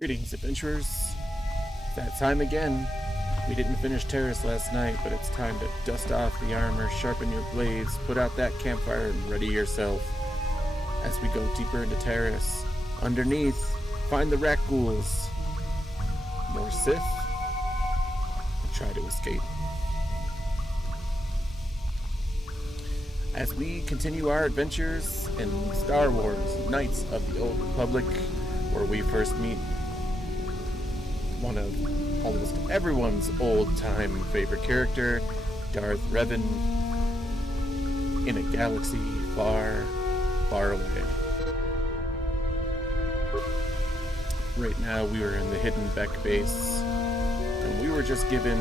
Greetings, adventurers. It's that time again. We didn't finish Terrace last night, but it's time to dust off the armor, sharpen your blades, put out that campfire, and ready yourself. As we go deeper into Terrace, underneath, find the rat ghouls. More Sith, and try to escape. As we continue our adventures in Star Wars Knights of the Old Republic, where we first meet one of almost everyone's old-time favorite character, Darth Revan, in a galaxy far, far away. Right now we are in the Hidden Beck base, and we were just given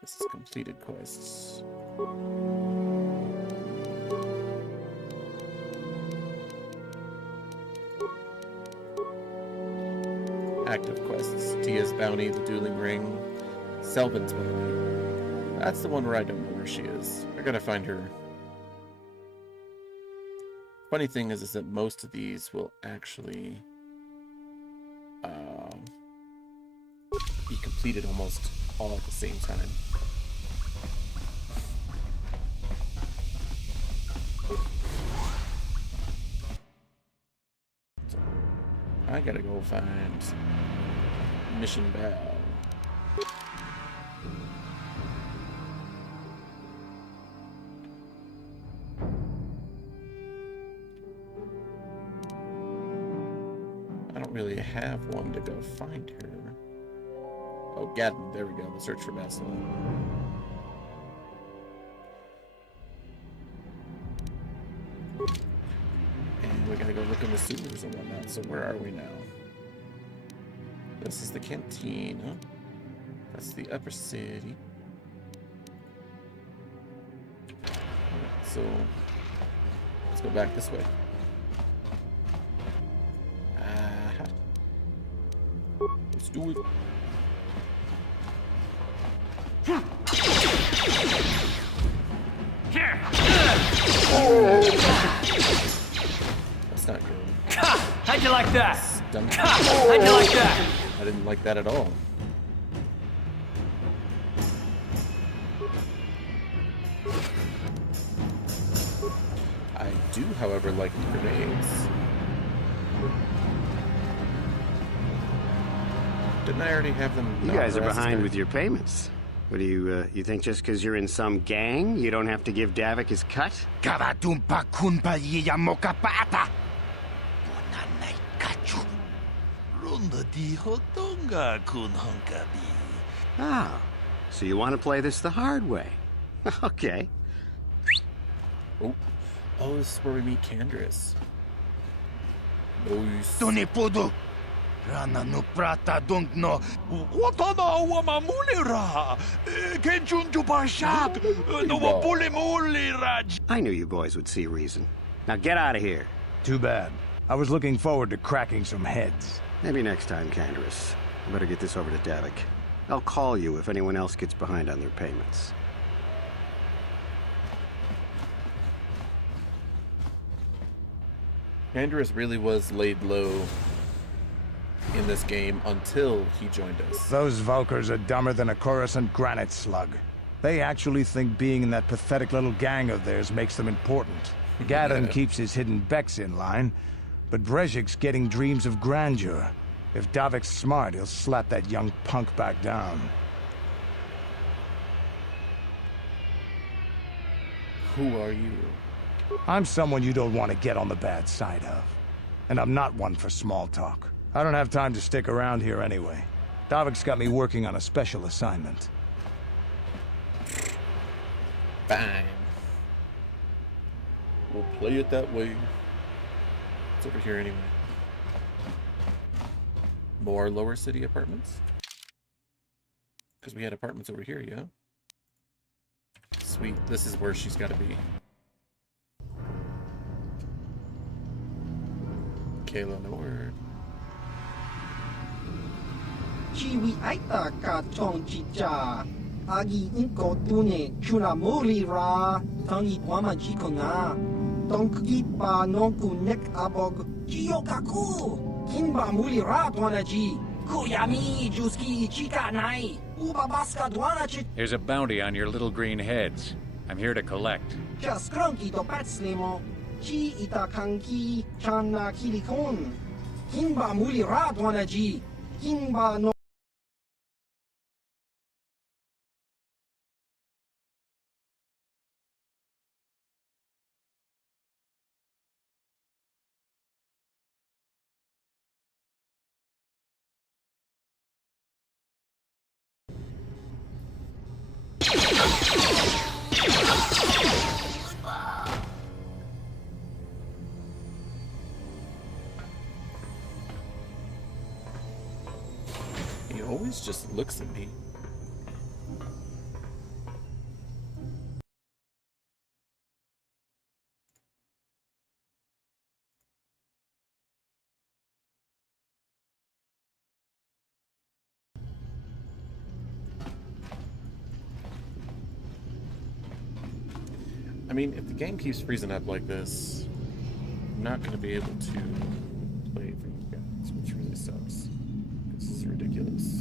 this is completed quests. Active quests. Tia's Bounty, the Dueling Ring, Selvin's Bounty. That's the one where I don't know where she is. I gotta find her. Funny thing is that most of these will actually be completed almost all at the same time. So, I gotta go find Mission Bell. I don't really have one to go find her. Oh, Gadden, there we go. The search for Bastila. And we gotta go look in the sewers and whatnot. So where are we now? This is the cantina. That's the upper city. Alright, so let's go back this way. Aha. Let's do it. That's not good. How'd you like that? How'd you like that? I didn't like that at all. I do, however, like the grenades. Didn't I already have them? You guys are behind with your payments. What do you think just because you're in some gang, you don't have to give Davik his cut? Ah, so you want to play this the hard way. Okay. Oh, this is where we meet Candrass. Nice. Rana no prata don't know. Watana wama mulira. Kenchunju pashak. No wapule muliraj. I knew you boys would see reason. Now get out of here. Too bad. I was looking forward to cracking some heads. Maybe next time, Candrass. I better get this over to Davik. I'll call you if anyone else gets behind on their payments. Candrass really was laid low in this game until he joined us. Those Vulkars are dumber than a Coruscant granite slug. They actually think being in that pathetic little gang of theirs makes them important. Gadden keeps his hidden Becks in line, but Brezhik's getting dreams of grandeur. If Davik's smart, he'll slap that young punk back down. Who are you? I'm someone you don't want to get on the bad side of. And I'm not one for small talk. I don't have time to stick around here anyway. Davik's got me working on a special assignment. Bang. We'll play it that way. It's over here anyway. More lower city apartments? Because we had apartments over here, yeah? Sweet, this is where she's got to be. Kayla, no word. Chiwi aita ka chong chicha. Agi inko tune chula muri ra. Tangi wama chiko na. Donkipa nonku nek abog. Jiyokaku. Kinba muli ra dwanaji. Kuyami juski ichika nai. Ubabaska dwanachi. There's a bounty on your little green heads. I'm here to collect. Jaskrunki do patslemo. Chi itakanki chana kilikon. Kinba muli ra dwanaji. Kinba no. He always just looks at me. I mean, if the game keeps freezing up like this, I'm not going to be able to play for you guys, which really sucks. This is ridiculous.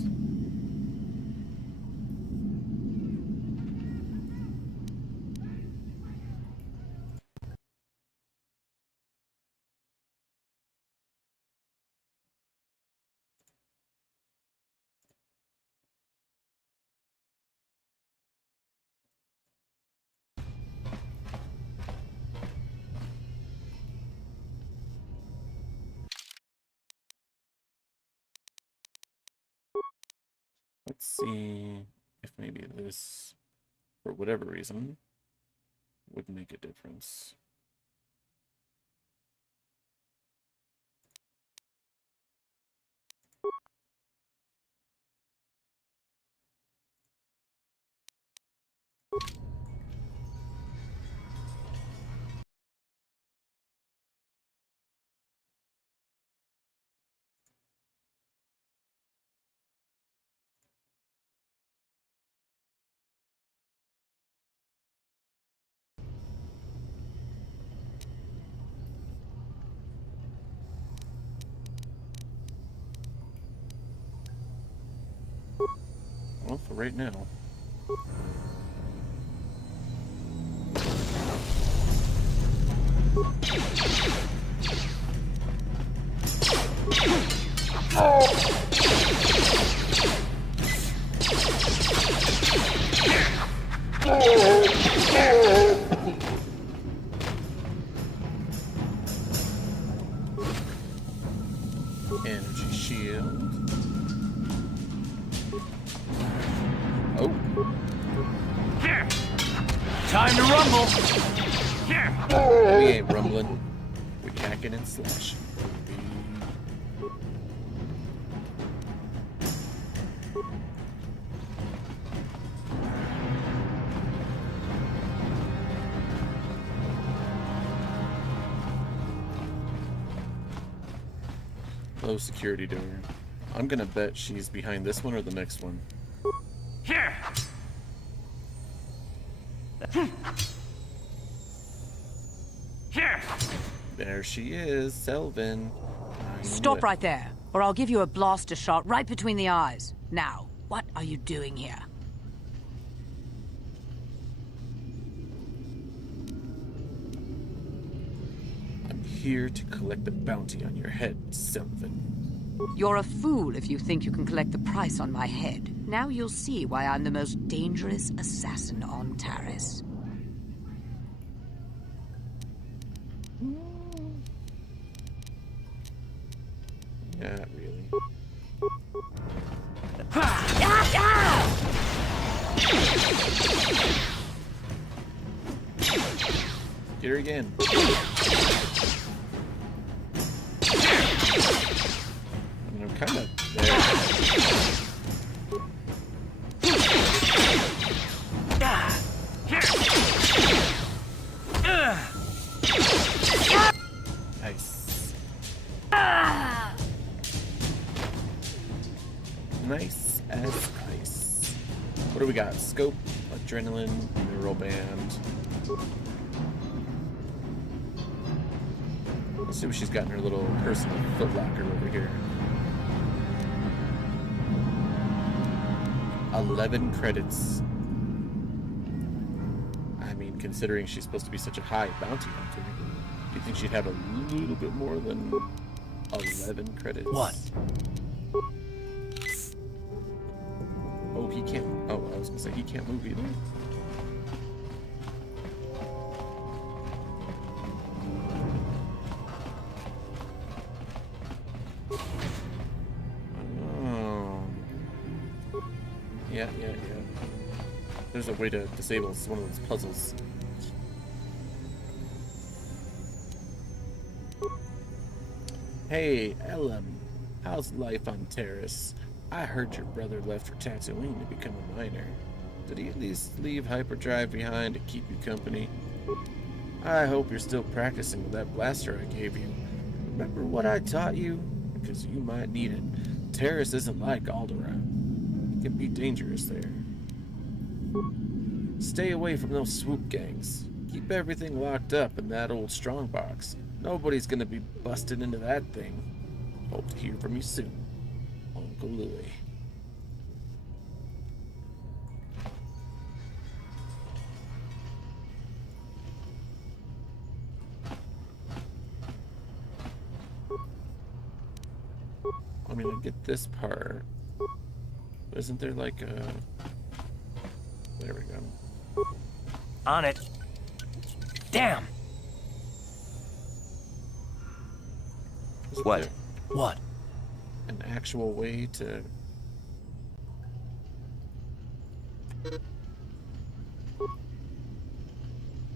Let's see if maybe this, for whatever reason, would make a difference. Well, for right now. Energy shield. Oh. Time to rumble. We ain't rumbling. We're hacking and slashing. Low security door. I'm gonna bet she's behind this one or the next one. Here. Here. There she is, Selvin. Stop right there, or I'll give you a blaster shot right between the eyes. Now, what are you doing here? I'm here to collect the bounty on your head, Selvin. You're a fool if you think you can collect the price on my head. Now you'll see why I'm the most dangerous assassin on Taris. Not really. Get her again. I mean, I'm kind of there. Nice. Nice as ice. What do we got? Scope, adrenaline, neural band. Let's see what she's got in her little personal footlocker over here. 11 credits. I mean, considering she's supposed to be such a high bounty hunter, do you think she'd have a little bit more than 11 credits? What? Oh, he can't. Oh, I was gonna say he can't move either. Oh. Yeah. There's a way to disable one of those puzzles. Hey, Ellen, how's life on Terrace? I heard your brother left for Tatooine to become a miner. Did he at least leave hyperdrive behind to keep you company? I hope you're still practicing with that blaster I gave you. Remember what I taught you? Because you might need it. Terrace isn't like Alderaan. It can be dangerous there. Stay away from those swoop gangs. Keep everything locked up in that old strongbox. Nobody's gonna be busted into that thing. Hope to hear from you soon, Uncle Louie. I mean, I get this part. Isn't there like a... There we go. On it. Damn! Isn't What? there What? an actual way to...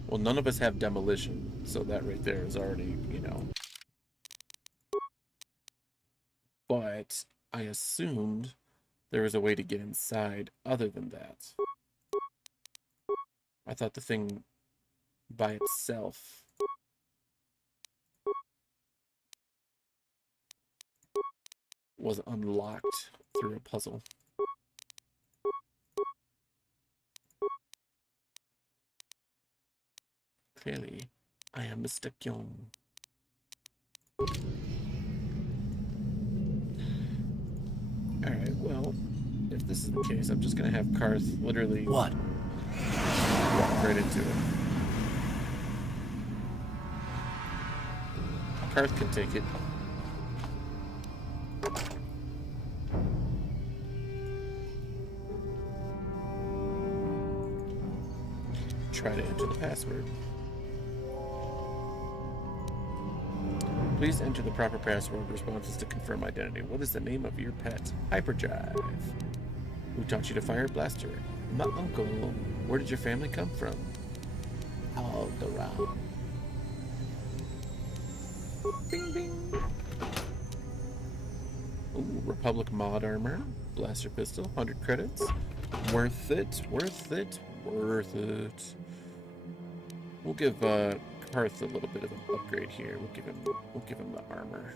Well, none of us have demolition, so that right there is already, you know. But I assumed there was a way to get inside other than that. I thought the thing by itself was unlocked through a puzzle. Clearly, I am mistaken. Alright, well, if this is the case, I'm just gonna have Karth literally What? walk right into it. Karth can take it. Try to enter the password. Please enter the proper password responses to confirm identity. What is the name of your pet? Hyperdrive. Who taught you to fire a blaster? My uncle. Where did your family come from? Alderaan. Bing bing. Ooh, Republic mod armor. Blaster pistol. 100 credits. Worth it. Worth it. Worth it. We'll give Karth a little bit of an upgrade here. We'll give him the armor.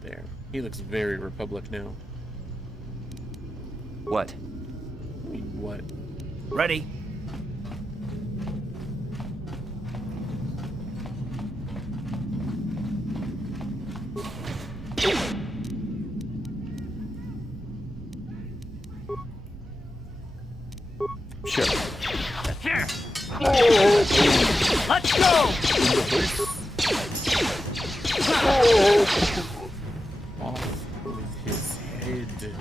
There. He looks very Republic now. What? I mean, what? Ready? Sure. Here! Let's go! Off with his head.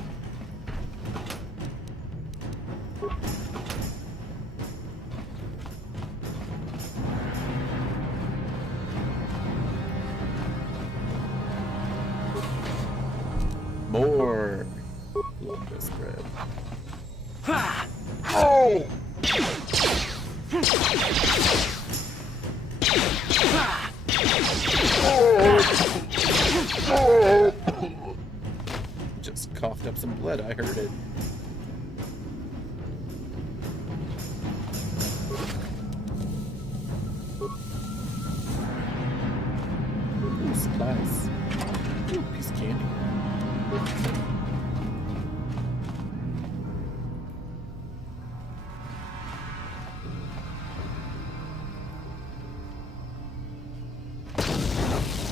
More Columbus bread. Just coughed up some blood, I heard it. Ooh, supplies. Ooh, piece of candy.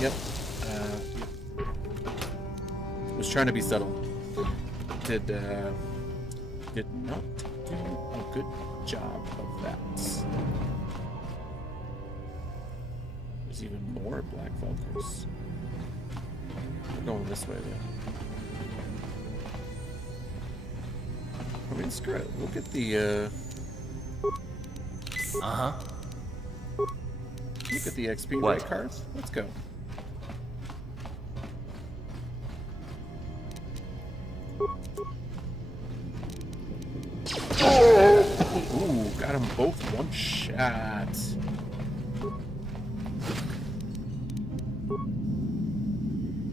Yep. Was trying to be subtle. Did not do a good job of that. There's even more black Vulkars. We're going this way though. I mean, screw it. We'll get the look at the XP What? right cards. Let's go. Ooh, got them both one shot.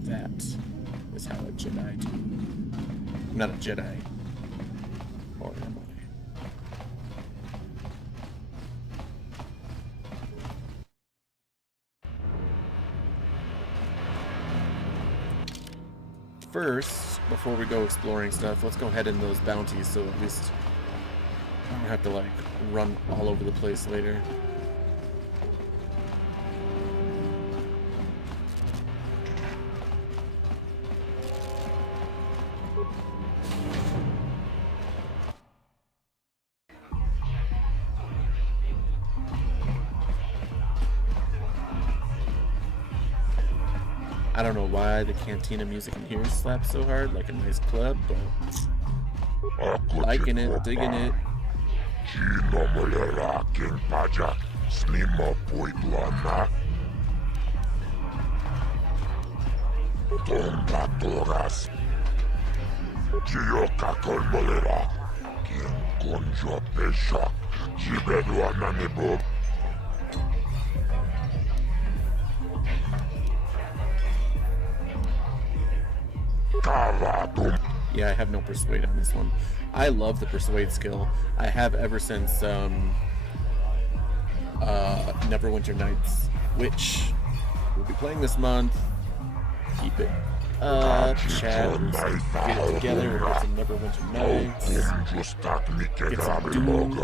That is how a Jedi do. I'm not a Jedi. Or am I? First, before we go exploring stuff, let's go head in those bounties so at least I don't have to like run all over the place later. I don't know why the cantina music in here slaps so hard, like a nice club, but liking it, digging it. Yeah, I have no persuade on this one. I love the persuade skill. I have ever since Neverwinter Nights, which we'll be playing this month. Keep it up, chat, get it together, get some Neverwinter Nights, get some Doom,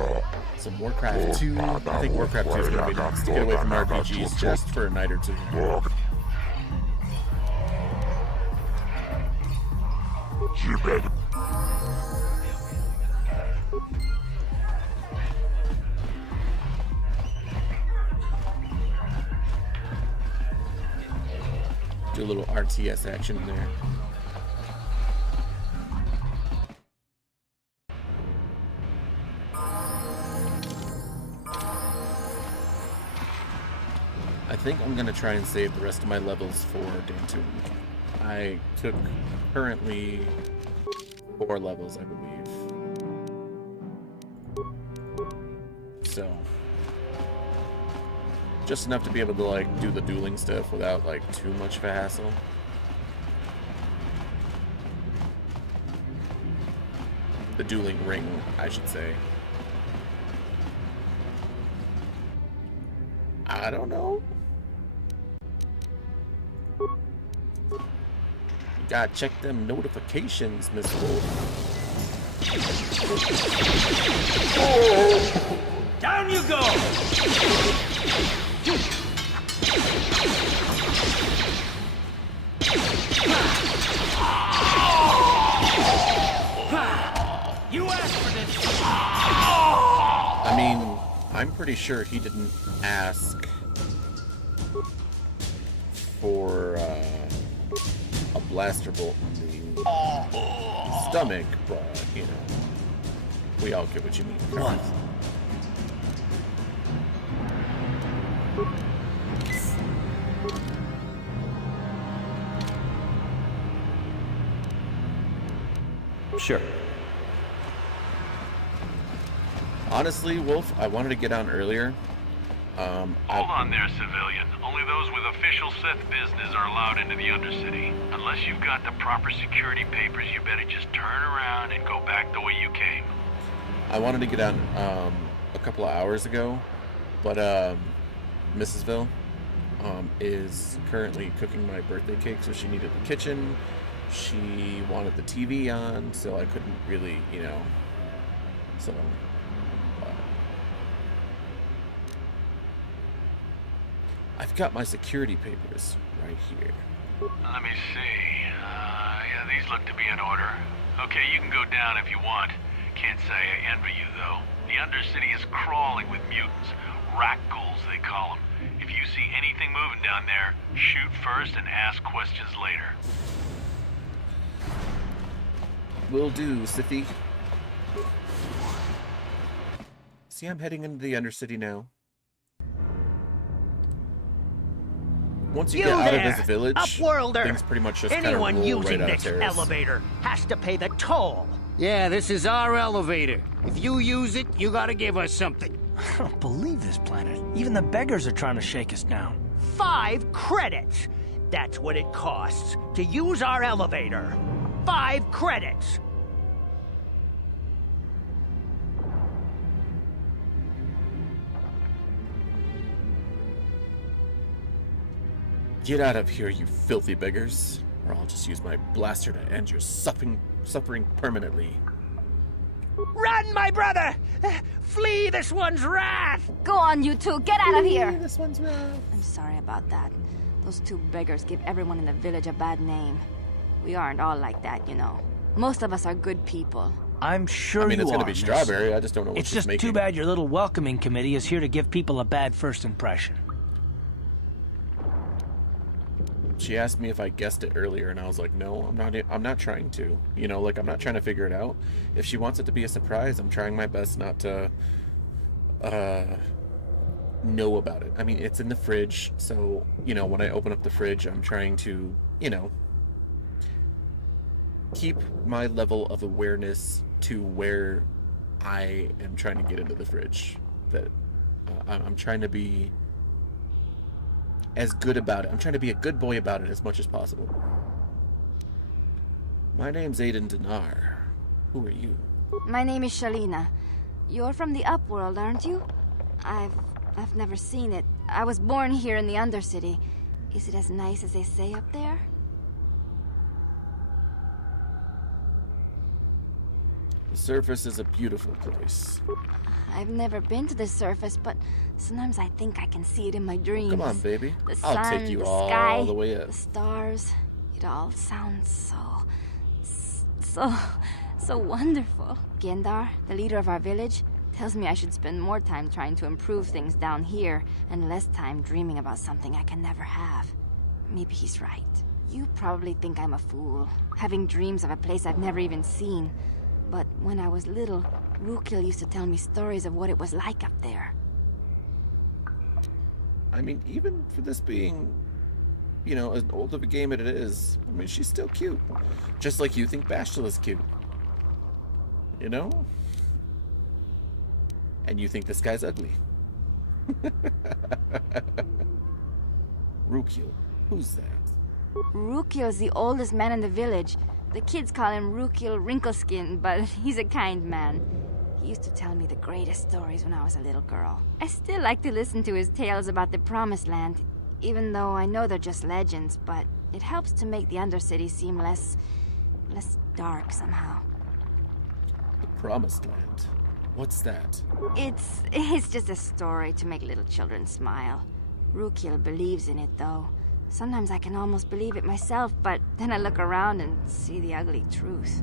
some Warcraft 2. I think Warcraft 2 is going to be next. Get away from RPGs just for a night or two. Do a little RTS action there. I think I'm gonna try and save the rest of my levels for Dantoon. I took currently 4 levels, I believe. So just enough to be able to like do the dueling stuff without like too much of a hassle. The dueling ring, I should say. I don't know. You gotta check them notifications, Miss Wolf. Down you go! You asked for this. I mean, I'm pretty sure he didn't ask for a blaster bolt in the stomach, but you know, we all get what you mean. What? Sure. Honestly, Wolf, I wanted to get on earlier. Hold on there, civilian. Only those with official Sith business are allowed into the Undercity. Unless you've got the proper security papers, you better just turn around and go back the way you came. I wanted to get on a couple of hours ago, but Mrsville is currently cooking my birthday cake, so she needed the kitchen. She wanted the TV on, so I couldn't really, you know, so... I've got my security papers right here. Let me see. Yeah, these look to be in order. Okay, you can go down if you want. Can't say I envy you, though. The Undercity is crawling with mutants. Rat ghouls, they call them. If you see anything moving down there, shoot first and ask questions later. Will do, Sithy. See, I'm heading into the Undercity now. Once you get out of this village, Upworlder! things pretty much just kind of Anyone roll using right out of this Terrace. elevator has to pay the toll. Yeah, this is our elevator. If you use it, you gotta give us something. I don't believe this planet. Even the beggars are trying to shake us down. 5 credits. That's what it costs to use our elevator. 5 credits. Get out of here, you filthy beggars, or I'll just use my blaster to end your suffering permanently. Run, my brother! Flee this one's wrath! Go on, you two. Get out of here. This one's wrath. I'm sorry about that. Those 2 beggars give everyone in the village a bad name. We aren't all like that, you know. Most of us are good people. I'm sure I mean, you it's are, gonna be miss. Strawberry. I just don't know what It's she's just making. too bad your little welcoming committee is here to give people a bad first impression. She asked me if I guessed it earlier, and I was like, no, I'm not trying to. You know, like, I'm not trying to figure it out. If she wants it to be a surprise, I'm trying my best not to know about it. I mean, it's in the fridge, so, you know, when I open up the fridge, I'm trying to, you know, keep my level of awareness to where I am trying to get into the fridge. That I'm trying to be as good about it. I'm trying to be a good boy about it as much as possible. My name's Aiden Dinar. Who are you? My name is Shalina. You're from the Upworld, aren't you? I've never seen it. I was born here in the Undercity. Is it as nice as they say up there? The surface is a beautiful place. I've never been to the surface, but sometimes I think I can see it in my dreams. Come on, baby. The I'll sun, take you the all sky, the way up. the stars. It all sounds so wonderful. Gendar, the leader of our village, tells me I should spend more time trying to improve things down here and less time dreaming about something I can never have. Maybe he's right. You probably think I'm a fool, having dreams of a place I've never even seen. But when I was little, Rukil used to tell me stories of what it was like up there. I mean, even for this being, you know, as old of a game as it is, I mean, she's still cute. Just like you think Bashtil is cute. You know? And you think this guy's ugly. Rukil. Who's that? Rukil's the oldest man in the village. The kids call him Rukil Wrinkleskin, but he's a kind man. He used to tell me the greatest stories when I was a little girl. I still like to listen to his tales about the Promised Land, even though I know they're just legends, but it helps to make the Undercity seem less dark somehow. The Promised Land. What's that? It's just a story to make little children smile. Rukil believes in it, though. Sometimes I can almost believe it myself, but then I look around and see the ugly truth.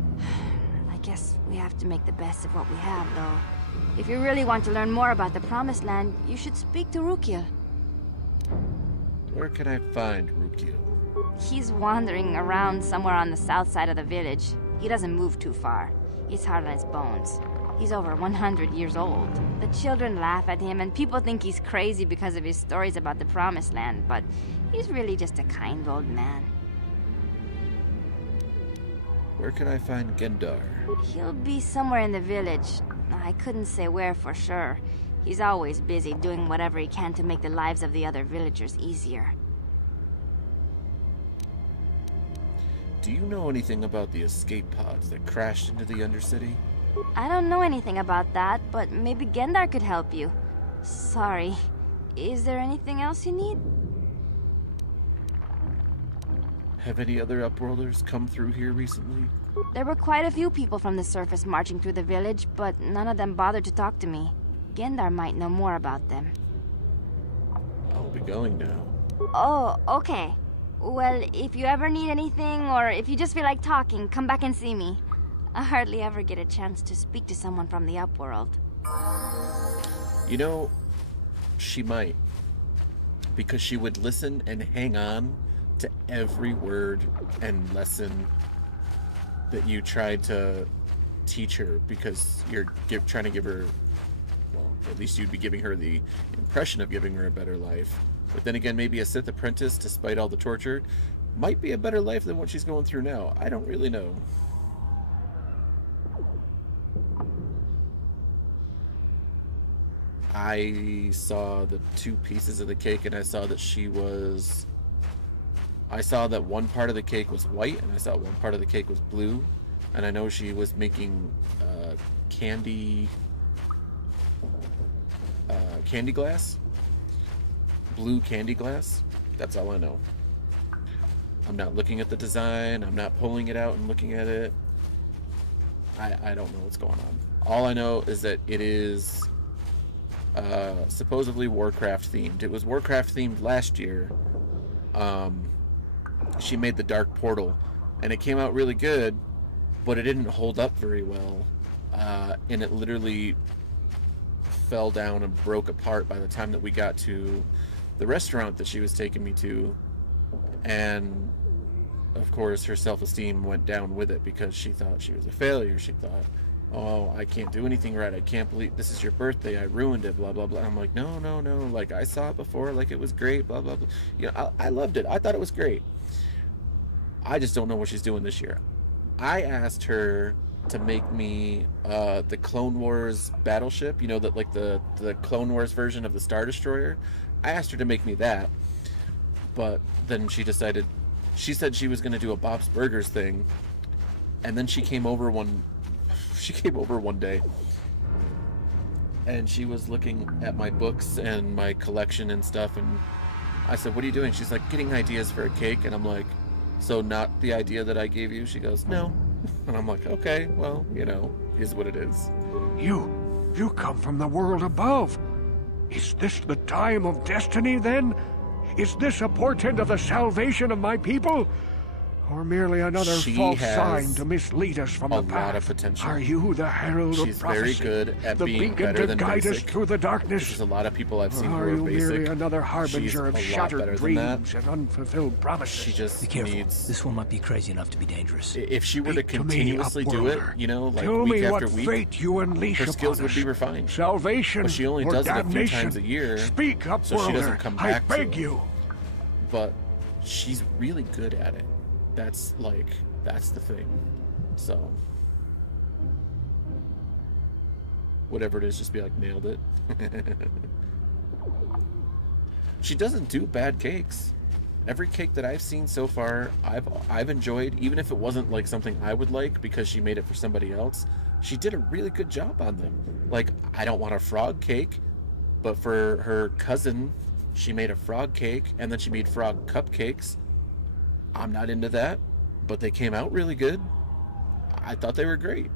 I guess we have to make the best of what we have, though. If you really want to learn more about the Promised Land, you should speak to Rukil. Where can I find Rukil? He's wandering around somewhere on the south side of the village. He doesn't move too far. He's hard on his bones. He's over 100 years old. The children laugh at him, and people think he's crazy because of his stories about the Promised Land, but he's really just a kind old man. Where can I find Gendar? He'll be somewhere in the village. I couldn't say where for sure. He's always busy doing whatever he can to make the lives of the other villagers easier. Do you know anything about the escape pods that crashed into the Undercity? I don't know anything about that, but maybe Gendar could help you. Sorry. Is there anything else you need? Have any other Upworlders come through here recently? There were quite a few people from the surface marching through the village, but none of them bothered to talk to me. Gendar might know more about them. I'll be going now. Oh, okay. Well, if you ever need anything, or if you just feel like talking, come back and see me. I hardly ever get a chance to speak to someone from the Upworld. You know, she might. Because she would listen and hang on to every word and lesson that you tried to teach her, because you're trying to give her, well, at least you'd be giving her the impression of giving her a better life. But then again, maybe a Sith apprentice, despite all the torture, might be a better life than what she's going through now. I don't really know. I saw the 2 pieces of the cake, and I saw that I saw that one part of the cake was white, and I saw one part of the cake was blue. And I know she was making candy glass. Blue candy glass. That's all I know. I'm not looking at the design. I'm not pulling it out and looking at it. I don't know what's going on. All I know is that it is supposedly Warcraft themed. It was Warcraft themed last year. She made the Dark Portal, and it came out really good, but it didn't hold up very well, and it literally fell down and broke apart by the time that we got to the restaurant that she was taking me to. And of course her self-esteem went down with it, because she thought she was a failure. She thought, oh, I can't do anything right, I can't believe this is your birthday, I ruined it, blah blah blah. I'm like, no, like, I saw it before, like, it was great, blah blah blah. You know, I loved it, I thought it was great. I just don't know what she's doing this year. I asked her to make me the Clone Wars battleship, you know, that, like, the Clone Wars version of the Star Destroyer. I asked her to make me that, but then she said she was going to do a Bob's Burgers thing, and then she came over one day, and she was looking at my books and my collection and stuff, and I said, what are you doing? She's like, getting ideas for a cake. And I'm like, so not the idea that I gave you? She goes, no. And I'm like, okay, well, you know, is what it is. You come from the world above. Is this the time of destiny, then? Is this a portent of the salvation of my people? Or merely another false sign to mislead us from the path? A lot of potential. Are you the herald of prophecy? She's very good at the being beacon better to than guide basic. us through the darkness? There's a lot of people I've seen who Are are you basic. merely another harbinger of She's shattered dreams and unfulfilled promises? She just Be careful. needs... This one might be crazy enough to be dangerous. If she were to Speak to me, continuously do it, Upworlder. you know, like Tell week me after what week, fate you unleash her skills upon would be us. refined. Salvation But she only or does it a few damnation? times a year, Speak up, so she doesn't Upworlder. come I back beg to it. you. But she's really good at it. That's the thing. So whatever it is, just be like, nailed it. She doesn't do bad cakes. Every cake that I've seen so far, I've enjoyed, even if it wasn't like something I would like because she made it for somebody else. She did a really good job on them. Like, I don't want a frog cake, but for her cousin, she made a frog cake, and then she made frog cupcakes. I'm not into that, but they came out really good. I thought they were great.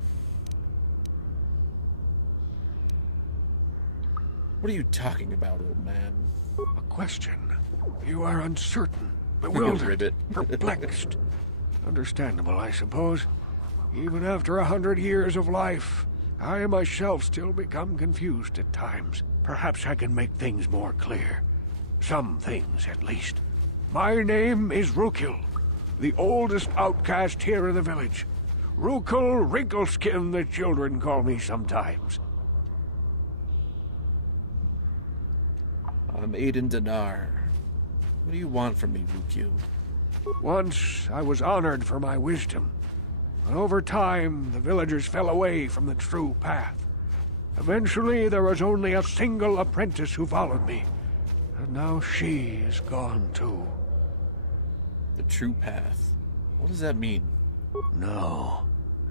What are you talking about, old man? A question. You are uncertain, bewildered, Ribbit. perplexed. Understandable, I suppose. Even after 100 years of life, I myself still become confused at times. Perhaps I can make things more clear. Some things, at least. My name is Rukil, the oldest outcast here in the village. Rukil Wrinkleskin, the children call me sometimes. I'm Aiden Dinar. What do you want from me, Rukil? Once I was honored for my wisdom, but over time the villagers fell away from the true path. Eventually there was only a single apprentice who followed me, and now she is gone too. The true path? What does that mean? No,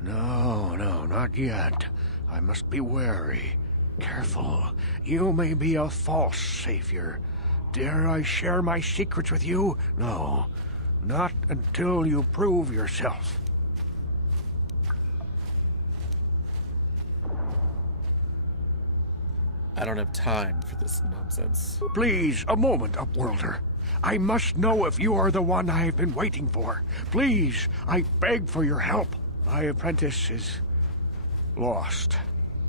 not yet. I must be wary. Careful. You may be a false savior. Dare I share my secrets with you? No, not until you prove yourself. I don't have time for this nonsense. Please, a moment, Upworlder. I must know if you are the one I have been waiting for. Please, I beg for your help. My apprentice is lost.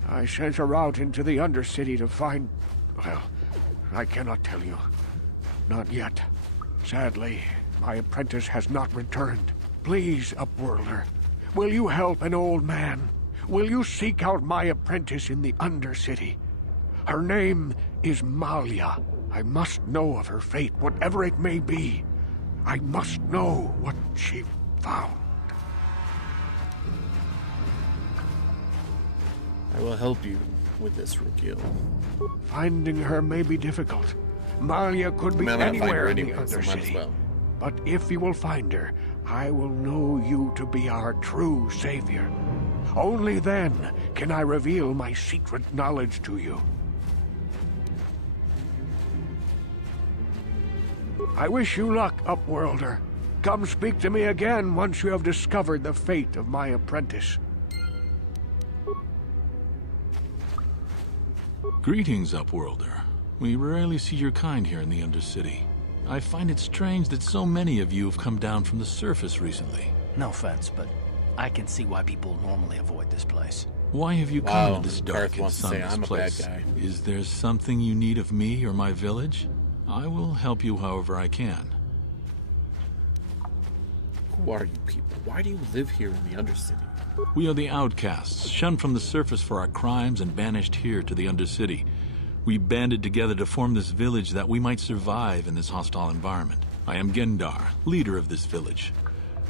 I sent her out into the Undercity to find... well, I cannot tell you. Not yet. Sadly, my apprentice has not returned. Please, Upworlder, will you help an old man? Will you seek out my apprentice in the Undercity? Her name is Malia. I must know of her fate, whatever it may be. I must know what she found. I will help you with this, Rukil. Finding her may be difficult. Malia could be anywhere in the Undercity. Well. But if you will find her, I will know you to be our true savior. Only then can I reveal my secret knowledge to you. I wish you luck, Upworlder. Come speak to me again once you have discovered the fate of my apprentice. Greetings, Upworlder. We rarely see your kind here in the Undercity. I find it strange that so many of you have come down from the surface recently. No offense, but I can see why people normally avoid this place. Why have you come to this dark and wants to say sunless I'm a place? bad guy. Is there something you need of me or my village? I will help you however I can. Who are you people? Why do you live here in the Undercity? We are the outcasts, shunned from the surface for our crimes and banished here to the Undercity. We banded together to form this village that we might survive in this hostile environment. I am Gendar, leader of this village,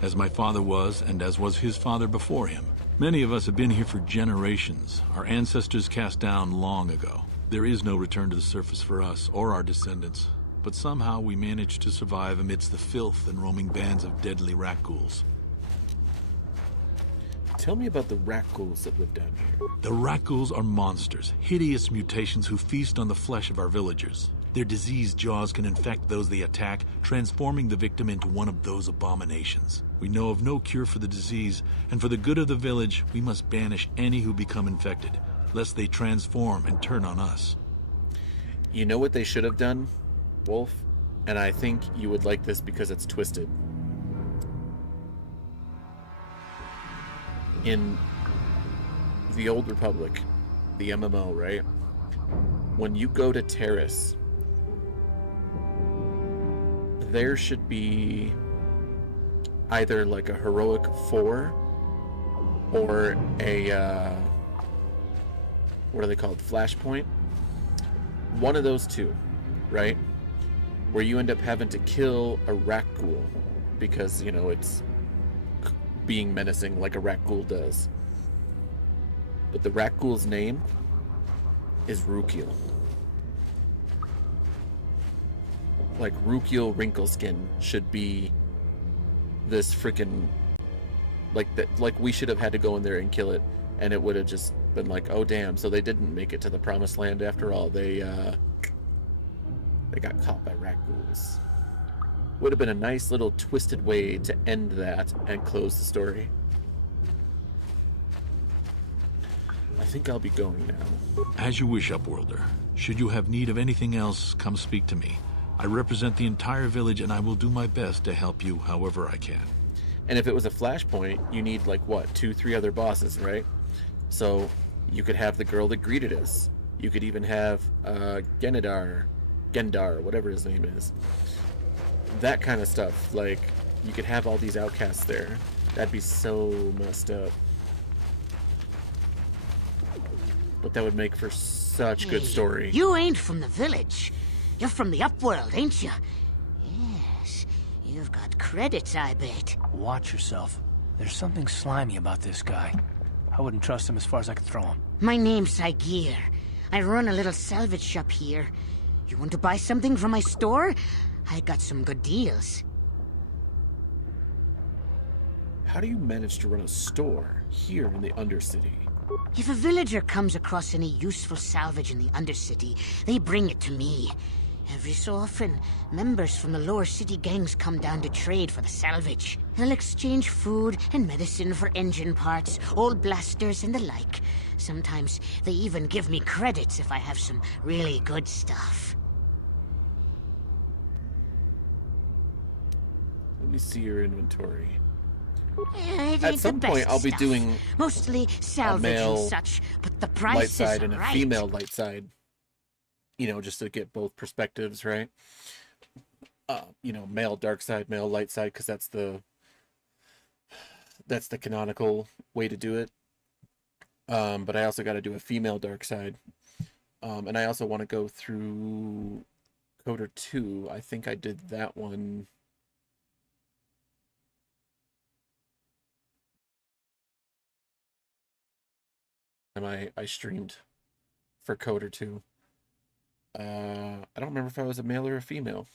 as my father was and as was his father before him. Many of us have been here for generations, our ancestors cast down long ago. There is no return to the surface for us or our descendants, but somehow we managed to survive amidst the filth and roaming bands of deadly rat ghouls. Tell me about the rat ghouls that live down here. The rat ghouls are monsters, hideous mutations who feast on the flesh of our villagers. Their diseased jaws can infect those they attack, transforming the victim into one of those abominations. We know of no cure for the disease, and for the good of the village, we must banish any who become infected, lest they transform and turn on us. You know what they should have done, Wolf? And I think you would like this because it's twisted. In the Old Republic, the MMO, right? When you go to Terrace, there should be either like a heroic 4 or a what are they called? Flashpoint? One of those two, right? Where you end up having to kill a rat ghoul because, you know, it's being menacing like a rat ghoul does. But the rat ghoul's name is Rukil. Like, Rukil Wrinkleskin should be this freaking... Like we should have had to go in there and kill it, and it would have just been like, oh damn, so they didn't make it to the promised land after all. They got caught by rat ghouls. Would have been a nice little twisted way to end that and close the story. I think I'll be going now. As you wish, Upworlder. Should you have need of anything else, come speak to me. I represent the entire village, and I will do my best to help you however I can. And if it was a flashpoint, you need, like, what, 2-3 other bosses, right? So you could have the girl that greeted us. You could even have Gendar, whatever his name is. That kind of stuff. Like, you could have all these outcasts there. That'd be so messed up. But that would make for such good story. You ain't from the village. You're from the Upworld, ain't you? Yes. You've got credits, I bet. Watch yourself. There's something slimy about this guy. I wouldn't trust him as far as I could throw him. My name's Saigir. I run a little salvage shop here. You want to buy something from my store? I got some good deals. How do you manage to run a store here in the Undercity? If a villager comes across any useful salvage in the Undercity, they bring it to me. Every so often, members from the lower city gangs come down to trade for the salvage. They'll exchange food and medicine for engine parts, old blasters and the like. Sometimes they even give me credits if I have some really good stuff. Let me see your inventory. It At ain't some the point, best I'll be stuff. doing mostly salvage male and such, but the light price side is and a right. female light side. You know, just to get both perspectives, right? You know, male dark side, male light side, because that's the canonical way to do it. But I also got to do a female dark side. And I also want to go through Coder 2. I think I did that one. I streamed for Coder 2. I don't remember if I was a male or a female.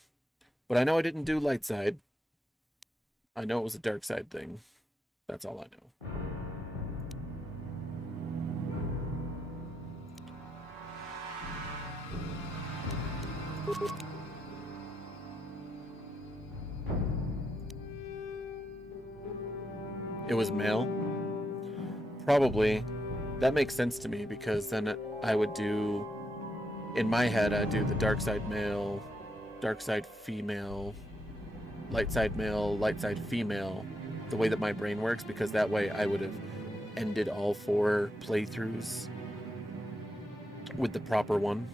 But I know I didn't do light side. I know it was a dark side thing. That's all I know. It was male? Probably. That makes sense to me, because then I would do... In my head, I'd do the dark side male, dark side female, light side male, light side female, the way that my brain works, because that way I would have ended all 4 playthroughs with the proper one.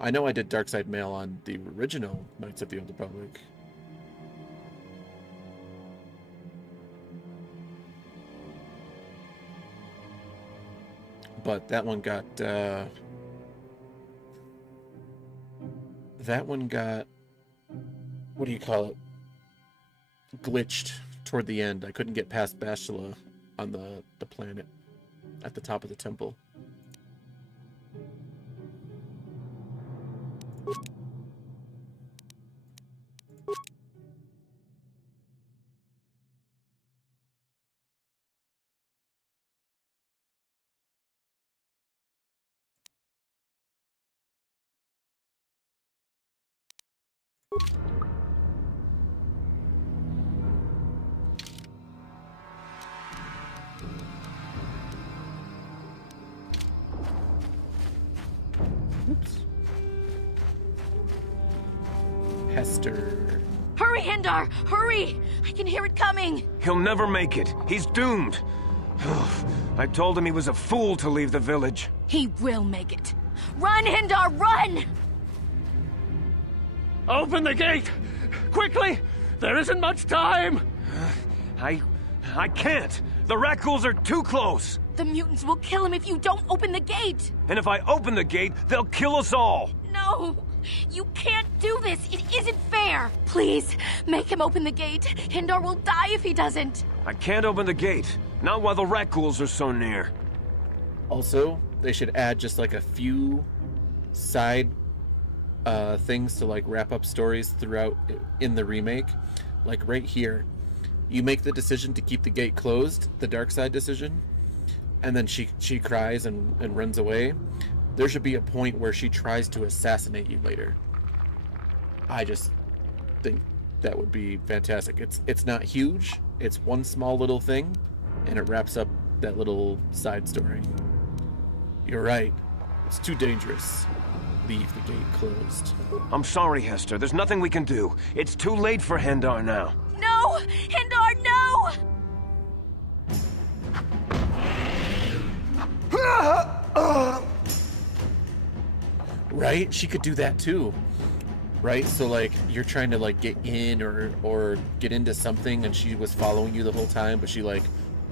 I know I did dark side male on the original Knights of the Old Republic. But that one got, what do you call it? Glitched toward the end. I couldn't get past Bastila on the planet at the top of the temple. Oops. Hester. Hurry, Hindar! Hurry! I can hear it coming! He'll never make it. He's doomed. I told him he was a fool to leave the village. He will make it. Run, Hindar, run! Open the gate! Quickly! There isn't much time! I can't! The Rakghouls are too close! The mutants will kill him if you don't open the gate! And if I open the gate, they'll kill us all! No! You can't do this! It isn't fair! Please, make him open the gate. Hindar will die if he doesn't. I can't open the gate. Not while the Rakghouls are so near. Also, they should add just like a few side things to like wrap up stories throughout in the remake. Like right here, you make the decision to keep the gate closed, the Darkside decision, and then she cries and runs away. There should be a point where she tries to assassinate you later. I just think that would be fantastic. It's not huge. It's one small little thing, and it wraps up that little side story. You're right. It's too dangerous. Leave the gate closed. I'm sorry, Hester. There's nothing we can do. It's too late for Hindar now. No! Hindar, no! Right? She could do that too. Right? So like you're trying to like get in or get into something and she was following you the whole time, but she like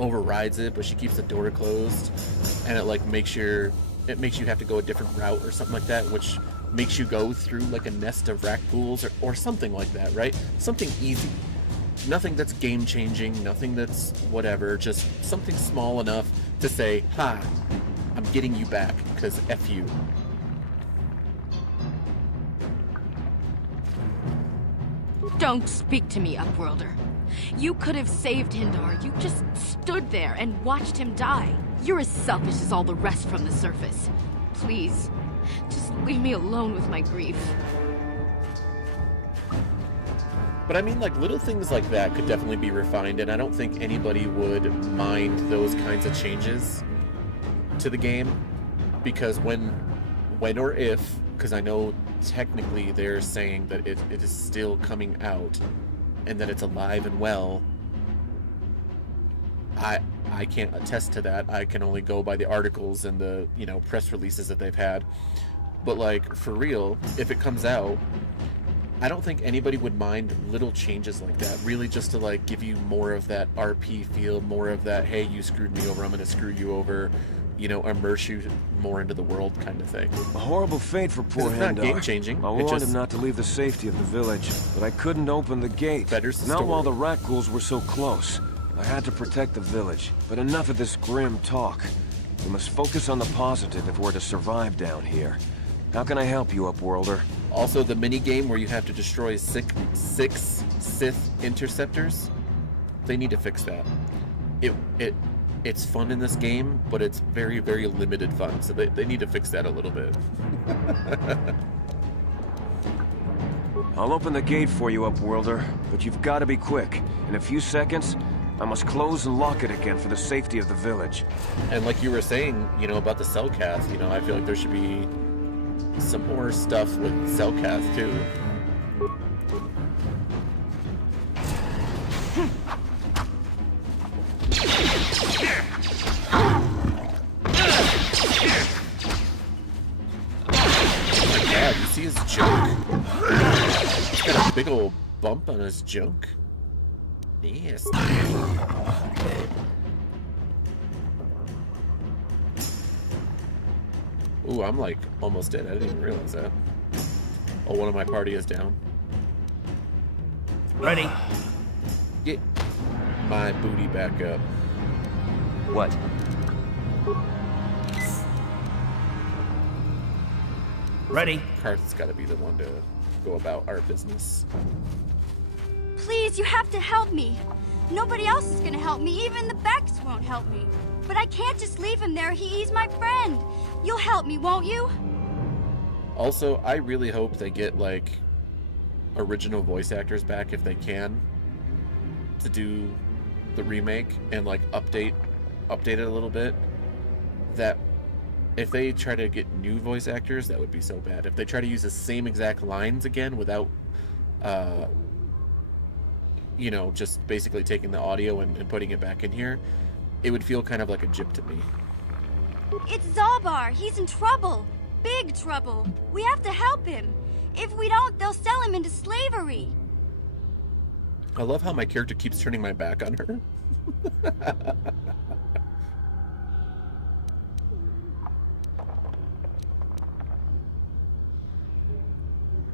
overrides it, but she keeps the door closed, and it like makes you have to go a different route or something like that, which makes you go through like a nest of Rakghouls or something like that, right? Something easy. Nothing that's game changing, nothing that's whatever, just something small enough to say, ha, I'm getting you back, because F you. Don't speak to me, Upworlder. You could have saved Hindar. You just stood there and watched him die. You're as selfish as all the rest from the surface. Please, just leave me alone with my grief. But I mean, like, little things like that could definitely be refined, and I don't think anybody would mind those kinds of changes to the game, because when or if because I know technically they're saying that it is still coming out and that it's alive and well. I can't attest to that. I can only go by the articles and the, you know, press releases that they've had. But like, for real, if it comes out, I don't think anybody would mind little changes like that, really, just to like give you more of that RP feel, more of that, hey, you screwed me over, I'm gonna screw you over, you know, immerse you more into the world kind of thing. A horrible fate for poor It's not Hendar. game-changing. I It warned just- him not to leave the safety of the village, but I couldn't open the gate. Betters the Not story. while the rat ghouls were so close. I had to protect the village, but enough of this grim talk. We must focus on the positive if we're to survive down here. How can I help you, Upworlder? Also, the mini game where you have to destroy six Sith interceptors, they need to fix that. It's fun in this game, but it's very, very limited fun, so they need to fix that a little bit. I'll open the gate for you, Upworlder, but you've got to be quick. In a few seconds, I must close and lock it again for the safety of the village. And like you were saying, you know, about the cellcast, you know, I feel like there should be some more stuff with cellcast too. Oh my god, you see his junk? He's got a big old bump on his junk. Nasty. Ooh, I'm like almost dead. I didn't even realize that. Oh, one of my party is down. Ready? Get my booty back up. What? Ready? Karth's got to be the one to go about our business. Please, you have to help me. Nobody else is gonna help me. Even the Becks won't help me. But I can't just leave him there. He's my friend. You'll help me, won't you? Also, I really hope they get like original voice actors back if they can to do the remake and like update it a little bit. That if they try to get new voice actors, that would be so bad. If they try to use the same exact lines again without you know, just basically taking the audio and putting it back in here, it would feel kind of like a jip to me. It's Zalbar. He's in trouble. Big trouble. We have to help him. If we don't, they'll sell him into slavery. I love how my character keeps turning my back on her.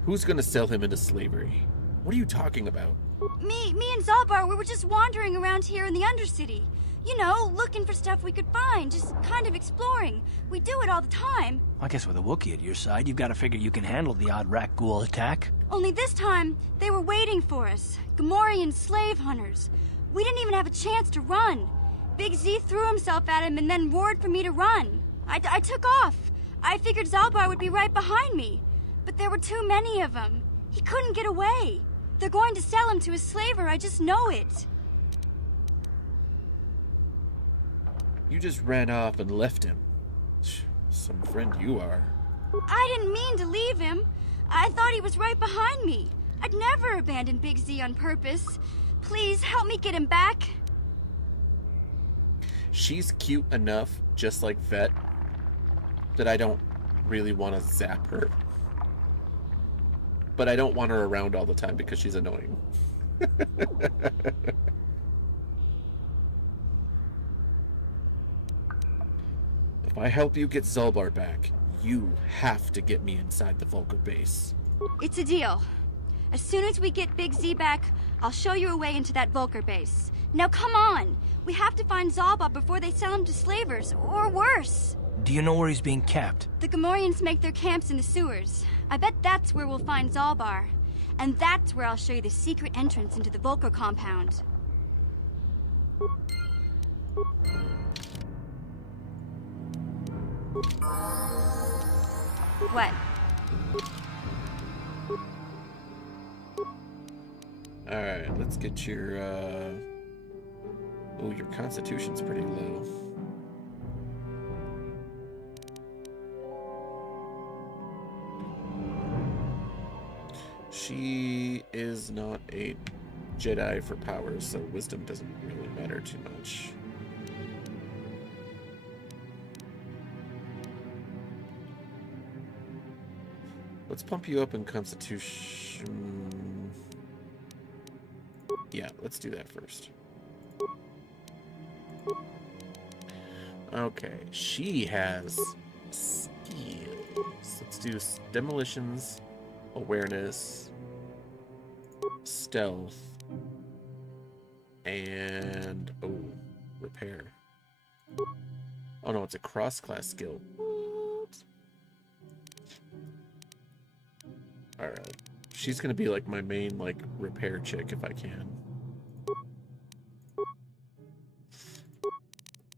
Who's gonna sell him into slavery? What are you talking about? Me and Zalbar, we were just wandering around here in the Undercity. You know, looking for stuff we could find, just kind of exploring. We do it all the time. I guess with a Wookiee at your side, you've got to figure you can handle the odd rat ghoul attack. Only this time, they were waiting for us. Gamorrean slave hunters. We didn't even have a chance to run. Big Z threw himself at him and then roared for me to run. I took off. I figured Zalbar would be right behind me. But there were too many of them. He couldn't get away. They're going to sell him to a slaver, I just know it. You just ran off and left him. Some friend you are. I didn't mean to leave him. I thought he was right behind me. I'd never abandon Big Z on purpose. Please, help me get him back. She's cute enough, just like Vet, that I don't really want to zap her. But I don't want her around all the time because she's annoying. If I help you get Zalbar back, you have to get me inside the Vulgar base. It's a deal. As soon as we get Big Z back, I'll show you a way into that Vulgar base. Now come on! We have to find Zalbar before they sell him to slavers, or worse. Do you know where he's being kept? The Gamorreans make their camps in the sewers. I bet that's where we'll find Zalbar. And that's where I'll show you the secret entrance into the Vulgar compound. What? Alright, let's get your, Oh, your constitution's pretty low. She is not a Jedi for powers, so wisdom doesn't really matter too much. Let's pump you up in Constitution. Yeah, let's do that first. Okay, she has skills. Let's do demolitions, awareness, stealth, and repair. Oh no, it's a cross-class skill. Alright. She's gonna be like my main like repair chick if I can.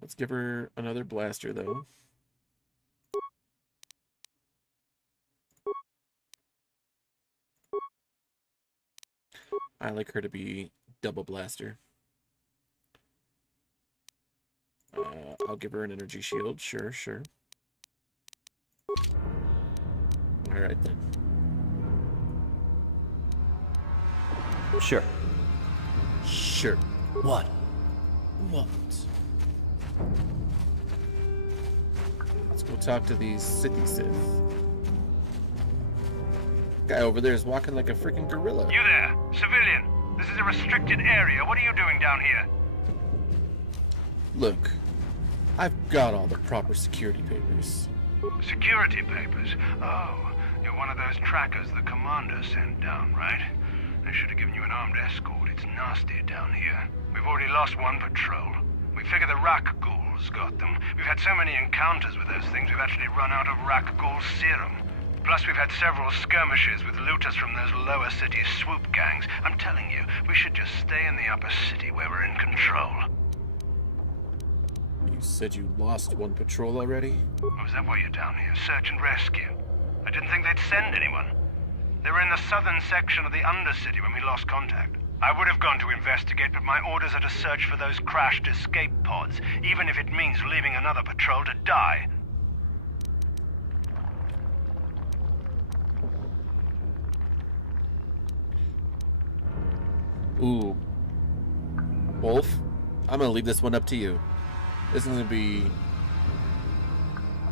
Let's give her another blaster though. I like her to be double blaster. I'll give her an energy shield. Sure, sure. Alright then. Sure. Sure. What? What? Let's go talk to these Sithy Sith. Guy over there is walking like a freaking gorilla. You there, civilian. This is a restricted area. What are you doing down here? Look, I've got all the proper security papers. Security papers? Oh, you're one of those trackers the commander sent down, right? They should have given you an armed escort. It's nasty down here. We've already lost one patrol. We figure the Rak ghouls got them. We've had so many encounters with those things, we've actually run out of Rak ghoul serum. Plus, we've had several skirmishes with looters from those lower city swoop gangs. I'm telling you, we should just stay in the upper city where we're in control. You said you lost one patrol already? Oh, is that why you're down here? Search and rescue? I didn't think they'd send anyone. They were in the southern section of the Undercity when we lost contact. I would have gone to investigate, but my orders are to search for those crashed escape pods, even if it means leaving another patrol to die. Ooh. Wolf, I'm gonna leave this one up to you. This is gonna be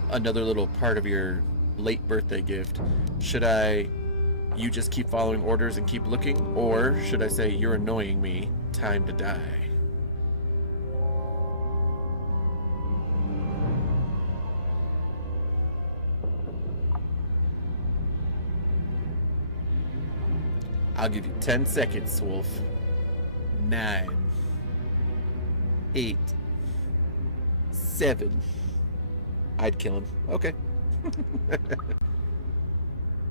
another little part of your late birthday gift. Should you just keep following orders and keep looking, or should I say, you're annoying me, time to die? I'll give you 10 seconds, Wolf. 9, 8, 7. I'd kill him. Okay.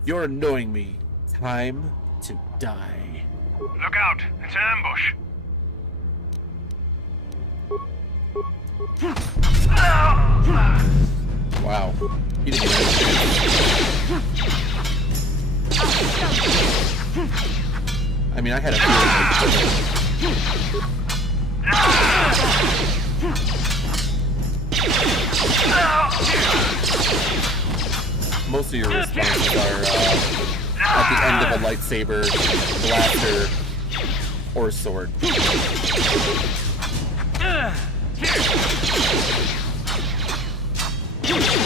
You're annoying me. Time to die. Look out! It's an ambush! Wow. He didn't even understand. I mean, I had a feeling. Most of your responses are at the end of a lightsaber, blaster, or sword.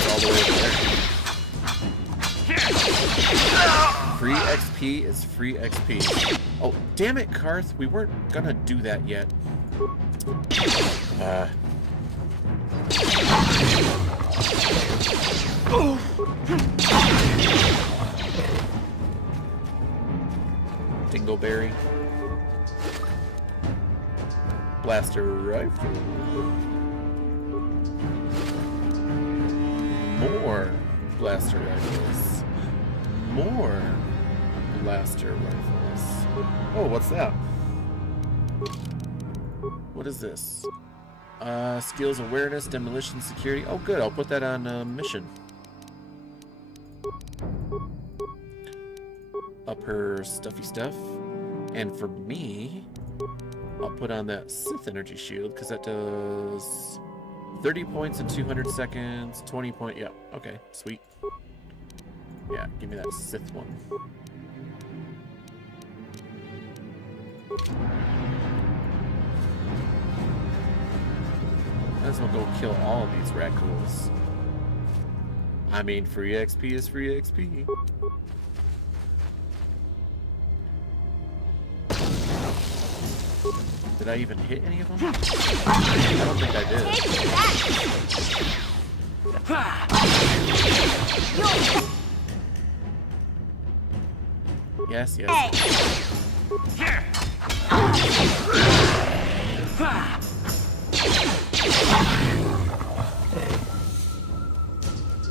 All the way over there. Free XP is free XP. Oh, damn it, Karth. We weren't gonna do that yet. Dingleberry. Blaster rifle. More blaster rifles. More blaster rifles. Oh, what's that? What is this? Skills awareness, demolition, security. Oh, good. I'll put that on mission. Up her stuffy stuff. And for me, I'll put on that Sith energy shield because that does 30 points in 200 seconds, 20 point. Yeah, okay, sweet. Yeah, give me that Sith one. Might as well go kill all of these raccoons. I mean, free XP is free XP. Did I even hit any of them? I don't think I did. Yes, yes.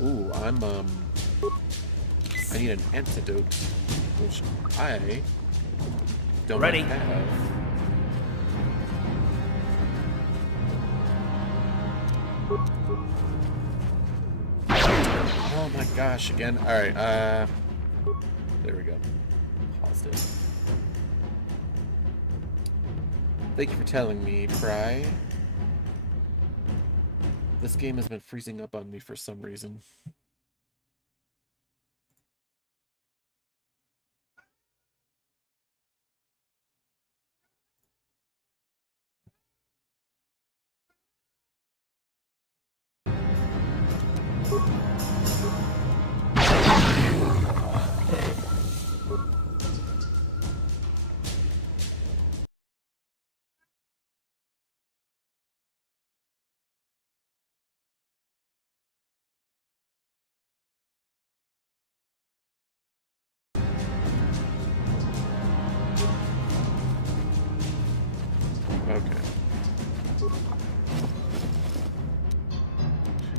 Ooh, I need an antidote, which I don't have. Oh my gosh, again. Alright, there we go. Paused it. Thank you for telling me, Pry. This game has been freezing up on me for some reason.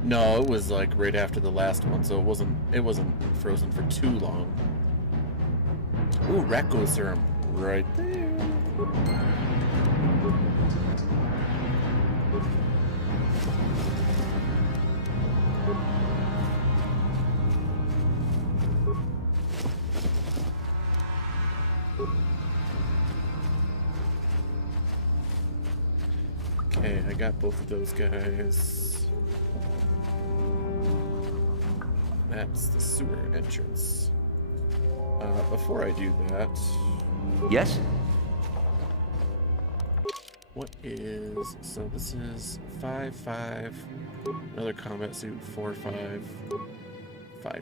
No, it was like right after the last one, so it wasn't frozen for too long. Ooh, Racco serum right there. Okay, I got both of those guys. That's the sewer entrance. Before I do that... Yes? What is... So this is 5-5. Another combat suit, 4-5. 5-4.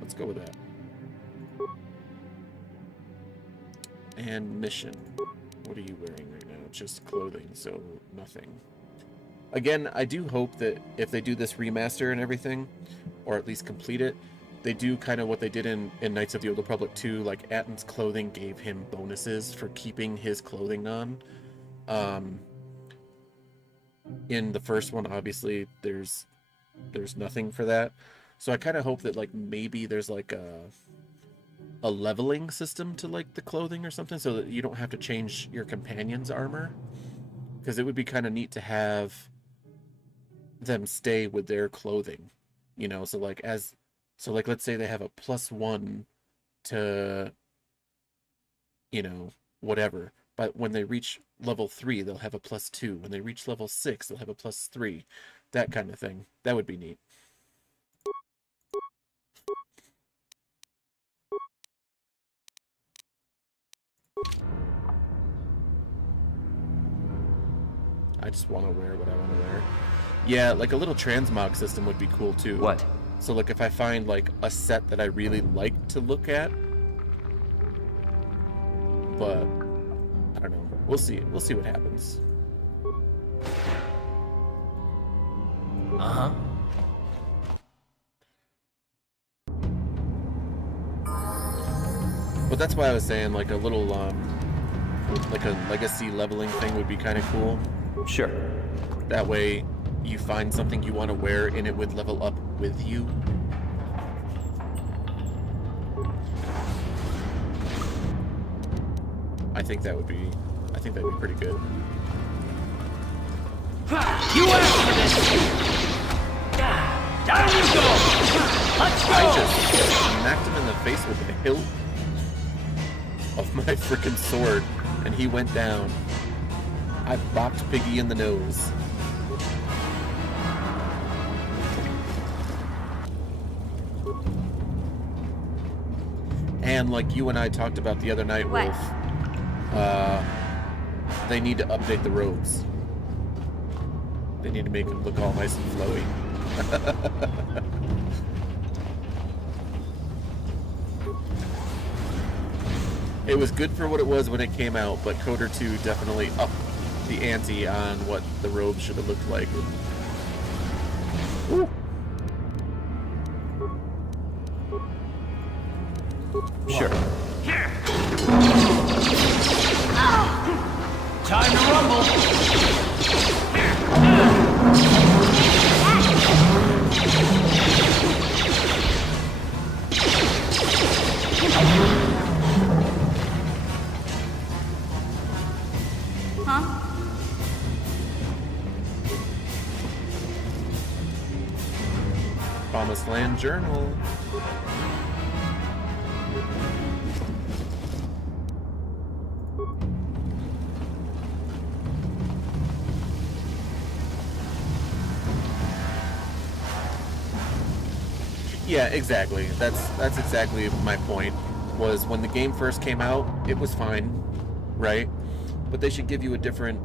Let's go with that. And mission. What are you wearing right now? Just clothing, so nothing. Again, I do hope that if they do this remaster and everything, or at least complete it, they do kind of what they did in Knights of the Old Republic 2, like Atton's clothing gave him bonuses for keeping his clothing on. In the first one, obviously, there's nothing for that. So I kind of hope that like maybe there's like a leveling system to like the clothing or something, so that you don't have to change your companion's armor. Because it would be kind of neat to have them stay with their clothing, you know. So like let's say they have a +1 to, you know, whatever, but when they reach level 3 they'll have a +2. When they reach level 6 they'll have a +3. That kind of thing. That would be neat. I just want to wear what I want to wear. Yeah, like a little transmog system would be cool too. What? So like if I find like a set that I really like to look at, but I don't know. We'll see. We'll see what happens. Uh-huh. But that's why I was saying like a little like a legacy leveling thing would be kind of cool. Sure. That way you find something you want to wear and it would level up with you. I think that'd be pretty good. You asked for this! Down you go! Let's go! I just smacked him in the face with the hilt of my freaking sword, and he went down. I bopped Piggy in the nose. And like you and I talked about the other night, What? Wolf, they need to update the robes. They need to make them look all nice and flowy. It was good for what it was when it came out, but Coder 2 definitely upped the ante on what the robes should have looked like. Ooh. Sure. Time to rumble. Huh? Promised Land Journal. Yeah, exactly. That's exactly my point. Was when the game first came out, it was fine, right? But they should give you a different,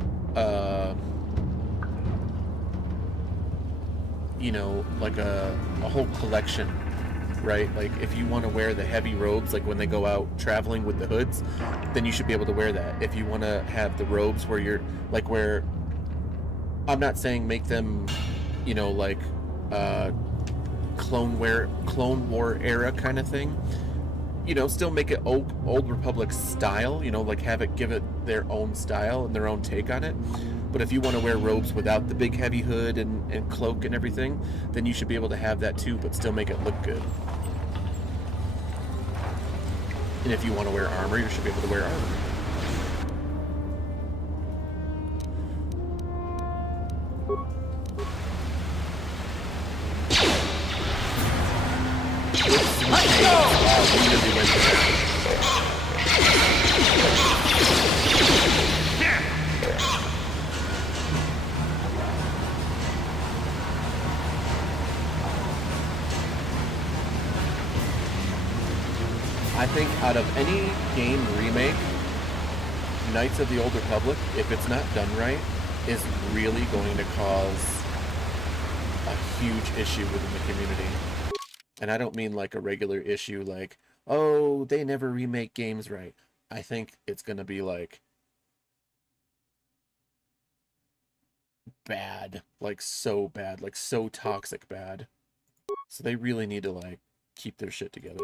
you know, like a whole collection, right? Like if you want to wear the heavy robes, like when they go out traveling with the hoods, then you should be able to wear that. If you want to have the robes where you're like where, I'm not saying make them, you know, like Clone War era kind of thing. You know, still make it old Republic style, you know, like have it, give it their own style and their own take on it. But if you want to wear robes without the big heavy hood and cloak and everything, then you should be able to have that too, but still make it look good. And if you want to wear armor, you should be able to wear armor. Let's go! Wow, we really went there. I think out of any game remake, Knights of the Old Republic, if it's not done right, is really going to cause a huge issue within the community. And I don't mean like a regular issue like, oh, they never remake games right. I think it's going to be like bad, like so bad, like so toxic bad. So they really need to like keep their shit together.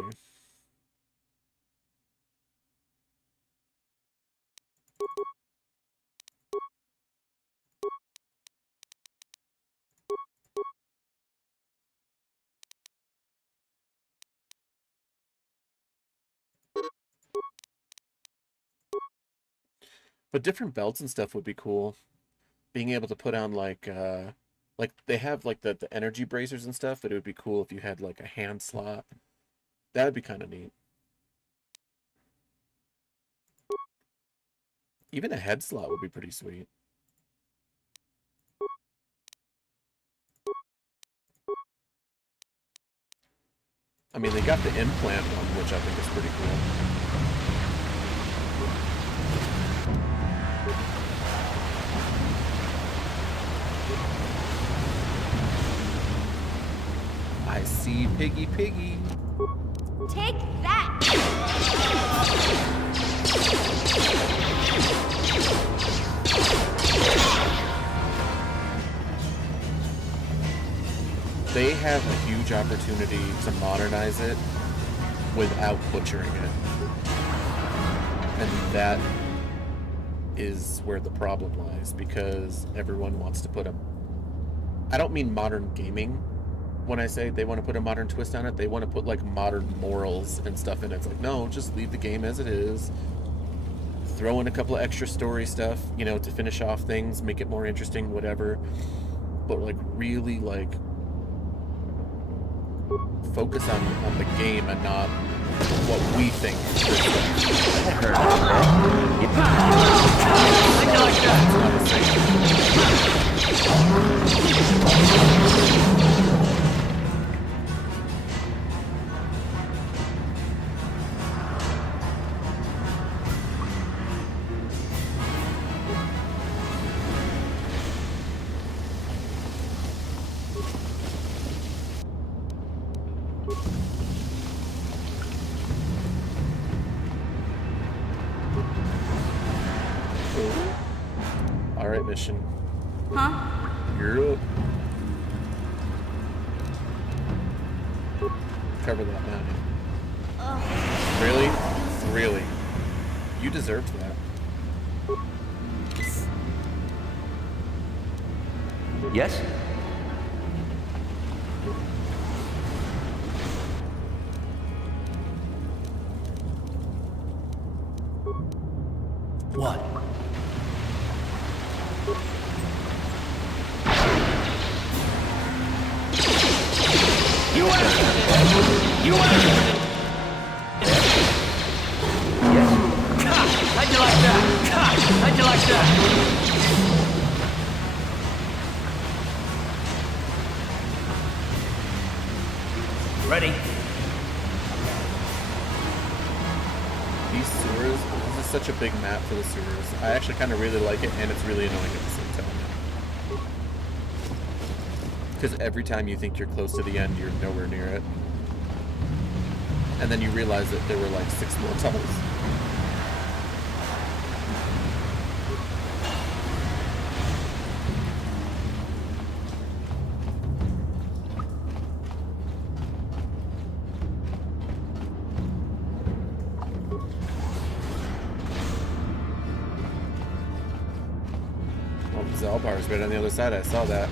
But different belts and stuff would be cool. Being able to put on like they have like the energy bracers and stuff, but it would be cool if you had like a hand slot. That would be kind of neat. Even a head slot would be pretty sweet. I mean, they got the implant one, which I think is pretty cool. I see Piggy Piggy. Take that! They have a huge opportunity to modernize it without butchering it. And that is where the problem lies, because everyone wants to put a... I don't mean modern gaming when I say they want to put a modern twist on it. They want to put like modern morals and stuff in it. It's like, no, just leave the game as it is. Throw in a couple of extra story stuff, you know, to finish off things, make it more interesting, whatever. But like really like focus on the game and not what we think. Alright, mission. Huh? You're up. Cover that bounty. Really? Really? You deserved that. Yes? What? You answered. You answered. Yes. How'd you like that? How'd you like that? Ready? These sewers, this is such a big map for the sewers. I actually kind of really like it, and it's really annoying at the same time. Because every time you think you're close to the end, you're nowhere near it. And then you realize that there were like 6 more tunnels. Oh, Zalbar's right on the other side. I saw that.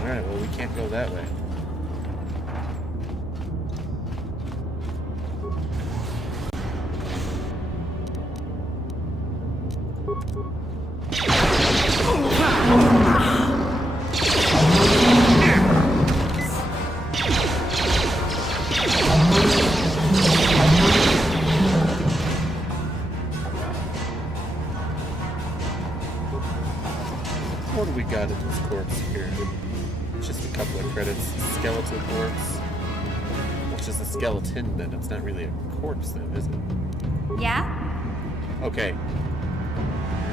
Alright, well, we can't go that way. What do we got in this corpse here? Just a couple of credits. Skeletal corpse. Which is a skeleton then. It's not really a corpse then, is it? Yeah? Okay.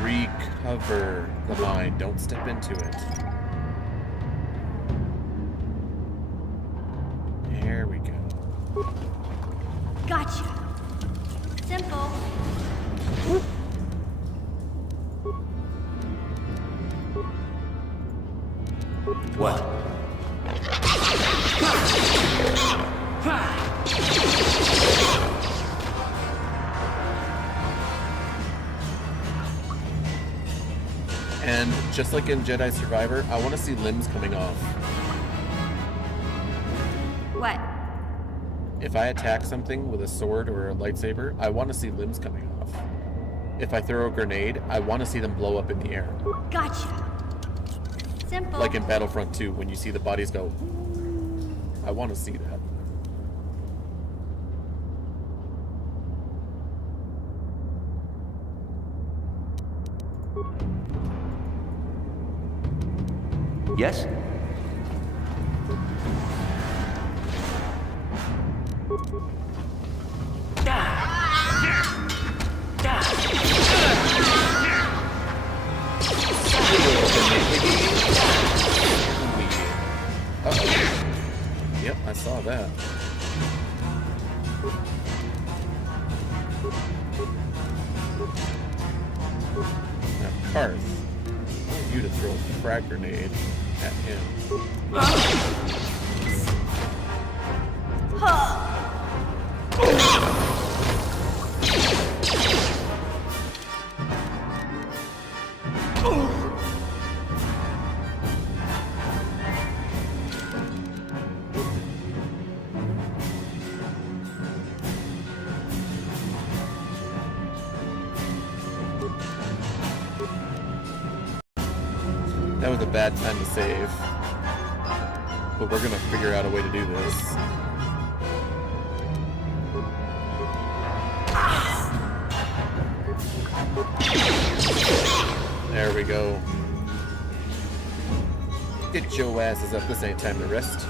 Recover the mine. Don't step into it. There we go. Gotcha. Simple. What? And just like in Jedi Survivor, I want to see limbs coming off. What? If I attack something with a sword or a lightsaber, I want to see limbs coming off. If I throw a grenade, I want to see them blow up in the air. Gotcha. Simple. Like in Battlefront 2, when you see the bodies go, I want to see that. Yes? Uh-oh. Yep, I saw that. Now, Karth, I want you to throw a frag grenade at him. That was a bad time to save. But we're gonna figure out a way to do this. There we go. Get your asses up, this ain't time to rest.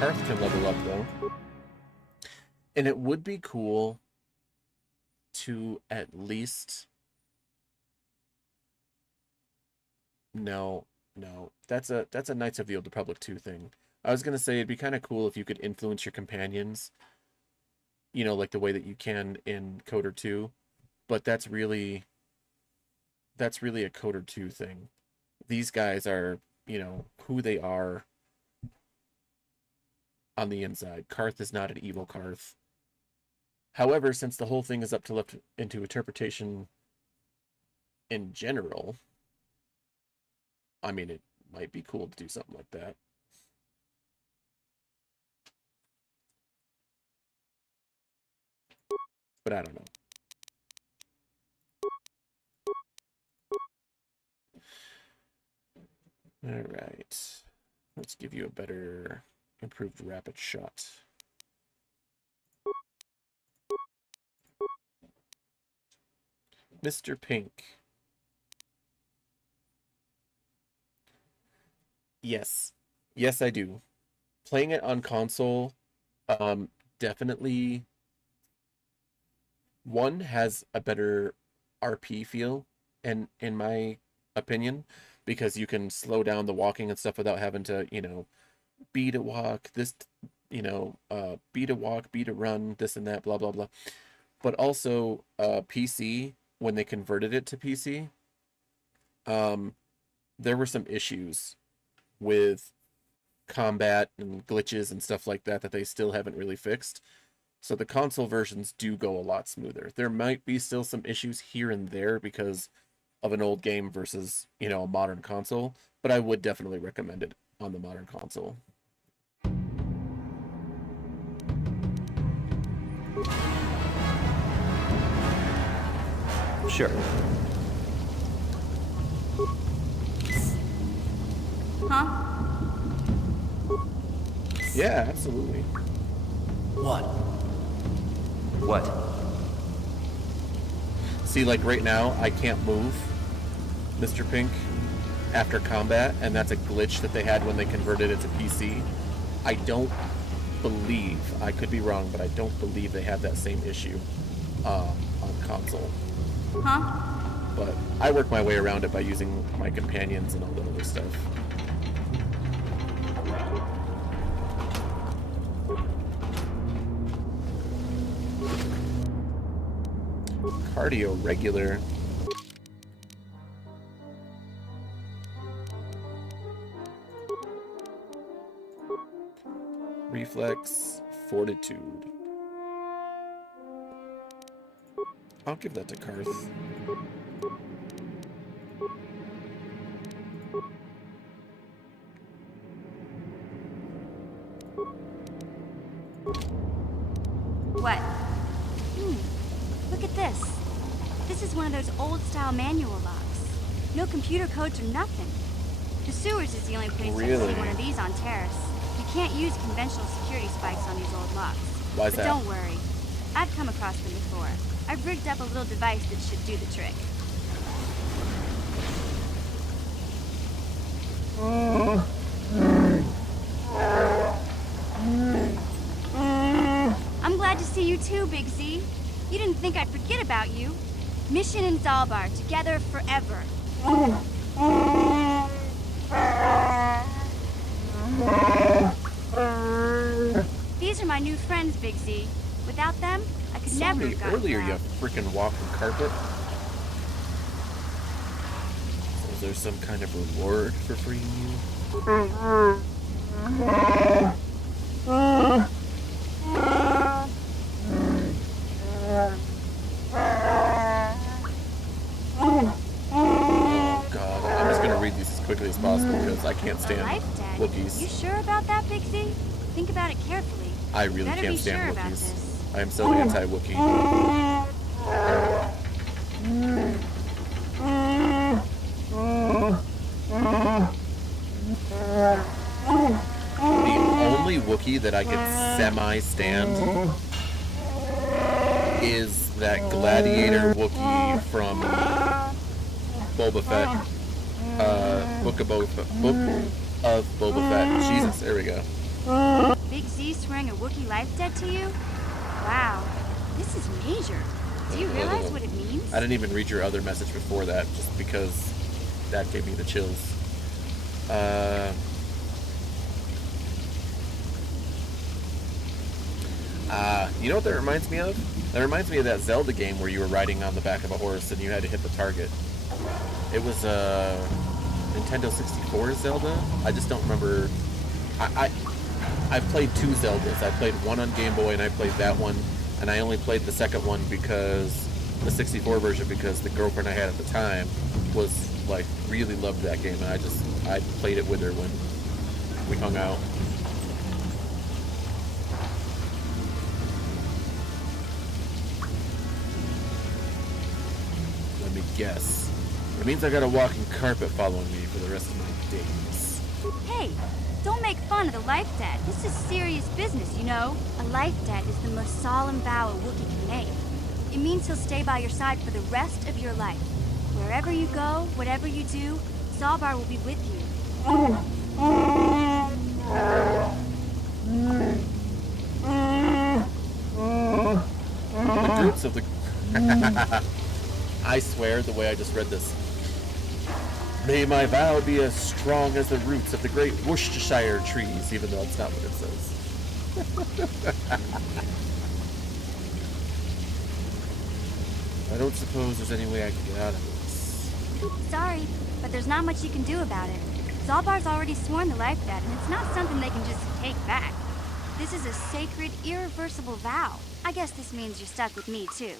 Karth can level up though. And it would be cool to at least... No. That's a Knights of the Old Republic 2 thing. I was gonna say it'd be kind of cool if you could influence your companions, you know, like the way that you can in Coder 2, but that's really a Coder 2 thing. These guys are, you know, who they are on the inside. Karth is not an evil Karth. However, since the whole thing is up to left into interpretation in general, I mean, it might be cool to do something like that. But I don't know. All right. Let's give you a better, improved rapid shot. Mr. Pink. Yes. Yes, I do. Playing it on console, definitely one has a better RP feel, and in my opinion, because you can slow down the walking and stuff without having to, you know, beat a walk, this, you know, beat a walk, beat a run, this and that, blah, blah, blah. But also, PC, when they converted it to PC, there were some issues with combat and glitches and stuff like that that they still haven't really fixed. So the console versions do go a lot smoother. There might be still some issues here and there because of an old game versus, you know, a modern console, but I would definitely recommend it on the modern console. Sure. Huh? Yeah, absolutely. What? What? See, like right now, I can't move, Mr. Pink, after combat, and that's a glitch that they had when they converted it to PC. I don't believe, I could be wrong, but I don't believe they have that same issue on console. Huh? But I work my way around it by using my companions and all that other stuff. Cardio regular. Reflex fortitude. I'll give that to Karth. What? Look at this. This is one of those old-style manual locks. No computer codes or nothing. The sewers is the only place I've seen one of these on Terrace. You can't use conventional security spikes on these old locks. Why is but that? Don't worry. I've come across them before. I've rigged up a little device that should do the trick. I'm glad to see you too, Big Z. You didn't think I'd forget about you. Mission in Zalbar, together forever. These are my new friends, Big Z. Without them, I could never have gotten earlier, around. you freaking walking carpet. Is there some kind of reward for freeing you? Oh god, I'm just gonna read these as quickly as possible because I can't stand Life debt. Wookiees. You sure about that, Big Z? Think about it carefully. I really Better can't be stand sure about Wookiees. this. I am so anti-Wookiee. The only Wookiee that I could semi-stand is that gladiator Wookiee from Boba Fett. Book of Boba Fett. Jesus, there we go. Big Z swearing a Wookiee life debt to you? Wow, this is major. Do you realize what it means? I didn't even read your other message before that, just because that gave me the chills. You know what that reminds me of? That reminds me of that Zelda game where you were riding on the back of a horse and you had to hit the target. It was Nintendo 64 Zelda. I just don't remember. I've played 2 Zeldas. I played one on Game Boy and I played that one, and I only played the second one because the 64 version because the girlfriend I had at the time was like really loved that game, and I played it with her when we hung out. Let me guess. It means I got a walking carpet following me for the rest of my days. Hey, don't make fun of the life debt. This is serious business, you know. A life debt is the most solemn vow a Wookiee can make. It means he'll stay by your side for the rest of your life. Wherever you go, whatever you do, Zalbar will be with you. The roots of the... I swear, the way I just read this. May my vow be as strong as the roots of the great Worcestershire trees, even though it's not what it says. I don't suppose there's any way I can get out of this. Sorry, but there's not much you can do about it. Zalbar's already sworn the life debt, and it's not something they can just take back. This is a sacred, irreversible vow. I guess this means you're stuck with me, too.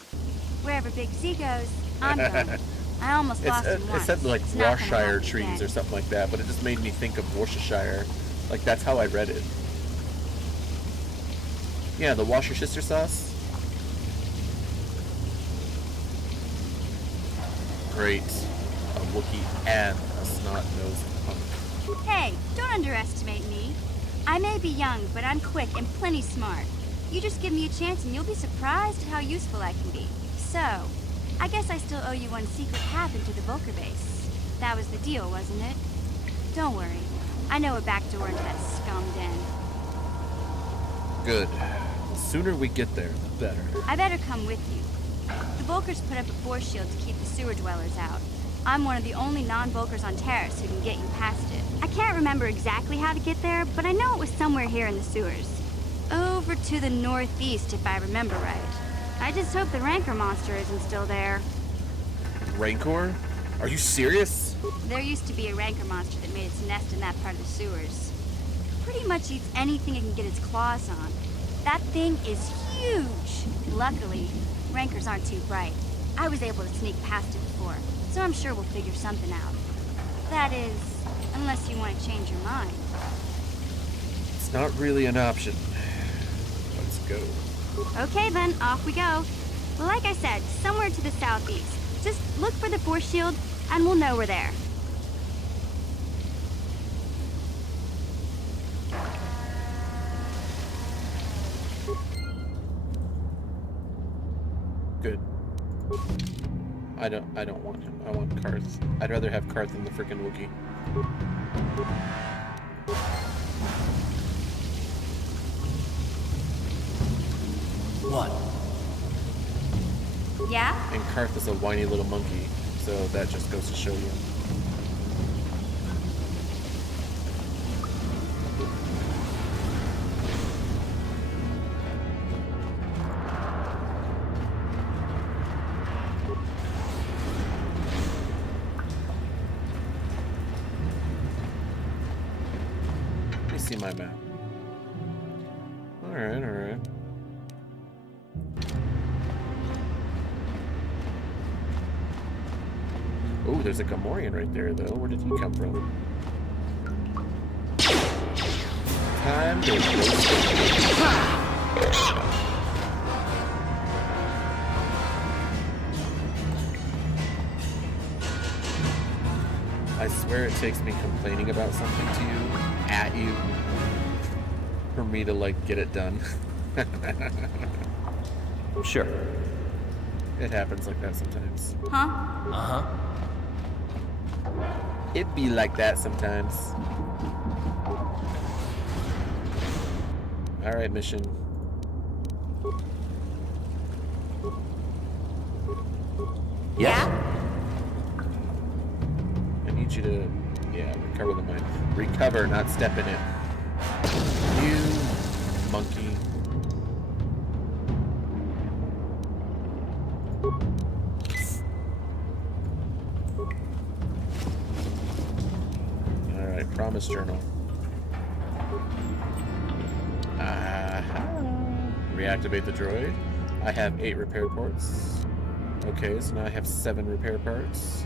Wherever Big Z goes, I'm going. I almost lost him once. It said like It's not gonna Roshire happen trees again. or something like that, but it just made me think of Worcestershire. Like, that's how I read it. Yeah, the Worcestershire sauce. Great. A Wookiee and a snot-nosed punk. Hey, don't underestimate me. I may be young, but I'm quick and plenty smart. You just give me a chance and you'll be surprised at how useful I can be. So, I guess I still owe you one secret path into the Volker base. That was the deal, wasn't it? Don't worry. I know a back door into that scum den. Good. The sooner we get there, the better. I better come with you. The Volkers put up a force shield to keep the sewer dwellers out. I'm one of the only non-Volkers on Terrace who can get you past it. I can't remember exactly how to get there, but I know it was somewhere here in the sewers. Over to the northeast, if I remember right. I just hope the Rancor monster isn't still there. Rancor? Are you serious? There used to be a Rancor monster that made its nest in that part of the sewers. Pretty much eats anything it can get its claws on. That thing is huge! Luckily, Rancors aren't too bright. I was able to sneak past it before, so I'm sure we'll figure something out. That is, unless you want to change your mind. It's not really an option. Let's go. Okay then, off we go. Well, like I said, somewhere to the southeast. Just look for the force shield, and we'll know we're there. Good. I don't want him. I want Karth. I'd rather have Karth than the frickin' Wookiee. What? Yeah? And Karth is a whiny little monkey, so that just goes to show you. Let me see my map. Alright, alright. Oh, there's a Gamorrean right there, though. Where did he come from? Time to I swear it takes me complaining about something to you, at you, for me to, like, get it done. Sure. It happens like that sometimes. Huh? Uh-huh. It be like that sometimes. Alright, mission. Yeah? I need you to, yeah, recover the mine. Recover, not step in it. You monkey. Promise journal. Reactivate the droid. I have 8 repair ports. Okay, so now I have 7 repair parts.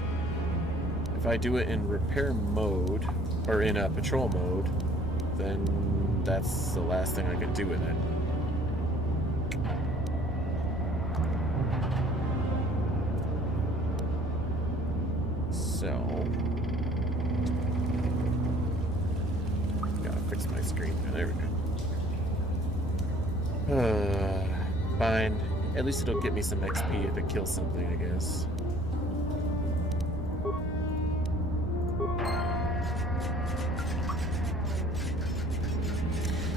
If I do it in repair mode, or in a patrol mode, then that's the last thing I can do with it. So, gotta fix my screen. There we go. Fine. At least it'll get me some XP if it kills something, I guess.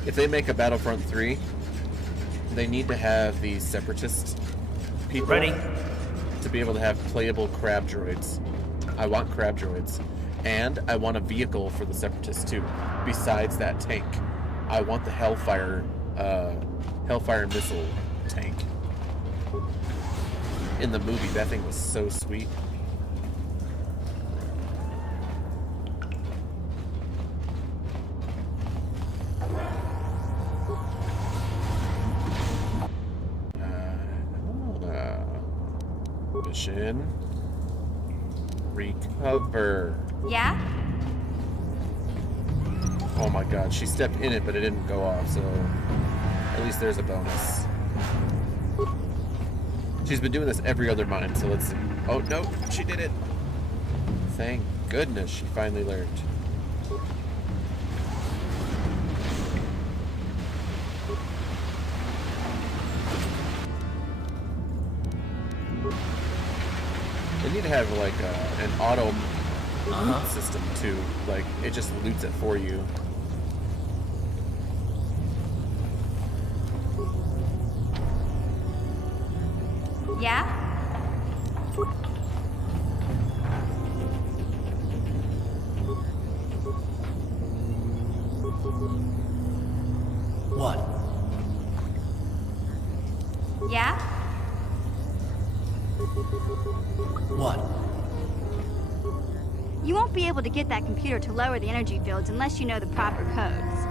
If they make a Battlefront 3, they need to have the Separatist people ready to be able to have playable crab droids. I want crab droids. And I want a vehicle for the Separatists too, besides that tank. I want the Hellfire missile tank. In the movie, that thing was so sweet. Mission. Recover. Yeah? Oh my god, she stepped in it, but it didn't go off, so at least there's a bonus. She's been doing this every other mine, so let's see. Oh, no, she did it. Thank goodness she finally learned. They need to have like an auto loot system too. Like it just loots it for you. Yeah? What? Yeah? What? You won't be able to get that computer to lower the energy fields unless you know the proper codes.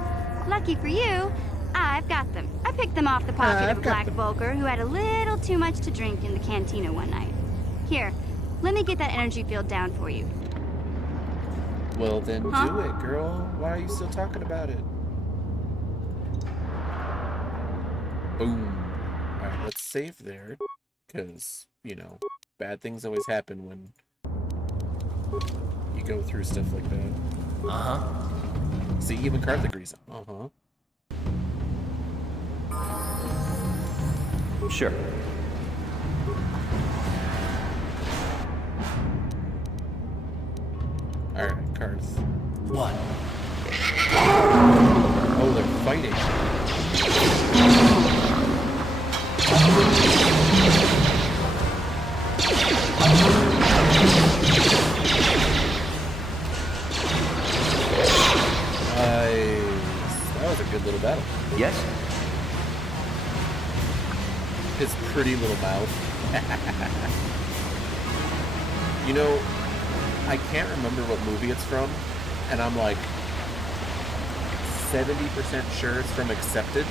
Lucky for you, I've got them. I picked them off the pocket of a black Vulgar who had a little too much to drink in the cantina one night. Here, let me get that energy field down for you. Well then do it, girl. Why are you still talking about it? Boom. Alright, let's save there. Because, you know, bad things always happen when you go through stuff like that. See, even Karth agrees. Sure. Alright, Karth. What? Oh, they're fighting. That was a good little battle. Yes? His pretty little mouth. You know, I can't remember what movie it's from, and I'm like 70% sure it's from Accepted.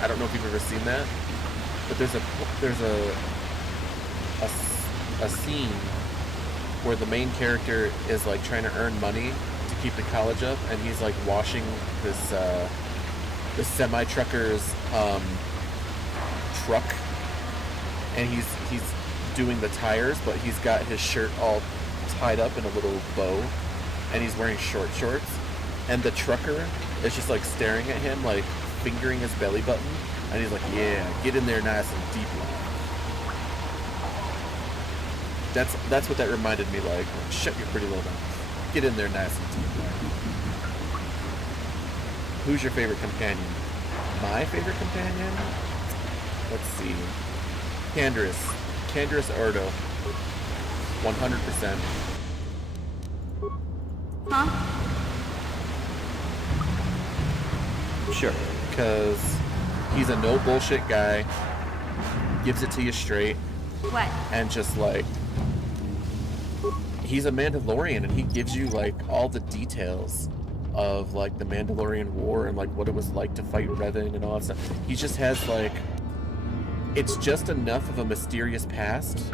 I don't know if you've ever seen that, but there's a scene where the main character is like trying to earn money to keep the college up, and he's like washing this semi-trucker's truck, and he's doing the tires, but he's got his shirt all tied up in a little bow, and he's wearing short shorts, and the trucker is just like staring at him, like fingering his belly button, and he's like, yeah, get in there nice and deep. That's what that reminded me like. Shut your pretty little mouth. Get in there nice and deep. Who's your favorite companion? My favorite companion? Let's see. Canderous Ordo. 100%. Sure. Because he's a no bullshit guy. Gives it to you straight. What? And just like, he's a Mandalorian, and he gives you like all the details of like the Mandalorian War and like what it was like to fight Revan and all that stuff. He just has like, it's just enough of a mysterious past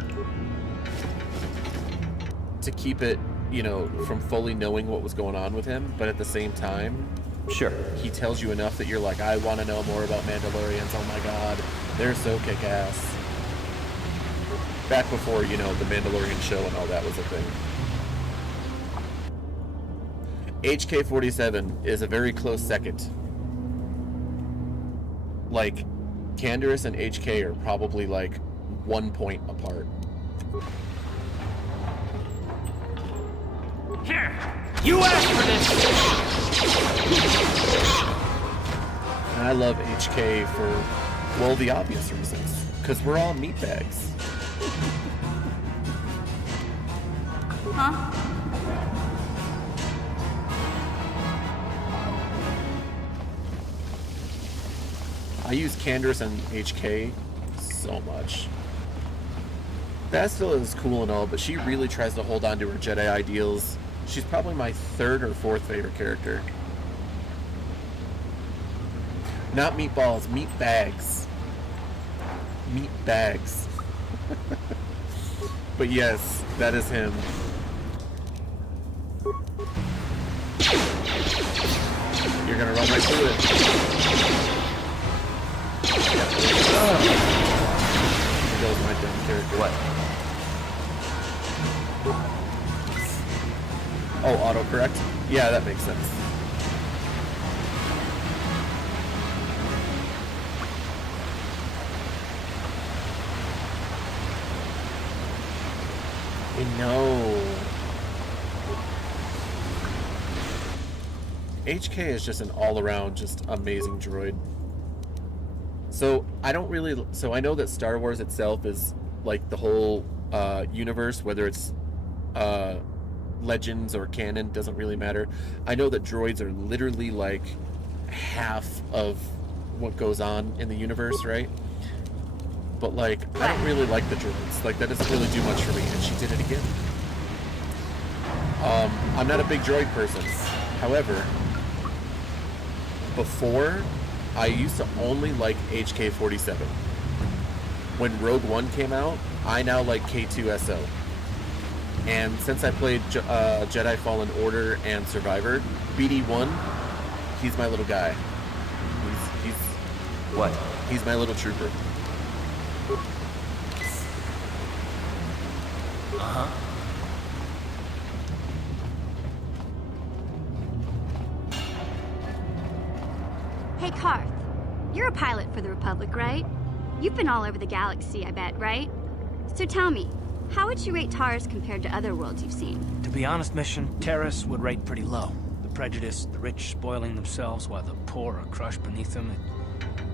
to keep it, you know, from fully knowing what was going on with him, but at the same time, sure, he tells you enough that you're like, I want to know more about Mandalorians. Oh my god, they're so kick-ass. Back before, you know, the Mandalorian show and all that was a thing. HK-47 is a very close second. Like, Canderous and HK are probably like 1 point apart. Here, you asked for this. And I love HK for, well, the obvious reasons. Because we're all meatbags. Huh? I use Canderous and HK so much. Bastila is cool and all, but she really tries to hold on to her Jedi ideals. She's probably my 3rd or 4th favorite character. Not meatballs, meat bags. Meat bags. But yes, that is him. You're gonna run right through it. There goes my dumb character. What? Oh, autocorrect? Yeah, that makes sense. I know. HK is just an all-around, just amazing droid. So I know that Star Wars itself is like the whole universe, whether it's Legends or canon, doesn't really matter. I know that droids are literally like half of what goes on in the universe, right? But like, I don't really like the droids. Like, that doesn't really do much for me, and she did it again. I'm not a big droid person. However, before, I used to only like HK-47. When Rogue One came out, I now like K2SO. And since I played Jedi Fallen Order and Survivor, BD1, he's my little guy. He's what? He's my little trooper. Uh-huh. Hey, Karth. You're a pilot for the Republic, right? You've been all over the galaxy, I bet, right? So tell me, how would you rate Taurus compared to other worlds you've seen? To be honest, Mission, Terrace would rate pretty low. The prejudice, the rich spoiling themselves while the poor are crushed beneath them.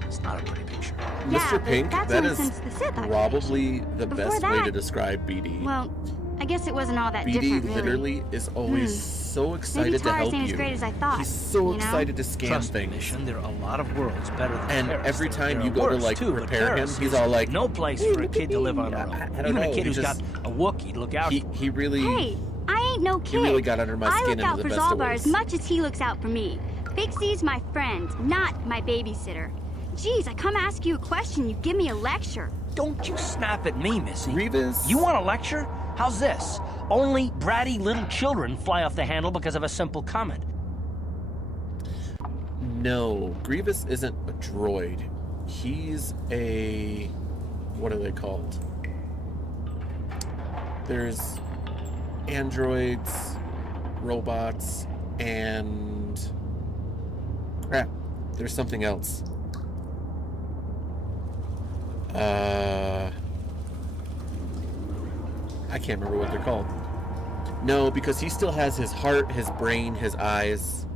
It's not a pretty picture. Yeah, Mr. Pink, that's that only is since the Sith probably the Before best way that- to describe BD. Well, I guess it wasn't all that BD different, really. literally is always so excited Maybe to Taurus help ain't you. as great as I thought. He's so you know? excited to scam Trust me, things. Mission, there are a lot of worlds better than And Terrace. every There time are you go to worse, like too, but repair him, Terrace he's is all like, no place for a kid to live on their own. I don't Even know, a kid he who's just- got a Wookiee to look out for. he really. Hey, I ain't no kid. He really got under my I skin look in out the for best of Zalbar ways. as much as he looks out for me. Big Z's my friend, not my babysitter. Geez, I come ask you a question, you give me a lecture. Don't you snap at me, Missy. Grievous. You want a lecture? How's this? Only bratty little children fly off the handle because of a simple comment. No, Grievous isn't a droid. He's a... what are they called? There's androids, robots, and... crap, there's something else. I can't remember what they're called. No, because he still has his heart, his brain, his eyes.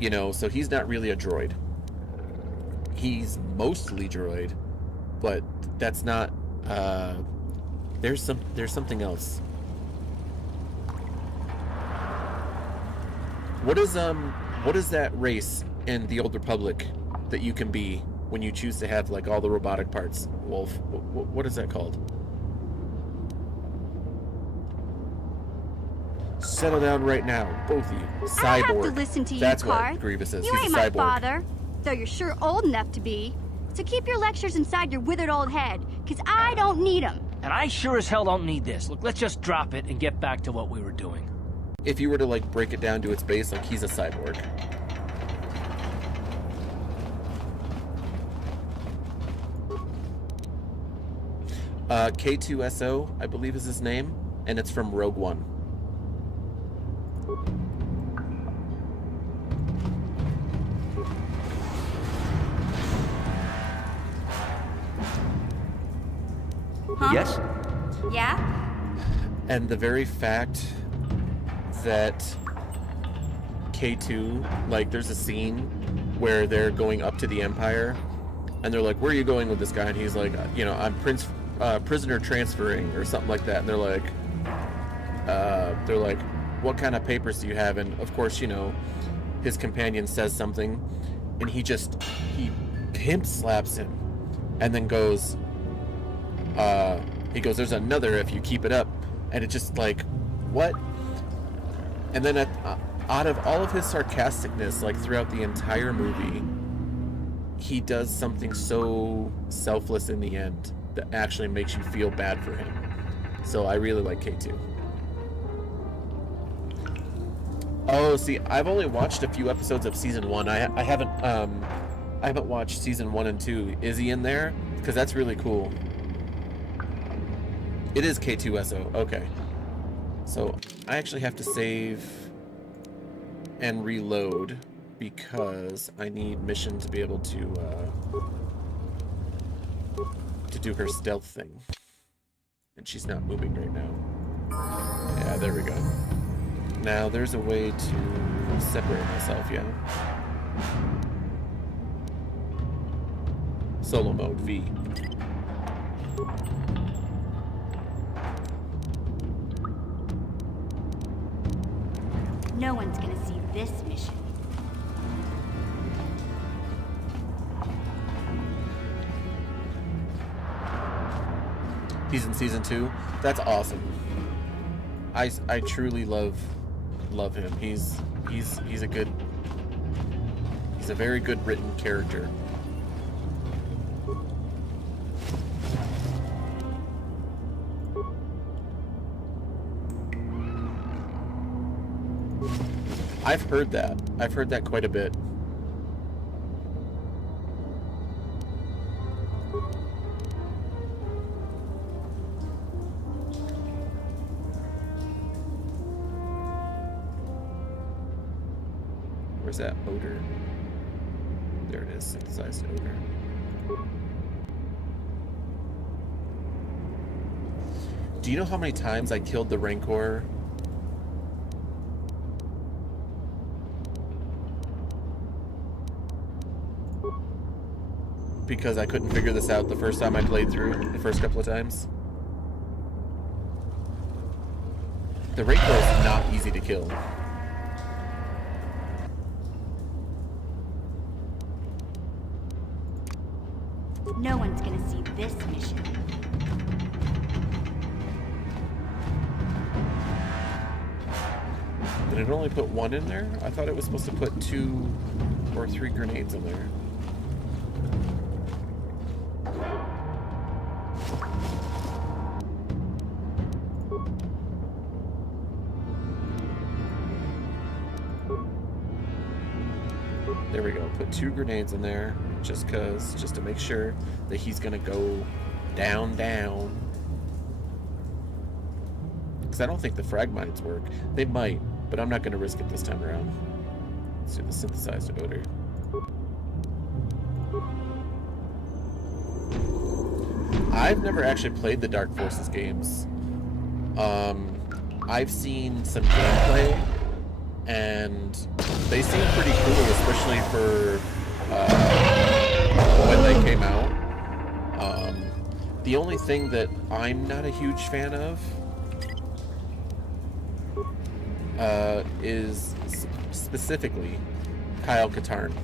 You know, so he's not really a droid. He's mostly droid, but that's not. There's something else. What is that race in the Old Republic that you can be when you choose to have like all the robotic parts? Wolf. What is that called? Settle down right now, both of you. Cyborg. I don't have to listen to you, That's Card. what Grievous is. You He's ain't a my cyborg. father, though you're sure old enough to be. So keep your lectures inside your withered old head, because I don't need them. And I sure as hell don't need this. Look, let's just drop it and get back to what we were doing. If you were to, like, break it down to its base, like, he's a cyborg. K2SO, I believe is his name, and it's from Rogue One. Huh? Yes? Yeah? And the very fact that K2, like, there's a scene where they're going up to the Empire, and they're like, where are you going with this guy? And he's like, you know, I'm prisoner transferring, or something like that. And they're like, what kind of papers do you have? And, of course, you know, his companion says something, and he pimp slaps him, and then goes, he goes, there's another if you keep it up. And it just like, what? And then out of all of his sarcasticness, like throughout the entire movie, he does something so selfless in the end that actually makes you feel bad for him. So I really like K2. Oh, see, I've only watched a few episodes of season 1. I haven't watched season 1 and 2. Is he in there? Because that's really cool. It is K2SO. Okay. So I actually have to save and reload because I need Mission to be able to do her stealth thing. And she's not moving right now. Yeah, there we go. Now there's a way to separate myself, yeah. Solo mode, V. No one's gonna see this mission. He's in season 2. That's awesome. I truly love him. He's a very good written character. I've heard that. I've heard that quite a bit. Where's that odor? There it is, synthesized odor. Do you know how many times I killed the Rancor? Because I couldn't figure this out the first time I played through, the first couple of times. The Rancor is not easy to kill. No one's gonna see this mission. Did it only put one in there? I thought it was supposed to put 2 or 3 grenades in there. There we go. Put 2 grenades in there, just to make sure that he's gonna go down. Because I don't think the frag mines work. They might, but I'm not gonna risk it this time around. Let's do the synthesized odor. I've never actually played the Dark Forces games. I've seen some gameplay, and they seem pretty cool, especially for when they came out. The only thing that I'm not a huge fan of is specifically Kyle Katarn.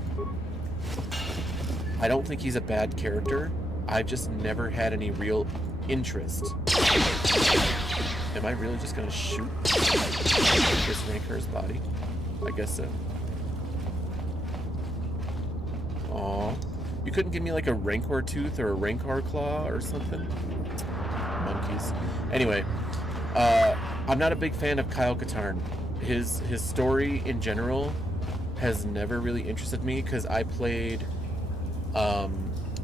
I don't think he's a bad character. I've just never had any real interest Am I really just gonna shoot this Rancor's body? I guess so. Aw. You couldn't give me like a Rancor tooth or a Rancor claw or something? Monkeys. Anyway, I'm not a big fan of Kyle Katarn. His story in general has never really interested me because I played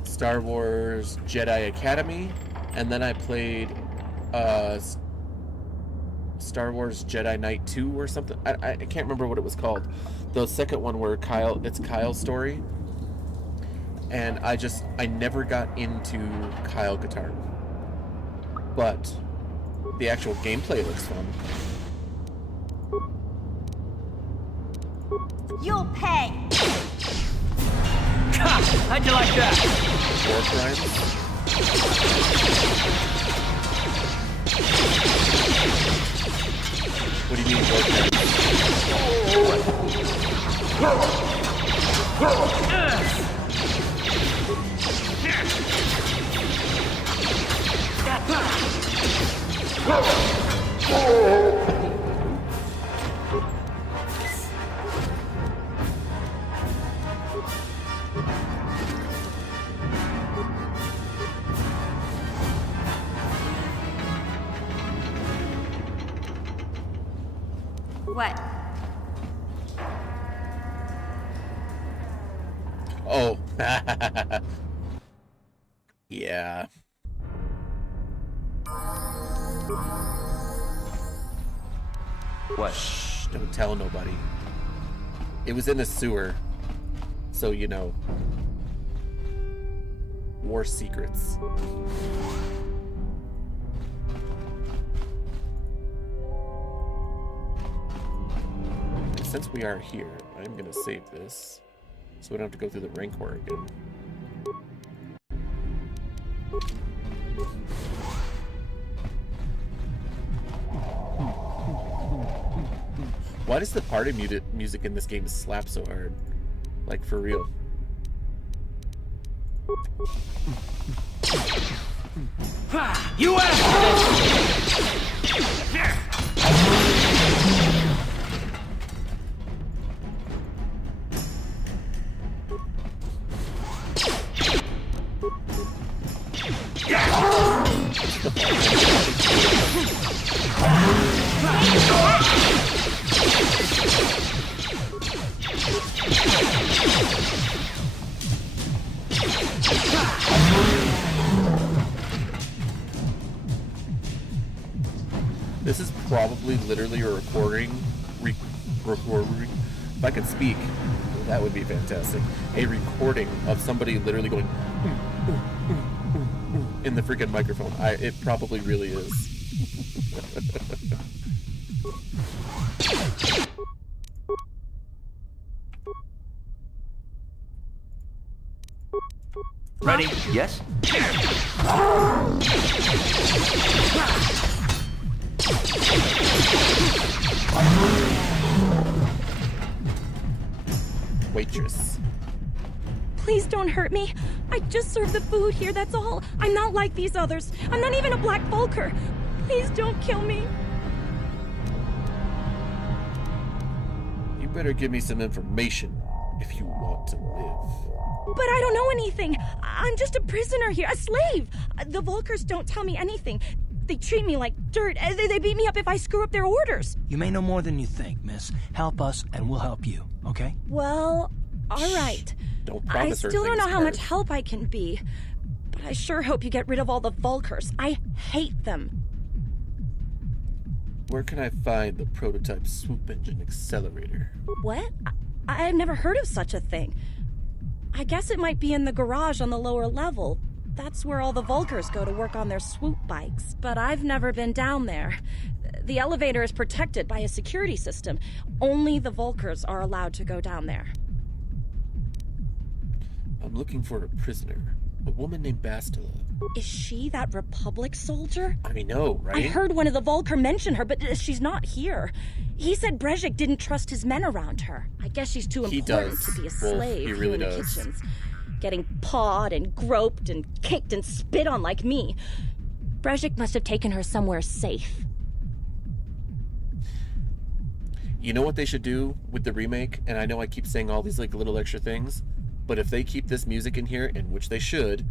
Star Wars Jedi Academy, and then I played Star Wars Jedi Knight 2 or something. I can't remember what it was called. The second one where it's Kyle's story. And I never got into Kyle Katarn. But the actual gameplay looks fun. You'll pay. How'd you like that? War crimes. What do you mean, war crimes? What? Oh. Yeah. What? Shh, don't tell nobody. It was in a sewer. So, you know. War secrets. Since we are here, I'm gonna save this. So we don't have to go through the Rancor again. Why does the party music in this game slap so hard? Like, for real. You This is probably literally a recording. If I could speak, that would be fantastic. A recording of somebody literally going in the freaking microphone. It probably really is. ready? Yes? Waitress. Please don't hurt me. I just serve the food here, that's all. I'm not like these others. I'm not even a Black Vulker. Please don't kill me. You better give me some information if you want to live. But I don't know anything. I'm just a prisoner here, a slave. The Vulkers don't tell me anything. They treat me like dirt. They beat me up if I screw up their orders. You may know more than you think, miss. Help us and we'll help you, okay? Well, all right. Don't I promise her still don't things, know how much Kurt. help I can be. But I sure hope you get rid of all the Vulkers. I hate them. Where can I find the prototype swoop engine accelerator? What? I've never heard of such a thing. I guess it might be in the garage on the lower level. That's where all the Vulkers go to work on their swoop bikes. But I've never been down there. The elevator is protected by a security system. Only the Vulkers are allowed to go down there. I'm looking for a prisoner. A woman named Bastila. Is she that Republic soldier? I know, right? I heard one of the Vulkar mention her, but she's not here. He said Brezhik didn't trust his men around her. I guess she's too important to be a slave he really here in the does. kitchens. Getting pawed and groped and kicked and spit on like me. Brezhik must have taken her somewhere safe. You know what they should do with the remake? And I know I keep saying all these like little extra things, but if they keep this music in here, and which they should,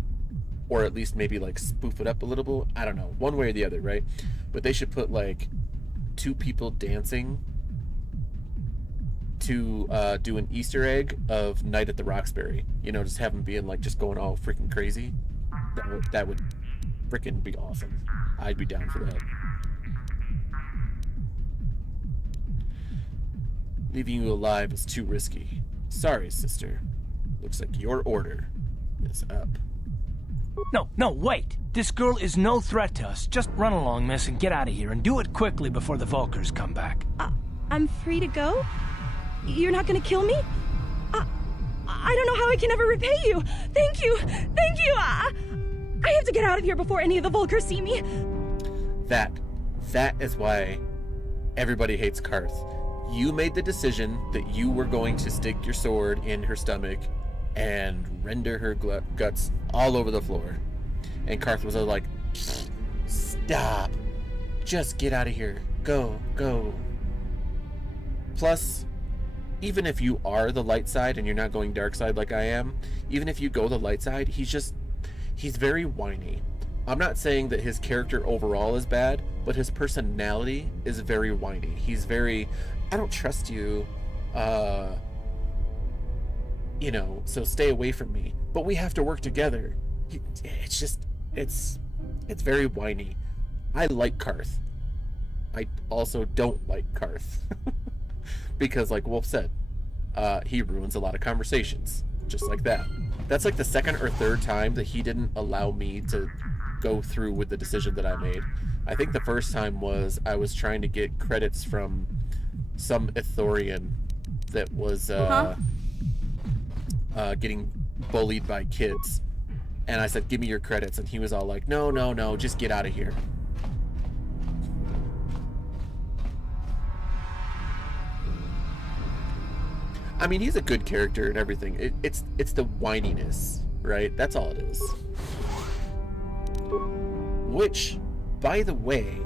or at least maybe like spoof it up a little bit, I don't know, one way or the other, right? But they should put like 2 people dancing to do an Easter egg of Night at the Roxbury. You know, just have them being like just going all freaking crazy. That would freaking be awesome. I'd be down for that. Leaving you alive is too risky. Sorry, sister. Looks like your order is up. No, wait. This girl is no threat to us. Just run along, miss, and get out of here, and do it quickly before the Vulkars come back. I'm free to go? You're not gonna kill me? I don't know how I can ever repay you. Thank you. I have to get out of here before any of the Vulkars see me. That is why everybody hates Karth. You made the decision that you were going to stick your sword in her stomach and render her guts all over the floor. And Karth was like, stop. Just get out of here. Go. Plus, even if you are the light side and you're not going dark side like I am, even if you go the light side, he's very whiny. I'm not saying that his character overall is bad, but his personality is very whiny. He's very, I don't trust you, you know, so stay away from me. But we have to work together. It's very whiny. I like Karth. I also don't like Karth. Because like Wolf said, he ruins a lot of conversations. Just like that. That's like the second or third time that he didn't allow me to go through with the decision that I made. I think the first time was I was trying to get credits from some Ithorian that was getting bullied by kids. And I said, give me your credits. And he was all like, no, just get out of here. I mean, he's a good character and everything. It's the whininess, right? That's all it is. Which, by the way,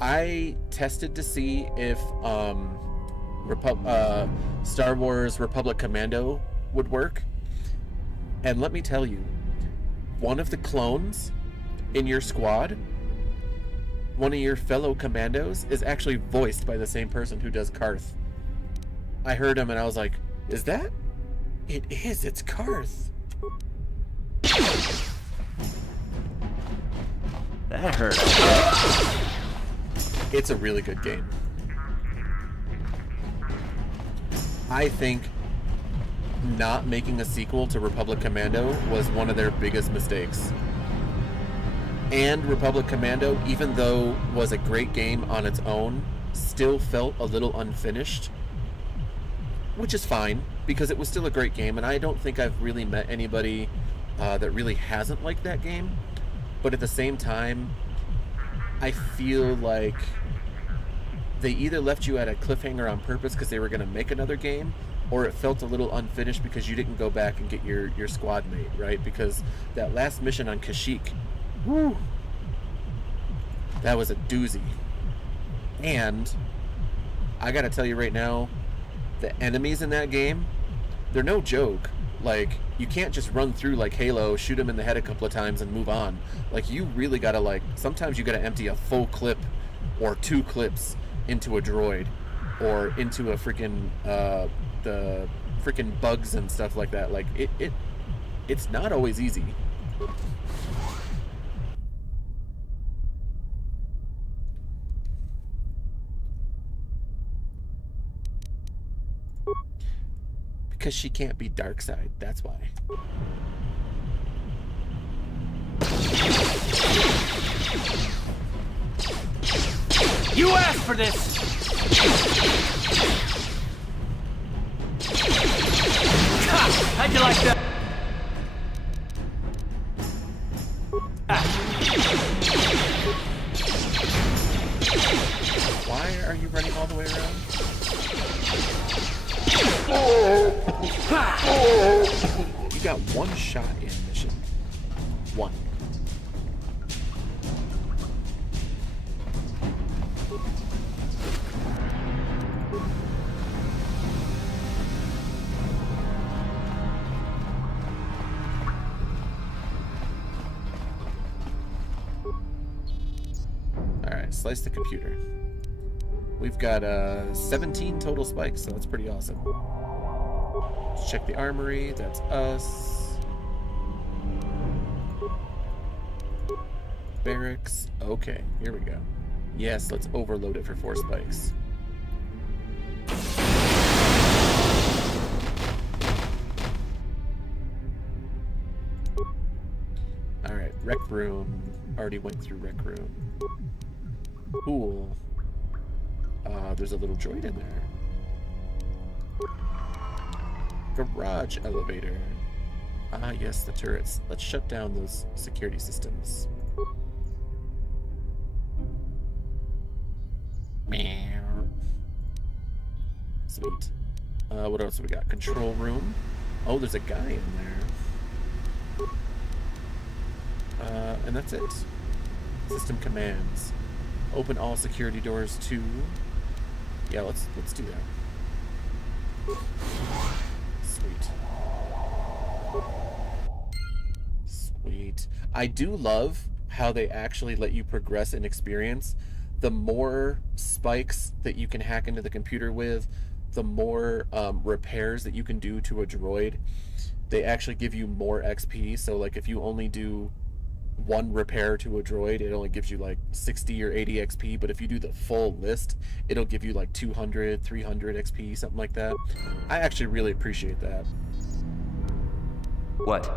I tested to see if Star Wars Republic Commando would work. And let me tell you, one of the clones in your squad, one of your fellow commandos, is actually voiced by the same person who does Karth. I heard him and I was like, is that? It is, it's Karth. That hurt. It's a really good game. I think not making a sequel to Republic Commando was one of their biggest mistakes. And Republic Commando, even though was a great game on its own, still felt a little unfinished. Which is fine, because it was still a great game, and I don't think I've really met anybody that really hasn't liked that game. But at the same time, I feel like they either left you at a cliffhanger on purpose because they were going to make another game, or it felt a little unfinished because you didn't go back and get your squad mate, right? Because that last mission on Kashyyyk, woo, that was a doozy. And I gotta tell you right now, the enemies in that game, they're no joke. Like, you can't just run through like Halo, shoot them in the head a couple of times and move on. Like, you really gotta, like, sometimes you gotta empty a full clip or 2 clips into a droid or into a freaking the freaking bugs and stuff like that. Like, it's not always easy. Because she can't be Darkside, that's why. You asked for this! How'd you like that? Why are you running all the way around? You got 1 shot in mission. 1. slice the computer. We've got 17 total spikes, so that's pretty awesome. Let's check the armory. That's us. Barracks. Okay, here we go. Yes, let's overload it for 4 spikes. Alright, rec room. Already went through rec room. Cool. There's a little droid in there. Garage elevator. Ah, yes, the turrets. Let's shut down those security systems. Sweet. What else have we got? Control room. Oh, there's a guy in there. And that's it. System commands. Open all security doors to... Yeah, let's do that. Sweet. Sweet. I do love how they actually let you progress in experience. The more spikes that you can hack into the computer with, the more repairs that you can do to a droid. They actually give you more XP. So like if you only do 1 repair to a droid, it only gives you like 60 or 80 XP, but if you do the full list, it'll give you like 200, 300 XP, something like that. I actually really appreciate that. What?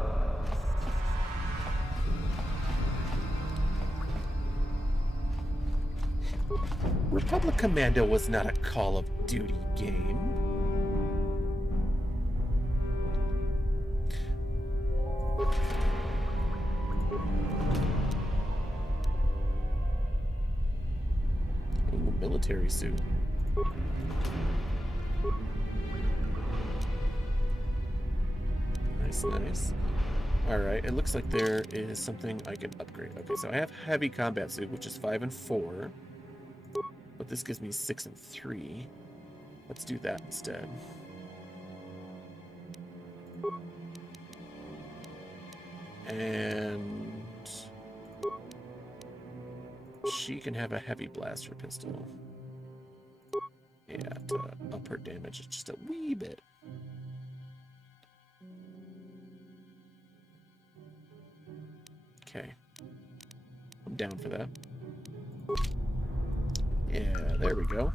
Republic Commando was not a Call of Duty game. Ooh, military suit. Nice, nice. Alright, it looks like there is something I can upgrade. Okay, so I have heavy combat suit, which is 5 and 4. But this gives me 6 and 3. Let's do that instead. And she can have a heavy blaster pistol. Yeah, to up her damage just a wee bit. Okay. I'm down for that. Yeah, there we go.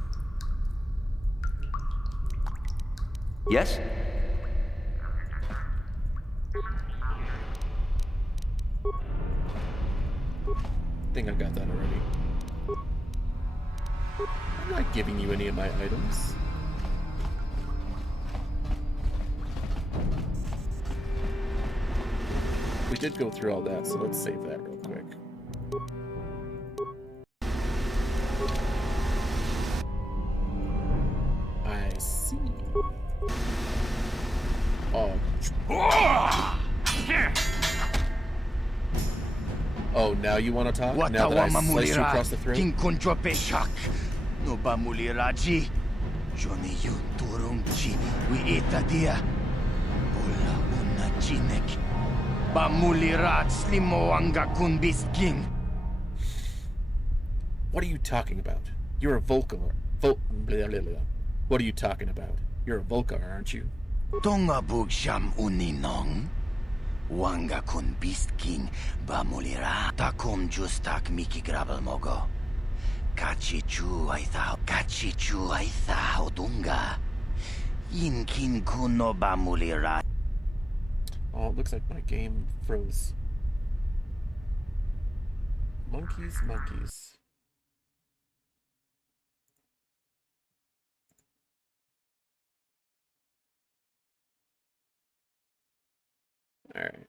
Yes? I think I got that already. I'm not giving you any of my items. We did go through all that, so let's save that real quick. I see. Oh, now you want to talk? Now that I sliced you across the throat? King Kunjo Peshak. No Bamuliraji. Johnny you turumchi. We itadia. Ola una chinek. Bamulirat slimo anga kunbis king. What are you talking about? You're a Vulcan. What are you talking about? You're a Vulcan, aren't you? Tonga bugsham uninong. Wanga kun beast king bamulira takum justak miki grabel mogo. Kachichu aitha odunga. Inkin kuno bamulira. Oh, it looks like my game froze. Monkeys, monkeys. Alright.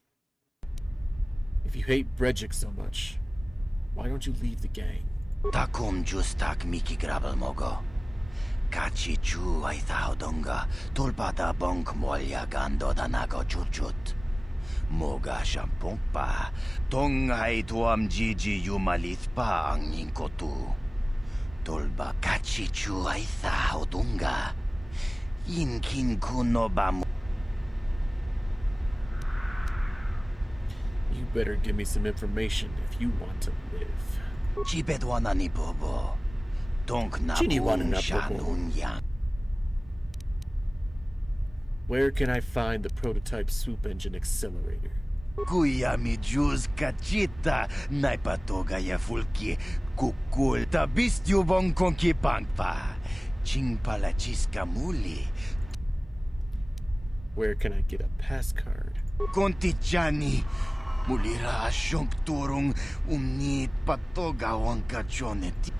If you hate Brejik so much, why don't you leave the gang? Takum justak miki grabel mogo. Kachichu aitha odunga. Tulpata bonk molya gando danago churchut. Moga shampongpa. Tongai tuam jiji yumalith pa ang yingkotu. Tolba kachichu aitha odunga. Inkin kuno bamu. You better give me some information if you want to live. Chipedwana ni bobo. Donk na Chiniwana boom na sha bobo. nun yang. Where can I find the prototype swoop engine accelerator? Kuya mi juz kachita. Naipatoga ya fulki. Kukul tabistyo bong konki pangpa. Chingpala chiska muli. Where can I get a pass card? Konti chani. Mulira asyong turong umnit patoga wang kachonet.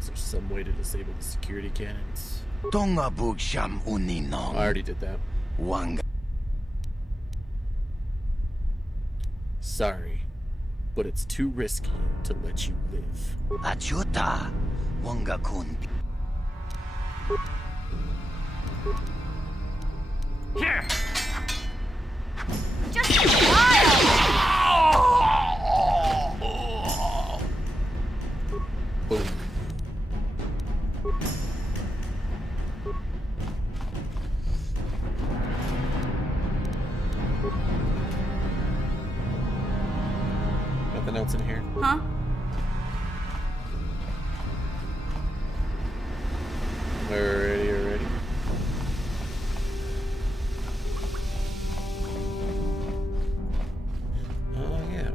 Is there some way to disable the security cannons? Tonga bugsham uninong. I already did that. Wanga. Sorry, but it's too risky to let you live. Achuta. Wanga kun. Here! Just a while! Boom. Nothing else in here? Huh? Alrighty. Oh, yeah.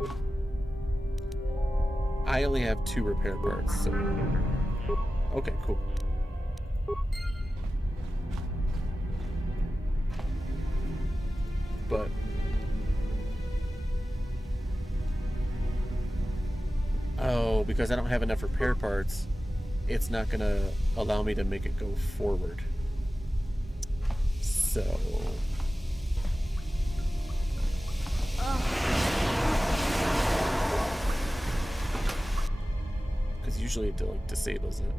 I only have 2 repair parts, so... Okay, cool. But... Oh, because I don't have enough repair parts, it's not gonna allow me to make it go forward. So... Because usually it like disables it.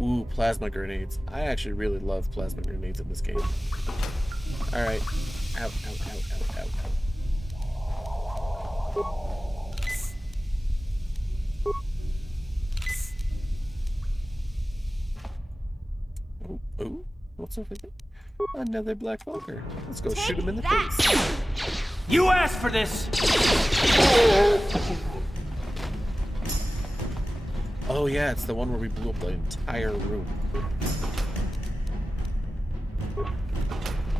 Ooh, plasma grenades. I actually really love plasma grenades in this game. Alright. Out. Oh, what's over there? Another black Vulker. Let's go shoot him in the face. You asked for this! Oh yeah, it's the one where we blew up the entire room.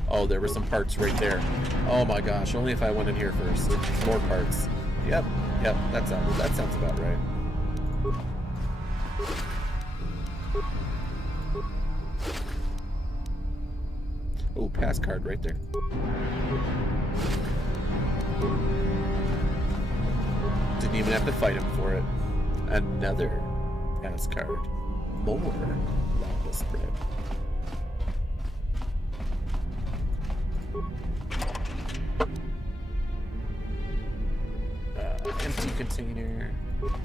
Oh, there were some parts right there. Oh my gosh, only if I went in here first. More parts. Yep, that sounds about right. Oh, pass card right there. Didn't even have to fight him for it. Another pass card. More lava spread. Empty container.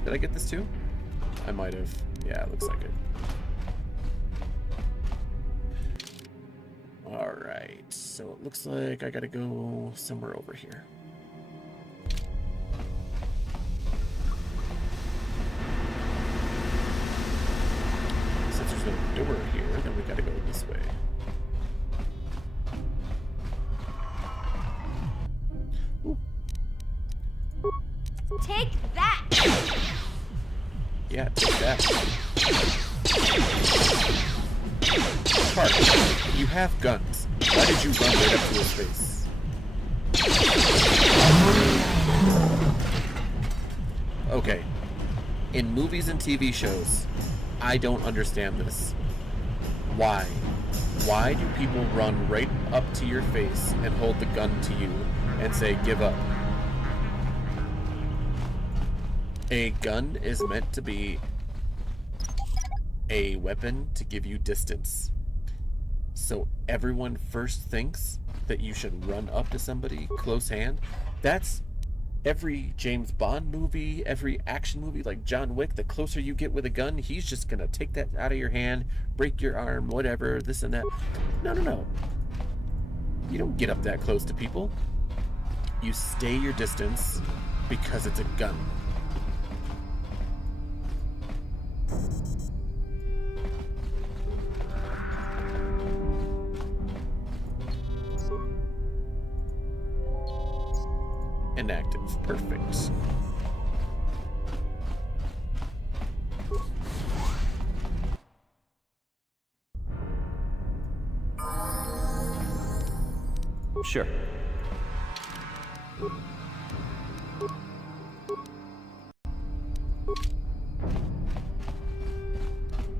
Did I get this too? I might have. Yeah, it looks like it. Alright, so it looks like I gotta go somewhere over here. Since there's no door here, then we gotta go this way. Ooh. Take that! Yeah, take that. Park, you have guns. Why did you run right up to his face? Okay. In movies and TV shows, I don't understand this. Why? Why do people run right up to your face and hold the gun to you and say, give up? A gun is meant to be a weapon to give you distance. So everyone first thinks that you should run up to somebody close hand. That's every James Bond movie, every action movie like John Wick. The closer you get with a gun, he's just gonna take that out of your hand, break your arm, whatever, this and that. No. You don't get up that close to people. You stay your distance because it's a gun. Inactive. Perfect. Sure.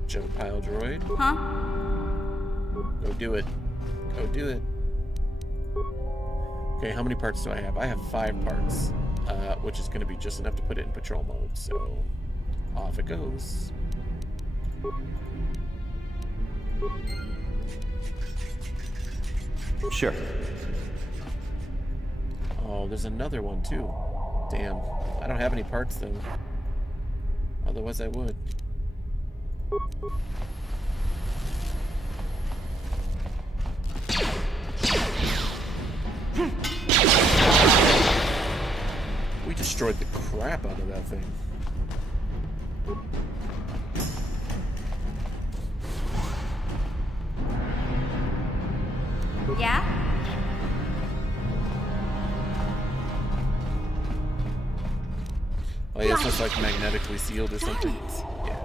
Jump pile droid. Huh? Go do it. Go do it. Okay, how many parts do I have? I have 5 parts, which is going to be just enough to put it in patrol mode, so off it goes. Sure. Oh, there's another one too. Damn. I don't have any parts though. Otherwise I would. We destroyed the crap out of that thing. Yeah? Oh yeah, it's like magnetically sealed or something. Yeah.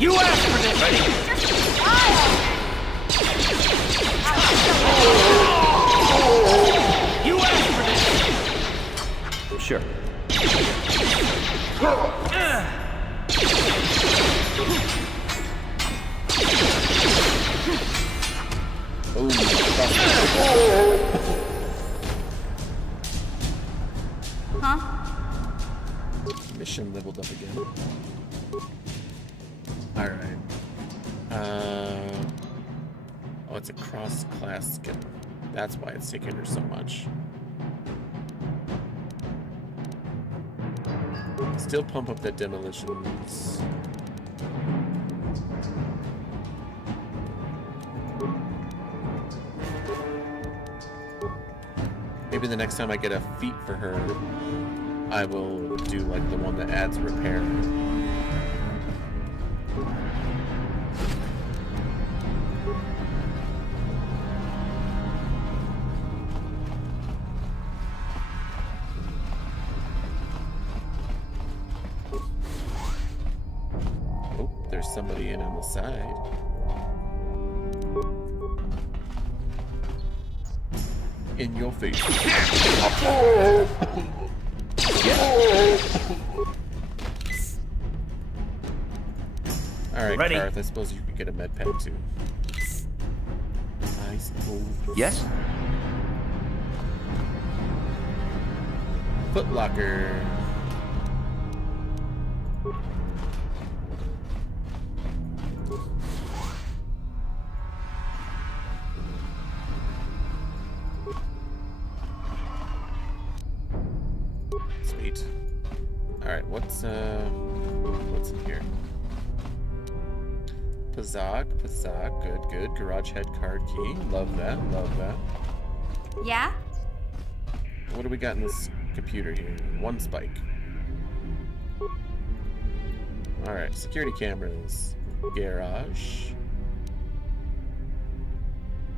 You asked for this! You asked for this! Sure. Huh? Mission leveled up again. Alright. Oh, it's a cross-class skill. That's why it's taking her so much. Still pump up that demolitions. Maybe the next time I get a feat for her, I will do like the one that adds repair. Oh, there's somebody in on the side. In your face. Alright, Garth, I suppose you could get a med pad too. I suppose. Yes? Footlocker. Sweet. Alright, what's in here? Pazak, good. Garage head card key. Love that. Yeah? What do we got in this computer here? 1 spike. Alright, security cameras. Garage.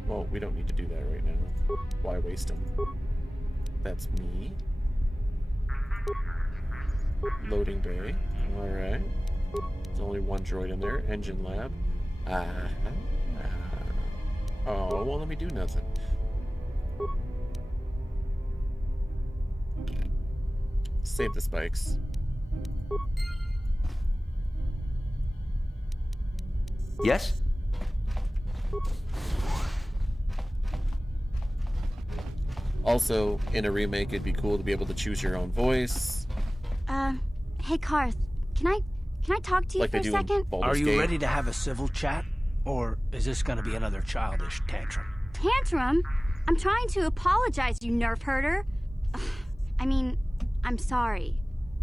Well, we don't need to do that right now. Why waste them? That's me. Loading bay. Alright. There's only 1 droid in there. Engine lab. Oh, well, let me do nothing. Save the spikes. Yes? Also, in a remake, it'd be cool to be able to choose your own voice. Hey, Karth, can I talk to you Like for they a do in second? Baldur's Are you Gate. ready to have a civil chat? Or is this gonna be another childish tantrum? Tantrum? I'm trying to apologize, you nerf herder. I mean, I'm sorry.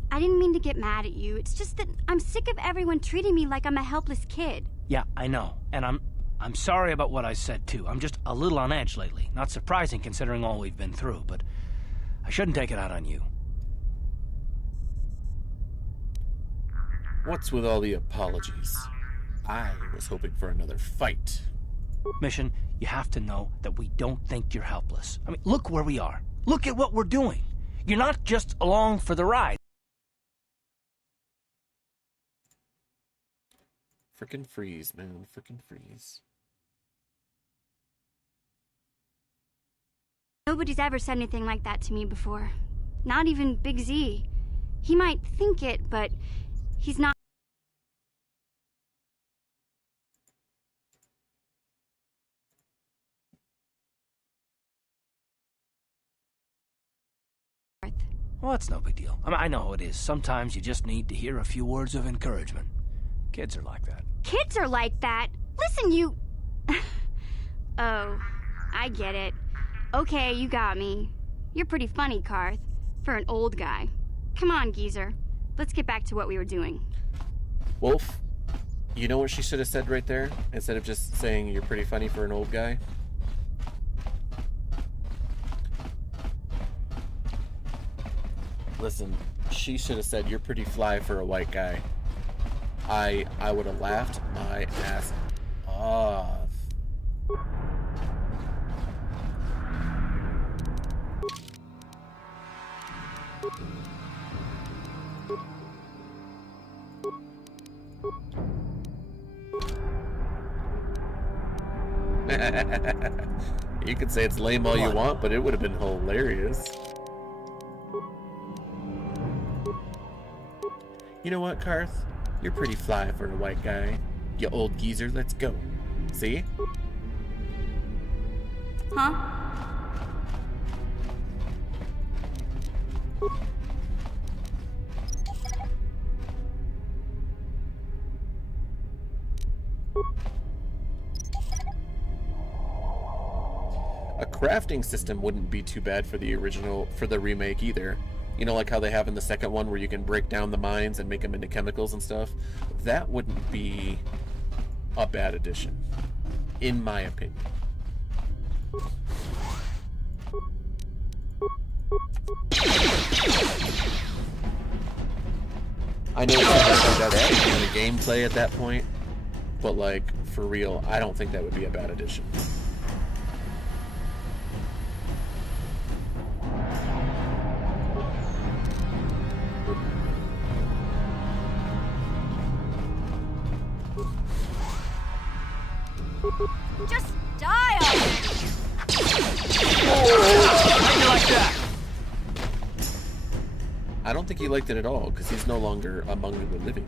I didn't mean to get mad at you. It's just that I'm sick of everyone treating me like I'm a helpless kid. Yeah, I know. And I'm sorry about what I said too. I'm just a little on edge lately. Not surprising considering all we've been through, but I shouldn't take it out on you. What's with all the apologies? I was hoping for another fight. Mission, you have to know that we don't think you're helpless. I mean, look where we are. Look at what we're doing. You're not just along for the ride. Frickin' freeze, man. Frickin' freeze. Nobody's ever said anything like that to me before. Not even Big Z. He might think it, but he's not. Well, that's no big deal. I mean, I know how it is. Sometimes you just need to hear a few words of encouragement. Kids are like that. Kids are like that? Listen, you... Oh, I get it. Okay, you got me. You're pretty funny, Karth, for an old guy. Come on, geezer. Let's get back to what we were doing. Wolf, you know what she should have said right there? Instead of just saying you're pretty funny for an old guy? Listen, she should have said you're pretty fly for a white guy. I would have laughed my ass off. You could say it's lame all you want, but it would have been hilarious. You know what, Karth? You're pretty fly for a white guy. You old geezer, let's go. See? Huh? A crafting system wouldn't be too bad for the original, for the remake either. You know, like how they have in the second one where you can break down the mines and make them into chemicals and stuff? That wouldn't be a bad addition, in my opinion. I know that's adding the gameplay at that point, but like, for real, I don't think that would be a bad addition. Just die already! How'd you like that? I don't think he liked it at all, because he's no longer among the living.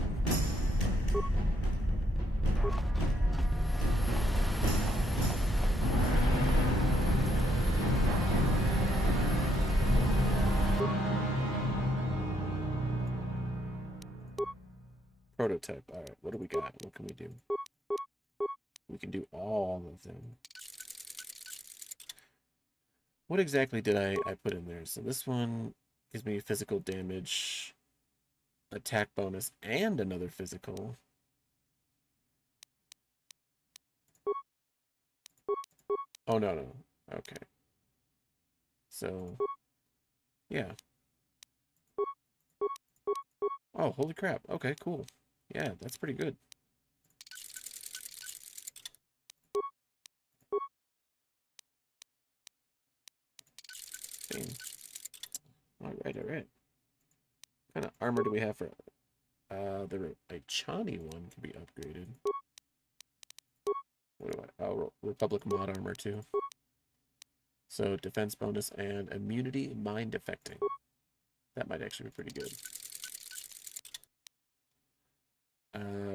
Prototype. Alright, what do we got? What can we do? We can do all of them. What exactly did I put in there? So this one gives me physical damage, attack bonus, and another physical. Oh, no. Okay. So, yeah. Oh, holy crap. Okay, cool. Yeah, that's pretty good. Alright. What kind of armor do we have for... the Chani one can be upgraded. What do I... Oh, Republic mod armor too. So, defense bonus and immunity mind affecting. That might actually be pretty good.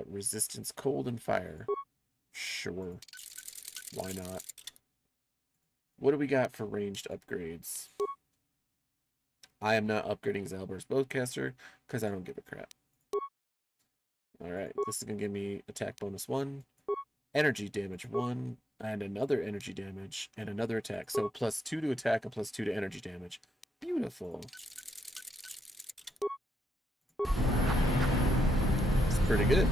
Resistance cold and fire. Sure. Why not? What do we got for ranged upgrades? I am not upgrading Zalbar's Bowcaster because I don't give a crap. Alright, this is going to give me attack bonus 1, energy damage 1, and another energy damage, and another attack. So +2 to attack and +2 to energy damage. Beautiful. It's pretty good.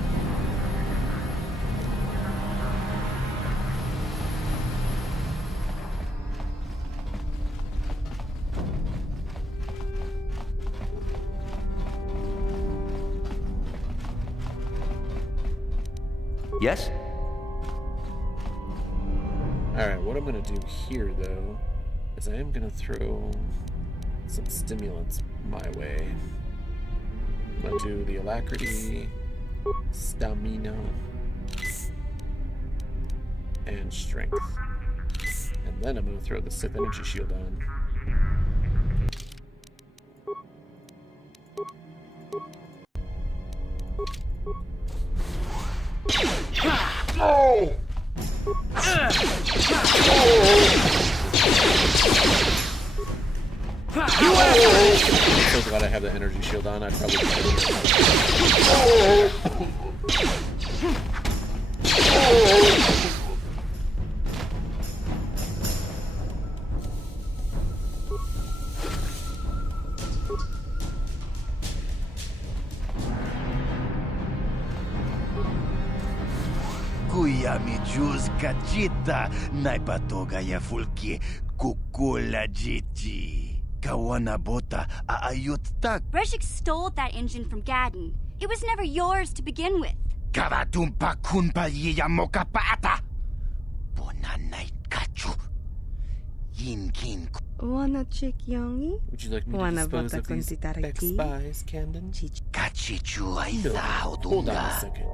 Yes? Alright, what I'm gonna do here, though, is I am gonna throw some stimulants my way. I'm gonna do the alacrity, stamina, and strength. And then I'm gonna throw the Sith energy shield on. Oh! I'm so glad I have the energy shield on. I'd probably Kuya mi juz kachita, naipatoga ya fulki, kukula jiti. Kawana bota aayut tak. Breshik stole that engine from Gadden. It was never yours to begin with. Kavatumpa kunpa yiya moka paata. Bona night kachu. Yinkin. Wanna check Yongi? Would you like me to dispose of these ex-spies, Candon? Kachichu ay No, hold on a second.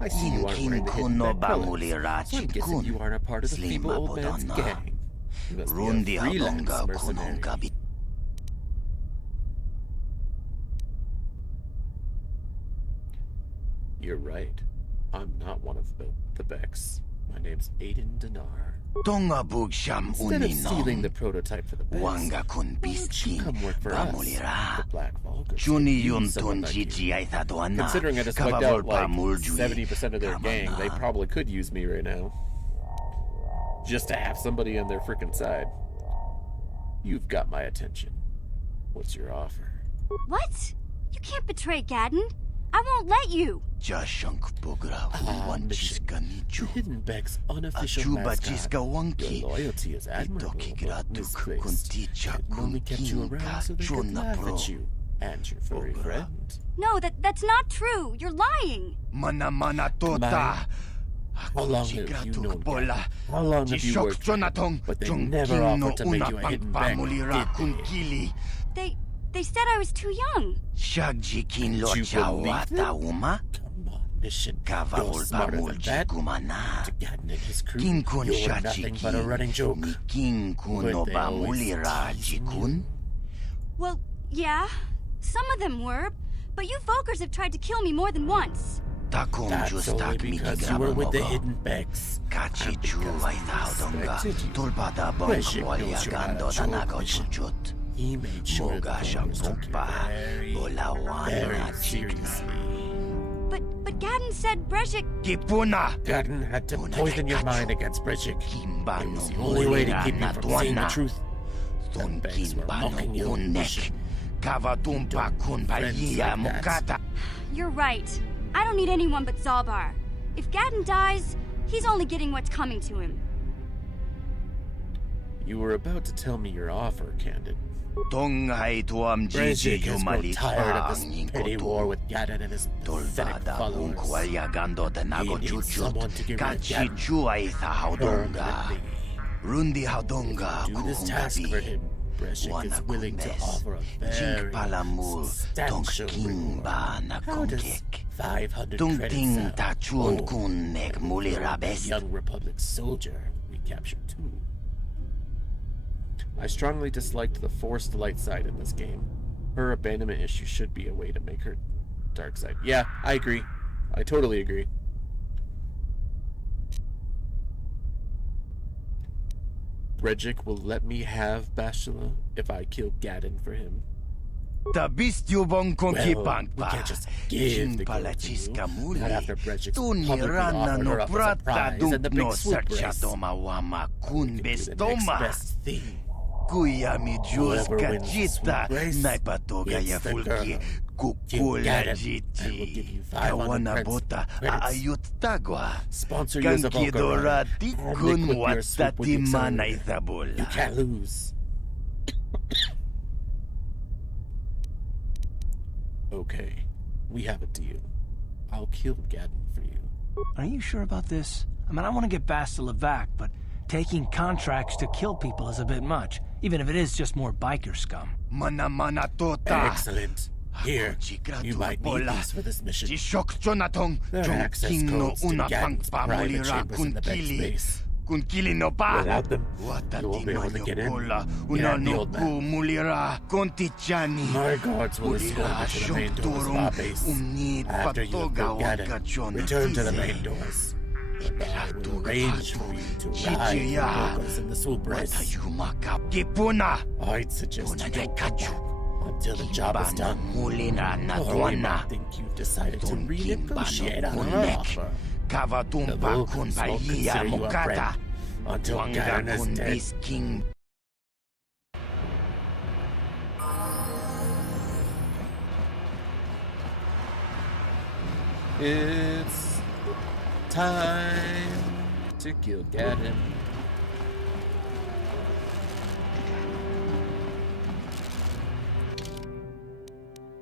I see you aren't wearing the hidden back colors, so I'm guessing you aren't a part of the feeble old man's gang. You must be a freelance mercenary. You're right. I'm not one of the Becks. My name's Aiden Dinar. Instead of stealing the prototype for the Becks, why don't you come work for us, the Black Vulgars? Like considering I just wiped out like 70% of their gang, they probably could use me right now. Just to have somebody on their frickin' side. You've got my attention. What's your offer? What? You can't betray Gadden. I won't let you. The Hidden Beck's unofficial mascot. Your loyalty is admirable, but misplaced. It only kept you around so they could laugh at you and your furry friend. No, that's not true. You're lying. Tota. How long have you known Gadden? How long have you worked for him? But they never offered to make you a Hidden Beck, did they? They said I was too young. Did you believe them? Mission. You're smarter than that. To Gadden and his crew, you're nothing but a running joke. Weren't they always teasing you? Well, yeah. Some of them were. But you folkers have tried to kill me more than once. That's only because you were with the Hidden Becks. And because they suspected you. Breshik knows you're not a joke, Mission. He made sure the Vulgars took you very seriously. But Gadden said Breshik... Gadden had to poison your mind against Breshik. It was the only way to keep you from seeing the truth. The Becks were mocking your mission. You're right. I don't need anyone but Zalbar. If Gadden dies, he's only getting what's coming to him. You were about to tell me your offer, Candid. Breshik has grown tired of this petty war with Gadden and his pathetic followers. He needs someone to get rid of Gadden permanently. Do this task for him. Breshik is willing to offer a very substantial reward. How does 500 credits sound? Oh, a young Republic soldier we captured too. I strongly disliked the forced light side in this game. Her abandonment issue should be a way to make her dark side. Yeah, I agree. I totally agree. Brejik will let me have Bastila if I kill Gadden for him. Well, we can't just give the girl to you. Not after Brejik's publicly offered her up as a prize and the big swoop race. We can do the next best thing. Whoever wins the swoop race, it's the girl. Kill Gadden, and we'll give you 500 credits. Sponsor you as a Vulgar and equip your swoop with the accelerator. You can't lose. Okay, we have a deal. I'll kill Gadden for you. Are you sure about this? I mean, I want to get Bastila back, but Taking contracts to kill people is a bit much, even if it is just more biker scum. Mana mana tota. Excellent. Here, you might need these for this mission. There are access codes to the gang's private chambers in the backspace. Without them, you won't be able to get in. Get out the old man. My guards will escort you to the main doors of our base. After you have killed Gaddon, return to the main doors. And I will arrange for you to ride the locals in the swoop race. I'd suggest you don't come back until the job is done. Or we might think you've decided to renegotiate on our offer. The Vulcans won't consider you a friend until Gaddon is dead. It's time to kill Gaddon.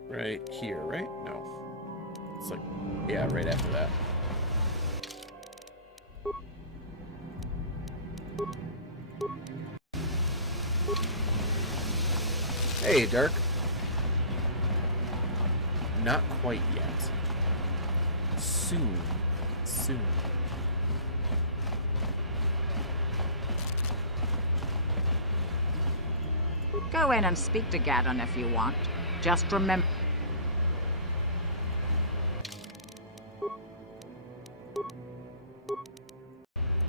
Right here, right? No. It's like, yeah, right after that. Hey, Dark. Not quite yet. Soon. Soon. Go in and speak to Gaddon if you want. Just remember...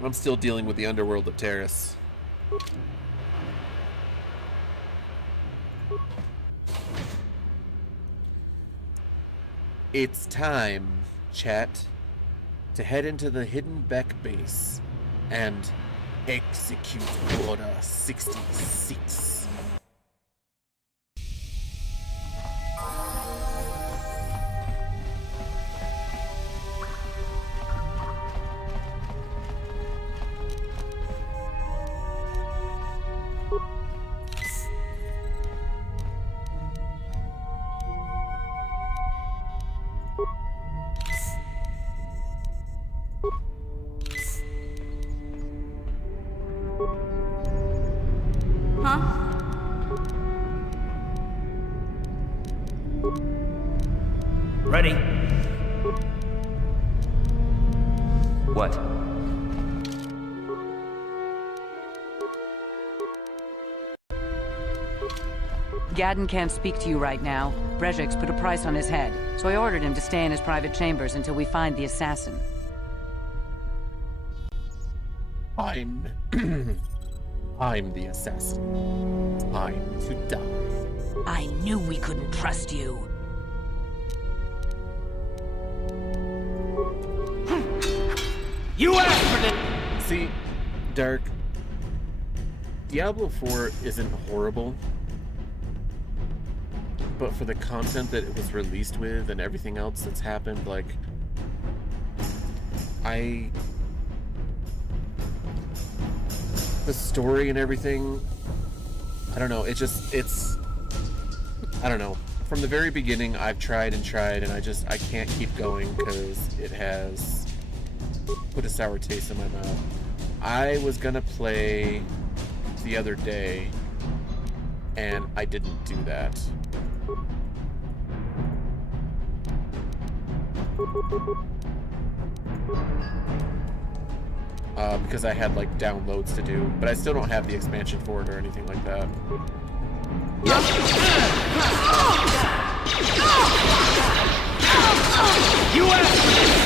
I'm still dealing with the underworld of Terrace. It's time, chat, to head into the Hidden Beck base and execute Order 66. Ready? What? Gaddon can't speak to you right now. Brejik's put a price on his head, so I ordered him to stay in his private chambers until we find the assassin. I'm the assassin. Time to die. I knew we couldn't trust you. You asked for this! See, Dark, Diablo 4 isn't horrible, but for the content that it was released with and everything else that's happened, like, the story and everything, I don't know, I don't know. From the very beginning, I've tried and tried, and I can't keep going because it has put a sour taste in my mouth. I was gonna play the other day, and I didn't do that. Because I had like downloads to do, but I still don't have the expansion for it or anything like that. You asked for this!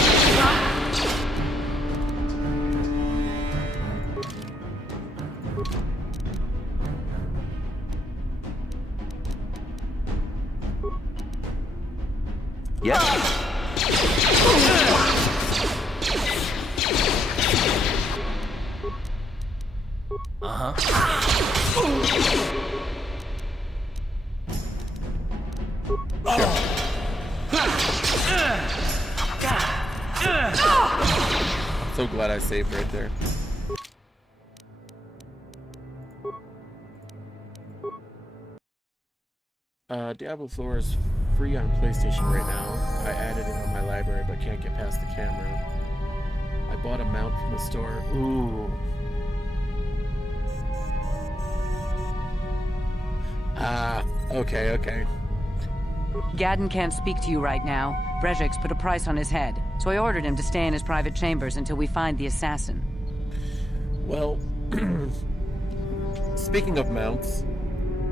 So glad I saved right there. Diablo 4 is free on PlayStation right now. I added it on my library, but can't get past the camera. I bought a mount from the store. Ooh. Okay. Gadden can't speak to you right now. Brejik's put a price on his head, so I ordered him to stay in his private chambers until we find the assassin. Well, speaking of mounts,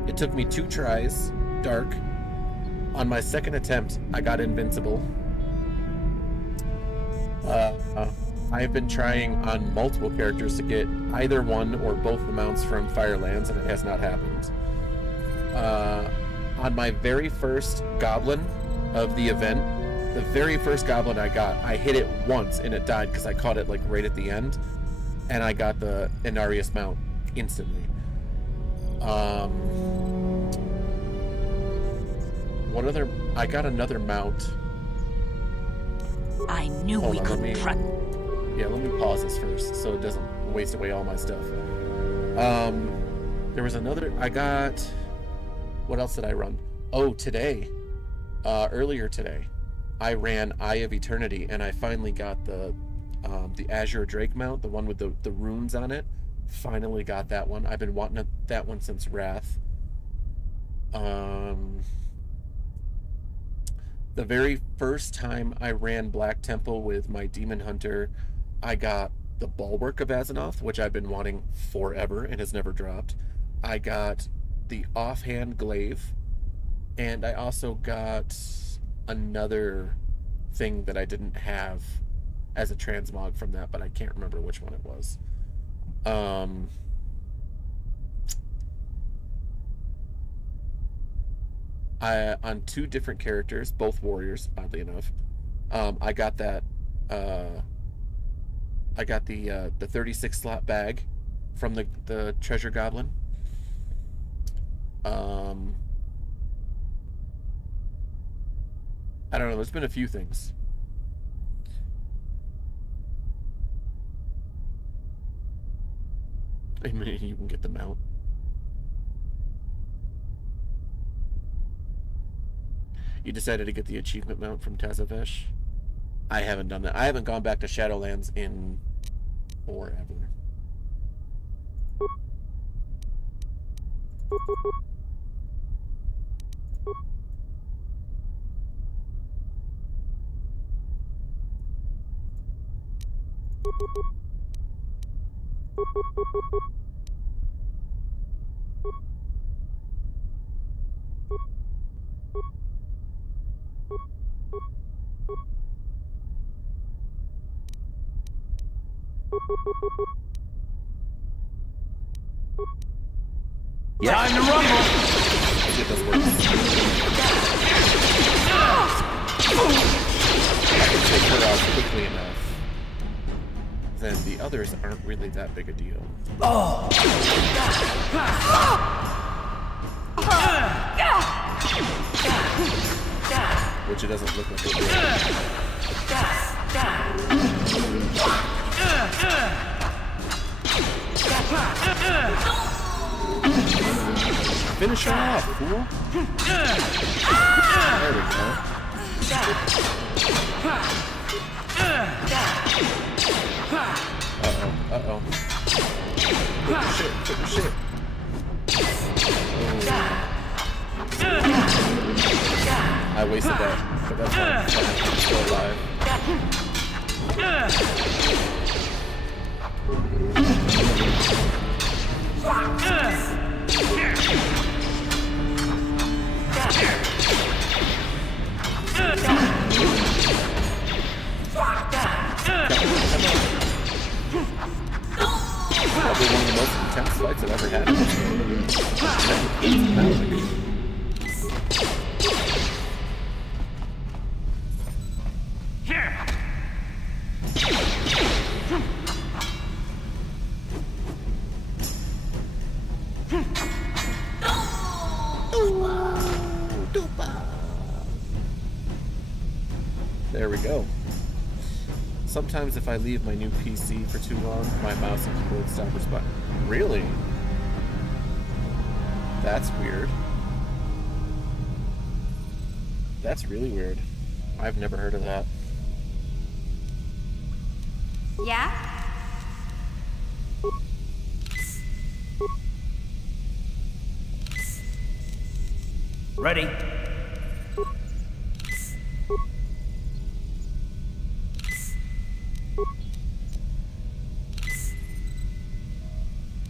it took me 2 tries, Dark. On my second attempt, I got invincible. I've been trying on multiple characters to get either one or both the mounts from Firelands, and it has not happened. On my very first goblin of the event, the very first goblin I got, I hit it once and it died because I caught it like right at the end, and I got the Inarius mount instantly. What other? I got another mount. I knew we couldn't Yeah, let me pause this first so it doesn't waste away all my stuff. There was another. I got. What else did I run? Oh, today. Earlier today, I ran Eye of Eternity, and I finally got the Azure Drake mount, the one with the runes on it. Finally got that one. I've been wanting that one since Wrath. The very first time I ran Black Temple with my Demon Hunter, I got the Bulwark of Azzinoth, which I've been wanting forever and has never dropped. I got the Offhand Glaive, and I also got another thing that I didn't have as a transmog from that, but I can't remember which one it was. On 2 different characters, both warriors, oddly enough. I got that. I got the 36 slot bag from the treasure goblin. I don't know. There's been a few things. I mean, you can get the mount. You decided to get the achievement mount from Tazavesh? I haven't done that. I haven't gone back to Shadowlands in forever. Yeah. Time to rumble! Let's get those words. I can take her out quickly enough. Then the others aren't really that big a deal. Which it doesn't look like it will. Finish her off, fool. There we go. Uh-oh. Put your shit. I wasted that, but that's fine. I'm still alive. Probably one of the most intense fights I've ever had in this game. There we go. Sometimes if I leave my new PC for too long, my mouse and keyboard stop responding. Really? That's weird. That's really weird. I've never heard of that. Yeah? Ready.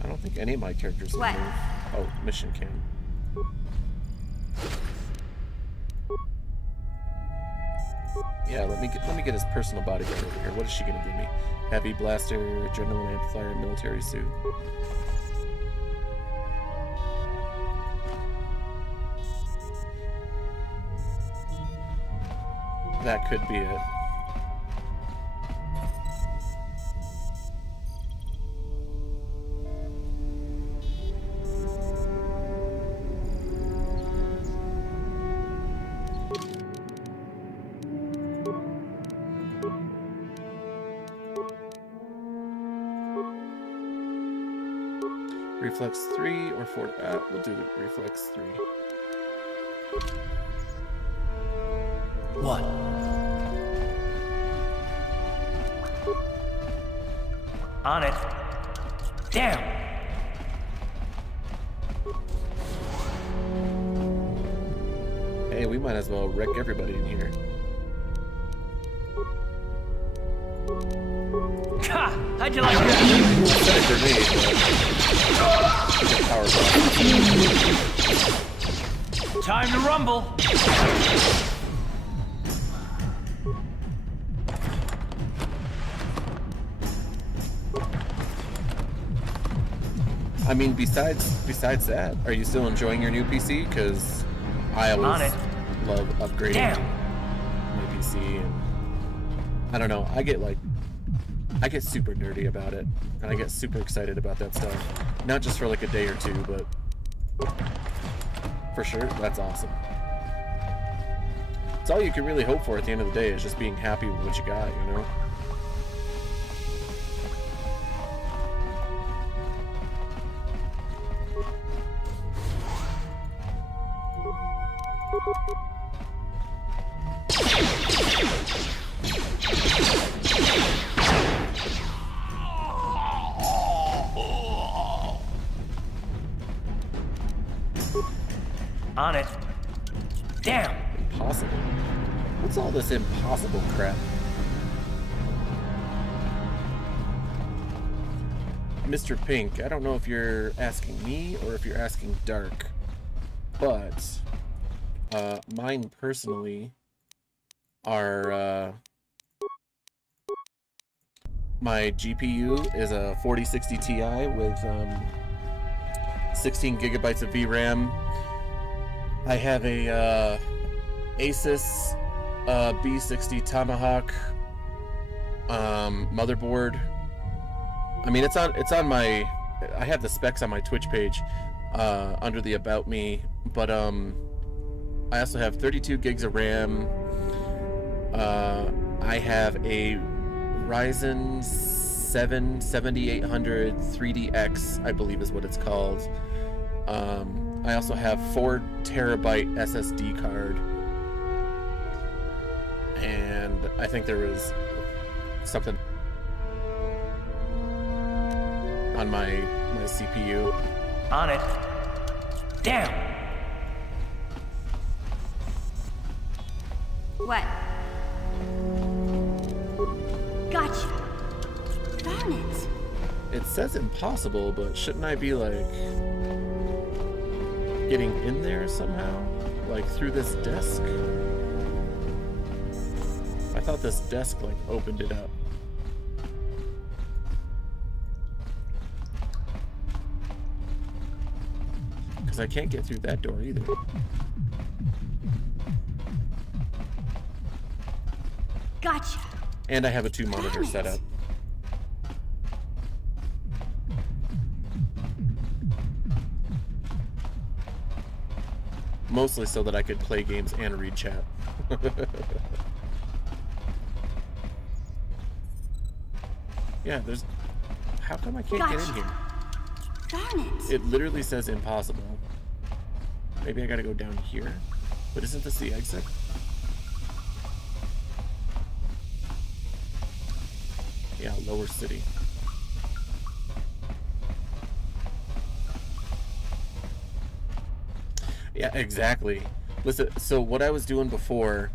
I don't think any of my characters can move. Oh, Mission can. Yeah, let me get his personal bodyguard over here. What is she gonna give me? Heavy blaster, adrenaline amplifier, military suit. That could be it. Reflex 3 or 4? We'll do Reflex 3. What? On it. Damn! Hey, we might as well wreck everybody in here. Ha! How'd you like that? Set a grenade, but... Time to rumble! I mean, besides that, are you still enjoying your new PC? Because I always love upgrading my PC, and I don't know. I get super nerdy about it, and I get super excited about that stuff. Not just for like a day or two, but for sure, that's awesome. It's all you can really hope for at the end of the day is just being happy with what you got, you know? On it. Damn! Impossible. What's all this impossible crap? Mr. Pink, I don't know if you're asking me or if you're asking Dark, but mine personally are my GPU is a 4060 Ti with 16 gigabytes of VRAM. I have a Asus B60 Tomahawk motherboard. I mean, it's on my. I have the specs on my Twitch page under the About Me, but I also have 32 gigs of RAM. I have a Ryzen 7 7800 3DX, I believe is what it's called. I also have 4 terabyte SSD card, and I think there was something on my CPU. On it. Damn! What? Gotcha. Darn it. It says impossible, but shouldn't I be like getting in there somehow? Like through this desk? I thought this desk like opened it up. Because I can't get through that door either. Gotcha. And I have a 2-monitor setup. Mostly so that I could play games and read chat. Yeah, there's... How come I can't get in here? Darn it. It literally says impossible. Maybe I gotta go down here? But isn't this the exit? Yeah, lower city. Yeah, exactly. Listen, so what I was doing before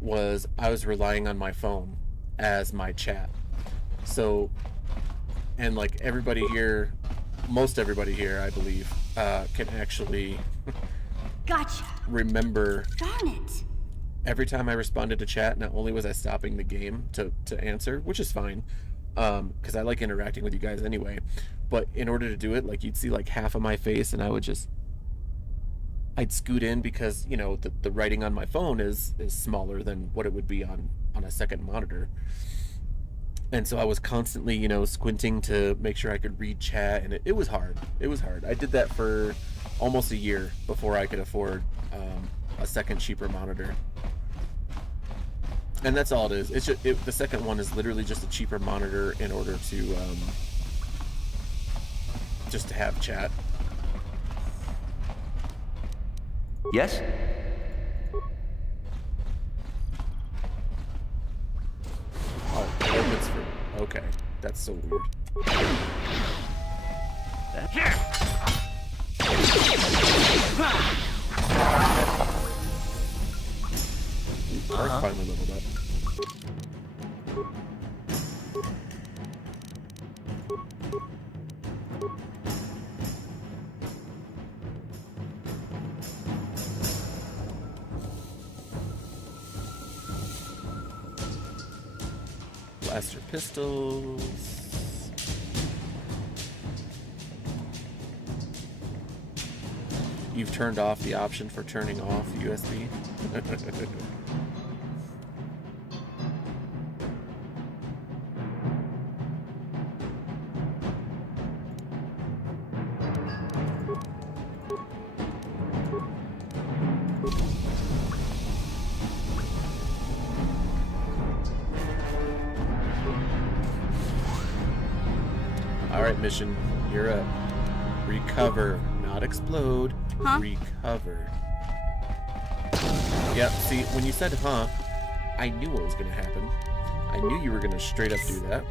was I was relying on my phone as my chat. So, and like everybody here, most everybody here, I believe, can actually Gotcha. remember Darn it. every time I responded to chat. Not only was I stopping the game to answer, which is fine, because I like interacting with you guys anyway, but in order to do it, like you'd see like half of my face and I'd scoot in because, you know, the writing on my phone is smaller than what it would be on a second monitor. And so I was constantly, you know, squinting to make sure I could read chat, and it was hard. It was hard. I did that for almost a year before I could afford a second cheaper monitor. And that's all it is. It's just, the second one is literally just a cheaper monitor in order to just to have chat. Yes? Oh, opens for... Okay, that's so weird. Ark finally leveled up. Blaster pistols. You've turned off the option for turning off USB. Alright, mission, you're up. Recover, not explode. Huh? Recover. Yep, see, when you said huh, I knew what was gonna happen. I knew you were gonna straight up do that.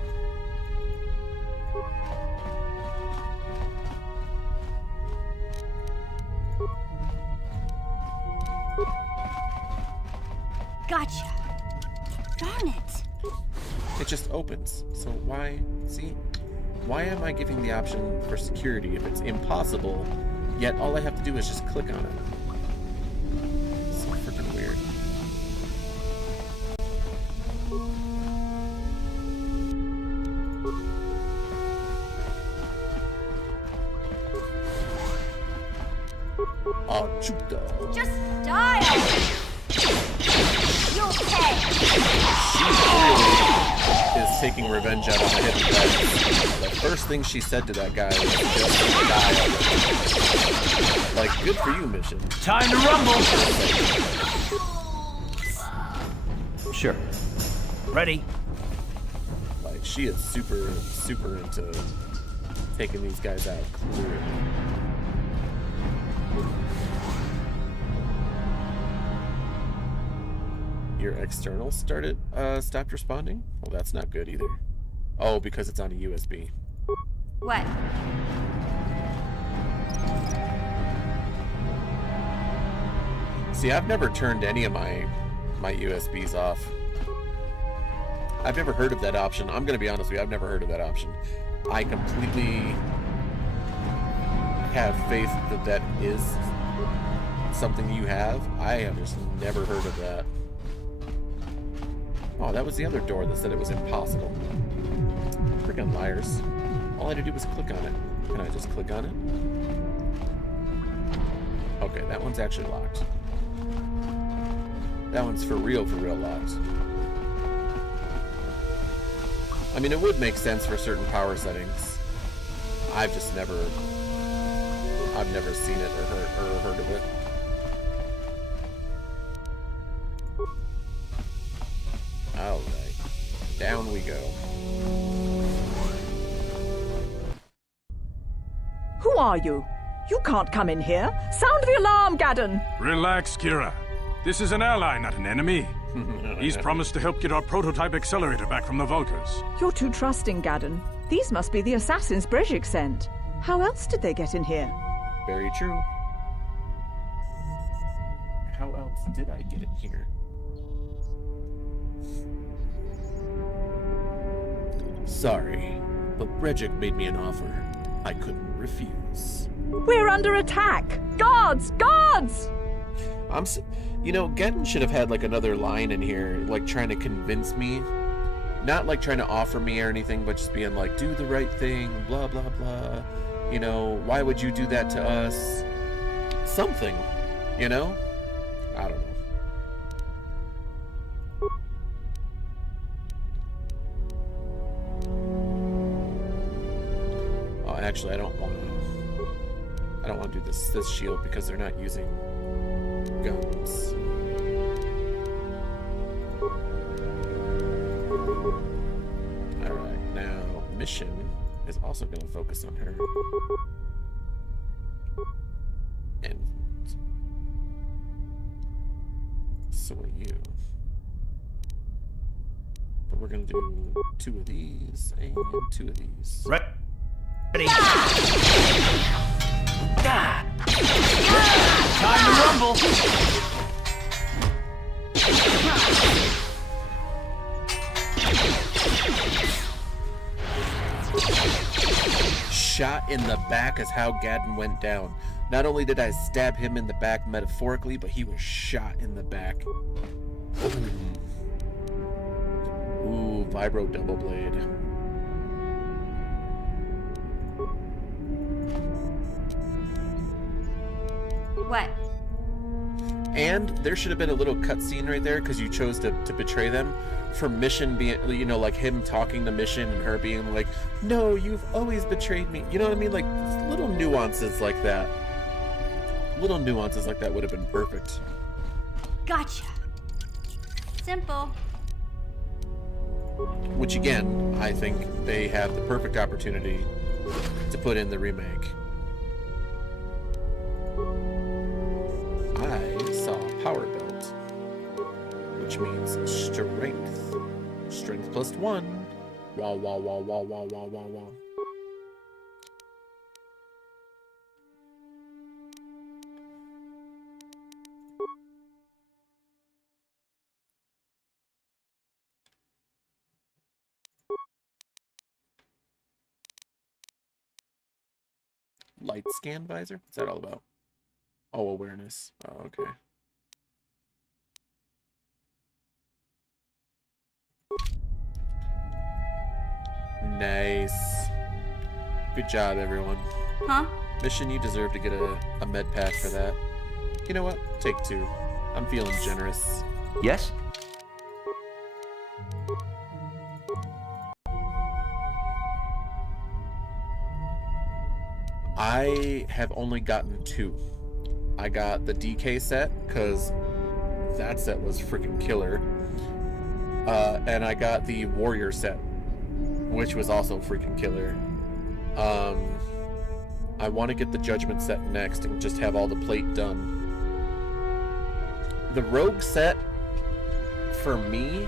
Gotcha. Darn it. It just opens. So why, see? Why am I giving the option for security if it's impossible, yet all I have to do is just click on it? So freaking weird. Oh, chuta. Just die already. You'll pay. Is taking revenge out of my hidden guys. The first thing she said to that guy was just die already. Like, good for you, mission. Time to rumble. Sure. Ready. Like, she is super, super into taking these guys out, clearly. Your external stopped responding? Well, that's not good either. Oh, because it's on a USB. What? See, I've never turned any of my USBs off. I've never heard of that option. I'm gonna be honest with you, I've never heard of that option. I completely have faith that that is something you have. I have just never heard of that. Oh, that was the other door that said it was impossible. Freaking liars. All I had to do was click on it. Can I just click on it? Okay, that one's actually locked. That one's for real locked. I mean, it would make sense for certain power settings. I've never seen it or heard of it. Alright, down we go. Who are you? You can't come in here. Sound the alarm, Gaddon! Relax, Kira. This is an ally, not an enemy. He's promised to help get our prototype accelerator back from the Vulkars. You're too trusting, Gaddon. These must be the assassins Brejik sent. How else did they get in here? Very true. how else did I get it here? Sorry, but Brejik made me an offer I couldn't refuse. We're under attack! Guards! Guards! You know, Geddon should have had like another line in here, like trying to convince me. Not like trying to offer me or anything, but just being like, do the right thing, blah, blah, blah. You know, why would you do that to us? Something, you know? I don't know. Oh, actually, I don't want to do this shield because they're not using guns. Alright, now Mission is also going to focus on her. And so are you. But we're going to do 2 of these and 2 of these. Ready. Time to rumble. Shot in the back is how Gaddon went down. Not only did I stab him in the back metaphorically, but he was shot in the back. Ooh, Vibro Double Blade. What? And there should have been a little cutscene right there because you chose to betray them. For Mission being, you know, like him talking to Mission and her being like, no, you've always betrayed me. You know what I mean? Like, little nuances like that. Little nuances like that would have been perfect. Gotcha. Simple. Which, again, I think they have the perfect opportunity to put in the remake. I saw a power belt, which means strength. Strength plus 1. Wah, wah, wah, wah, wah, wah, wah, wah. Light scan visor? What's that all about? Oh, awareness. Oh, okay. Nice. Good job, everyone. Huh? Mission, you deserve to get a med pack for that. You know what? Take 2. I'm feeling generous. Yes? I have only gotten 2. I got the DK set, because that set was freaking killer. And I got the Warrior set, which was also freaking killer. I want to get the Judgment set next and just have all the plate done. The Rogue set, for me,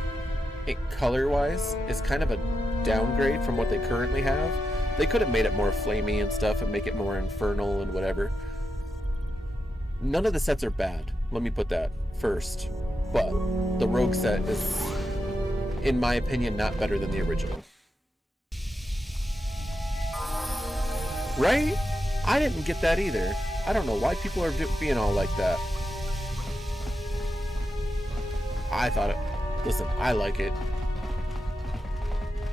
color-wise, is kind of a downgrade from what they currently have. They could have made it more flamey and stuff and make it more infernal and whatever. None of the sets are bad. Let me put that first. But the Rogue set is, in my opinion, not better than the original. Right? I didn't get that either. I don't know why people are being all like that. I thought it... Listen, I like it.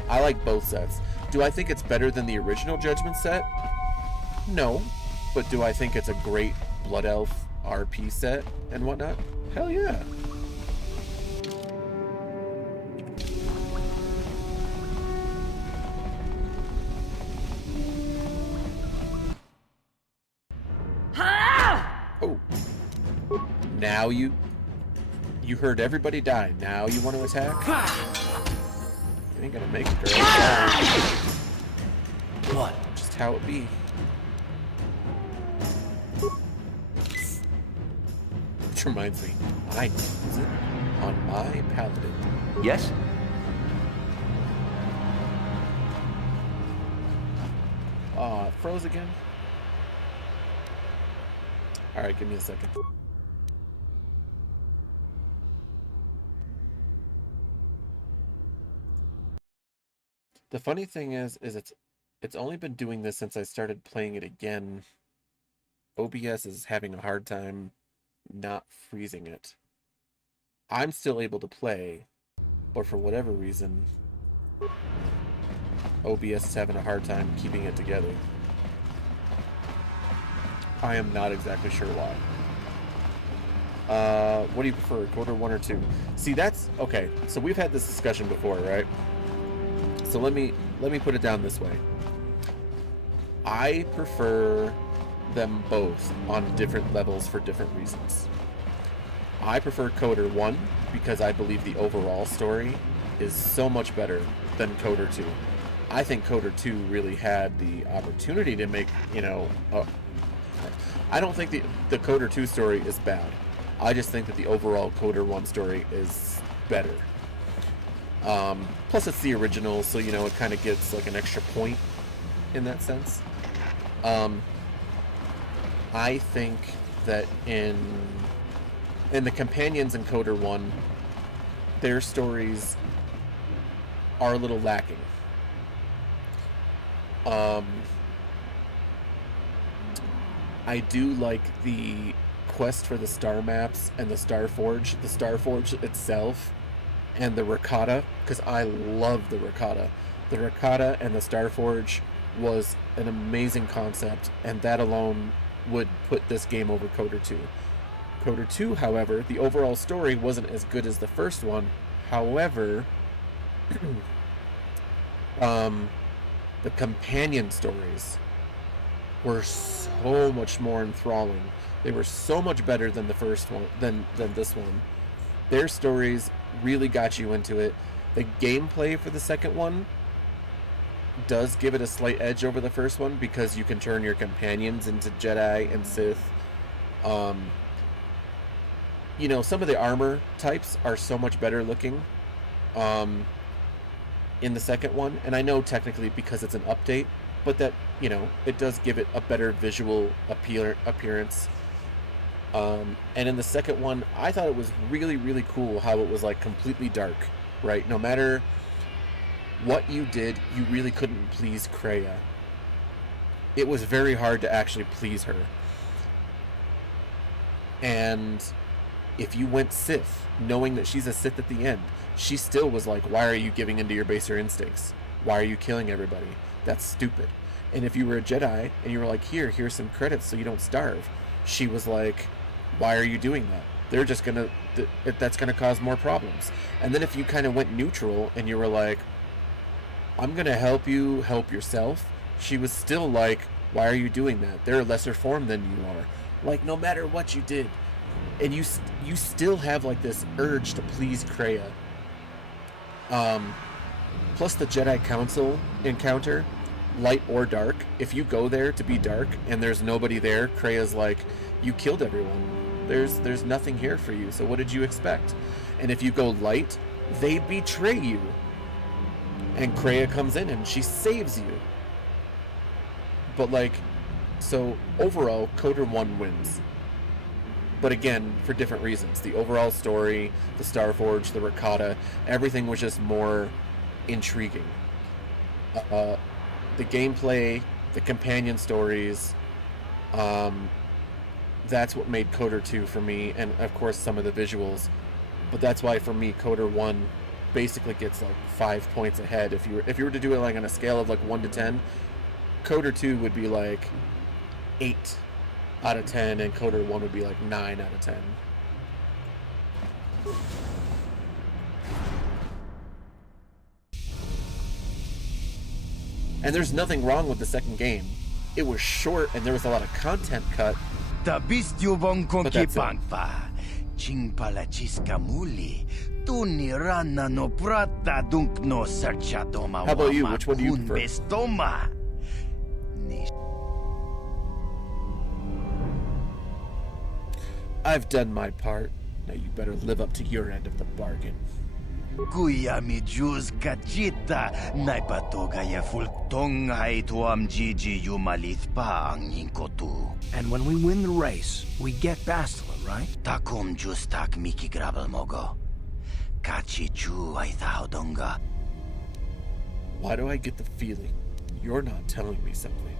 I like both sets. Do I think it's better than the original Judgment set? No. But do I think it's a great Blood Elf RP set and whatnot? Hell yeah. Oh. Now you heard everybody die. Now you want to attack? You ain't gonna make it, girl. What? Just how it be. Which reminds me, I use it on my paladin. Yes? Aw, it froze again. Alright, give me a second. The funny thing is it's only been doing this since I started playing it again. OBS is having a hard time not freezing it. I'm still able to play, but for whatever reason, OBS is having a hard time keeping it together. I am not exactly sure why. What do you prefer, Coder 1 or 2? See, that's okay. So we've had this discussion before, right? So let me put it down this way. I prefer them both on different levels for different reasons. I prefer Coder 1 because I believe the overall story is so much better than Coder 2. I think Coder 2 really had the opportunity to make, I don't think the Coder 2 story is bad. I just think that the overall Coder 1 story is better. Plus it's the original, so it kind of gets like an extra point in that sense. I think that in the companions in Coder 1, their stories are a little lacking. I do like the quest for the star maps and the Starforge itself, and the Ricotta, because I love the Ricotta. The Ricotta and the Starforge was an amazing concept, and that alone would put this game over Coder 2. Coder 2, however, the overall story wasn't as good as the first one. However, the companion stories were so much more enthralling. They were so much better than the first one, than this one. Their stories really got you into it. The gameplay for the second one does give it a slight edge over the first one because you can turn your companions into Jedi and Sith. Some of the armor types are so much better looking in the second one, and I know technically because it's an update, but that it does give it a better visual appearance. And in the second one, I thought it was really, really cool how it was like completely dark, right? No matter what you did, you really couldn't please Kreia. It was very hard to actually please her. And if you went Sith, knowing that she's a Sith at the end, she still was like, why are you giving into your baser instincts? Why are you killing everybody? That's stupid. And if you were a Jedi and you were like, here's some credits so you don't starve, she was like, why are you doing that? They're just gonna, that's gonna cause more problems. And then if you kind of went neutral and you were like, I'm gonna help you help yourself, she was still like, why are you doing that? They're a lesser form than you are. Like, no matter what you did. And you still have like this urge to please Kreia. Plus the Jedi Council encounter, light or dark, if you go there to be dark and there's nobody there, Kreia's like, you killed everyone. There's nothing here for you, so what did you expect? And if you go light, they betray you. And Kreia comes in and she saves you. But like, so overall, Coder 1 wins. But again, for different reasons. The overall story, the Starforge, the Ricotta, everything was just more intriguing. The gameplay, the companion stories, that's what made Coder 2 for me, and of course some of the visuals. But that's why for me, Coder 1 basically gets like 5 points ahead. If you were to do it like on a scale of like 1 to 10, Coder 2 would be like 8 out of 10, and Coder 1 would be like 9 out of 10. And there's nothing wrong with the second game. It was short and there was a lot of content cut. How about you? Which one do you prefer? I've done my part. Now you better live up to your end of the bargain. And when we win the race, we get Bastila, right? Takum justak Miki Grabel Mogo. Kachi chu Aithaodonga. Why do I get the feeling you're not telling me something?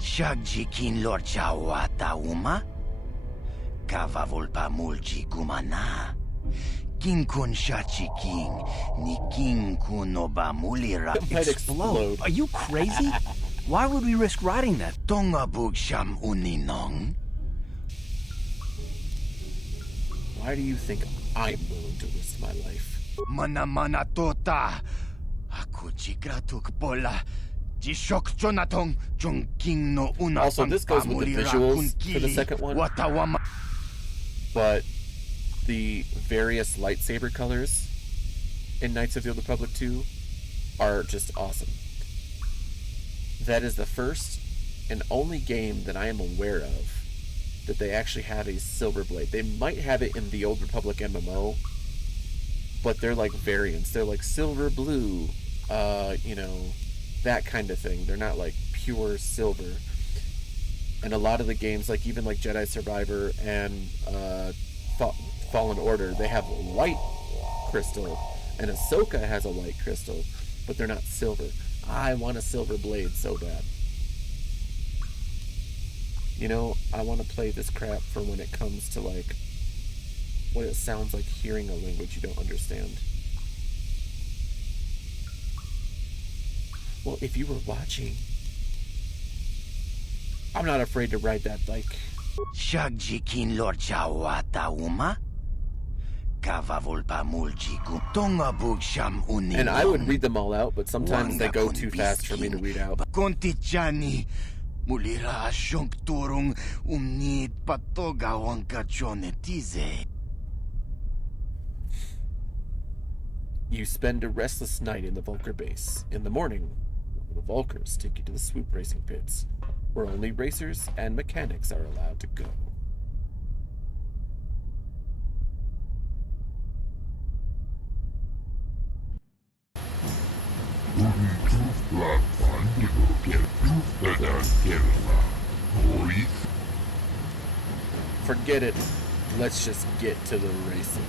Shagjikin lorcha wata uma? Kavavulpa mulji gumana. King kun shachi king, ni king kunoba mulira. Explode. Are you crazy? Why would we risk riding that? Tonga bug sham uninong. Why do you think I'm willing to risk my life? Mana mana tota. Aku chikratuk pola. Jishok Jonatong Jong King no una. Also, this goes with the visuals for the second one. But the various lightsaber colors in Knights of the Old Republic 2 are just awesome. That is the first and only game that I am aware of that they actually have a silver blade. They might have it in the Old Republic MMO, but they're like variants. They're like silver blue, you know, that kind of thing. They're not like pure silver. And a lot of the games, like even like Jedi Survivor and Fallen Order, they have white crystal, and Ahsoka has a white crystal, but they're not silver. I want a silver blade so bad. You know, I want to play this crap for when it comes to like what it sounds like hearing a language you don't understand. Well, if you were watching, I'm not afraid to ride that bike. Shagjikin lorcha wata uma? Kavavulpa mulji tonga bug sham uninong. And I would read them all out, but sometimes they go too fast for me to read out. Kontichani mulira shunk turung umnid patoga wanka chonetize. You spend a restless night in the Vulcar base. In the morning, the Vulcars take you to the swoop racing pits, where only racers and mechanics are allowed to go. Forget it. Let's just get to the racing.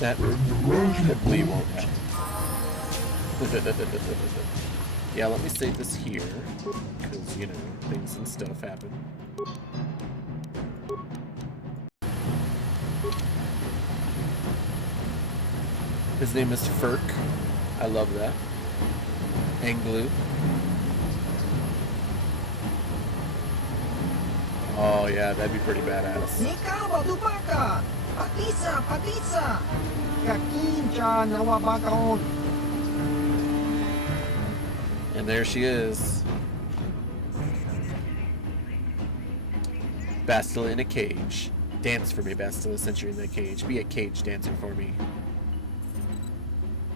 That probably won't happen. Yeah, let me save this here, because, you know, things and stuff happen. His name is Ferk. I love that. Anglu. Oh yeah, that'd be pretty badass. Nika badupaka, patisa, patisa, kakincha nawabakaon. And there she is. Bastila in a cage. Dance for me, Bastila, since you're in the cage. Be a cage dancer for me.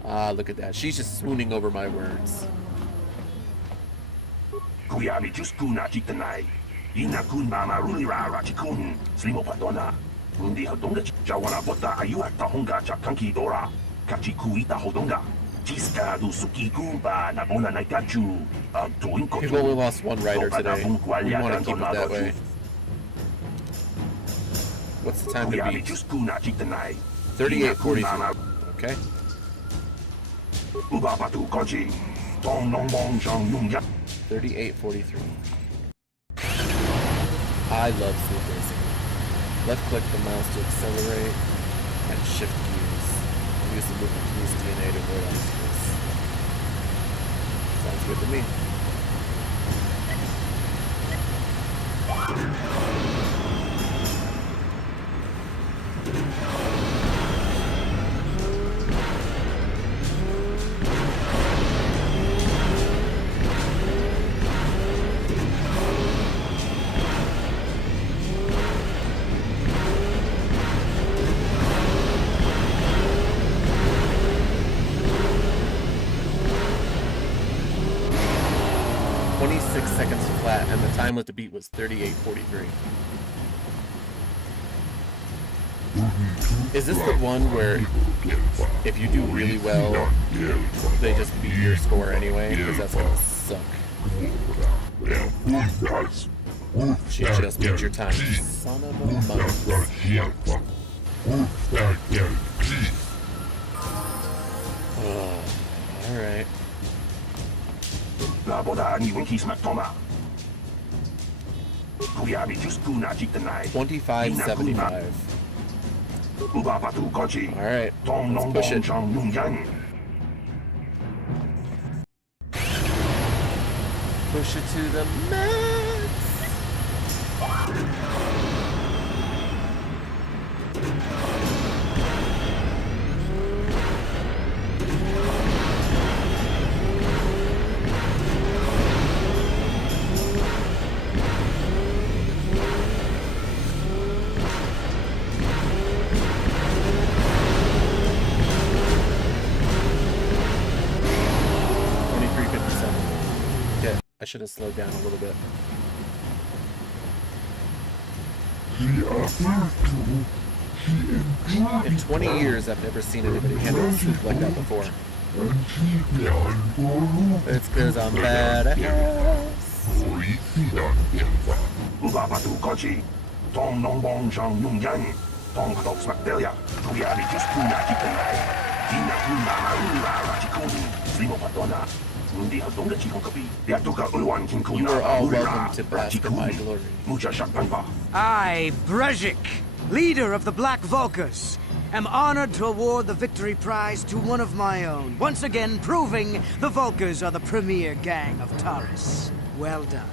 Ah, look at that. She's just swooning over my words. Kuyami juskuna chitanai. Ina kun mama runira rachikun. Slimo patona. Rundi hodonga jawana bota ayuata honga chakanki dora. Kachikuita hodonga. Jiska du suki kumba na bona naikachu. We've only lost one rider today. We want to keep it that way. What's the time to beat? 38:43. Okay. 38:43. I love swoop racing. Left click the mouse to accelerate and shift gears. Use the movement keys DNA to avoid obstacles. Sounds good to me. And the time with the beat was 38:43. Is this the one where if you do really well, they just beat your score anyway? Because that's gonna suck. She just beat your time. Son of a mother. Oh, alright. 25.75. Alright, let's push it. Push it to the max. I should have slowed down a little bit. In 20 years, I've never seen anybody handle a soup like that before. It's because I'm badass. You are all welcome to bask in my glory. I, Brezhik, leader of the Black Vulkars, am honored to award the victory prize to one of my own, once again proving the Vulkars are the premier gang of Taurus. Well done.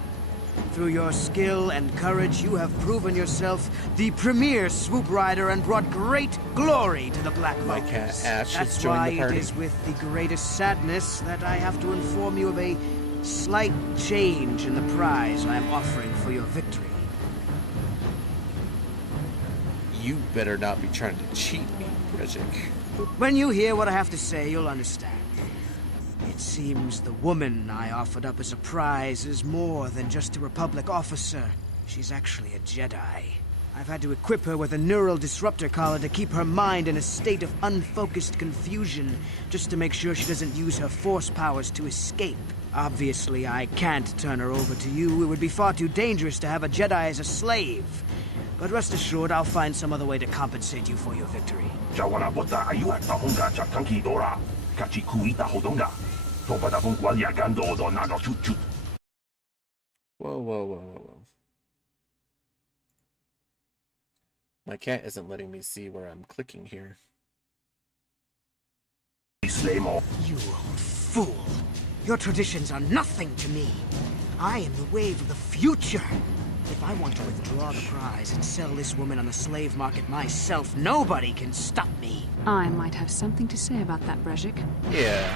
Through your skill and courage, you have proven yourself the premier swoop rider and brought great glory to the Black Vulkars. My cat Ash That's has joined why the party. it is with the greatest sadness that I have to inform you of a slight change in the prize I am offering for your victory. You better not be trying to cheat me, Brezhik. When you hear what I have to say, you'll understand. It seems the woman I offered up as a prize is more than just a Republic officer. She's actually a Jedi. I've had to equip her with a neural disruptor collar to keep her mind in a state of unfocused confusion, just to make sure she doesn't use her force powers to escape. Obviously, I can't turn her over to you. It would be far too dangerous to have a Jedi as a slave. But rest assured, I'll find some other way to compensate you for your victory. Whoa, whoa, whoa, whoa, whoa. My cat isn't letting me see where I'm clicking here. You old fool! Your traditions are nothing to me. I am the wave of the future. If I want to withdraw the prize and sell this woman on the slave market myself, nobody can stop me. I might have something to say about that, Brezhik. Yeah.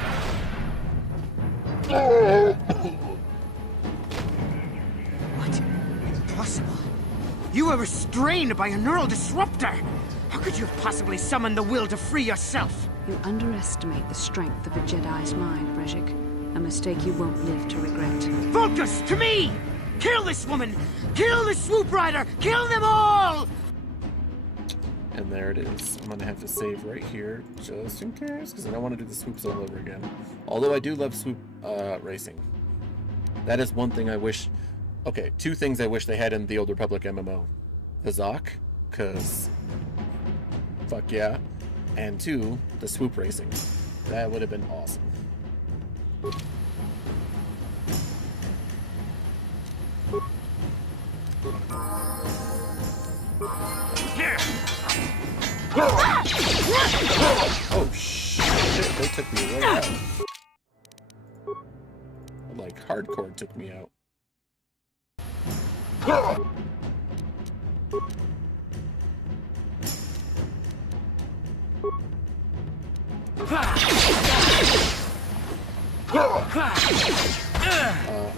What? Impossible. You were restrained by a neural disruptor. How could you have possibly summoned the will to free yourself? You underestimate the strength of a Jedi's mind, Brezhik. A mistake you won't live to regret. Focus to me! Kill this woman! Kill the swoop rider! Kill them all! And there it is. I'm gonna have to save right here, just in case, because I don't want to do the swoops all over again. Although I do love swoop racing. That is one thing I wish... Okay, two things I wish they had in the Old Republic MMO. The Zoc, because... Fuck yeah. And two, the swoop racing. That would have been awesome. Oh shit, they took me right out. Like, hardcore took me out.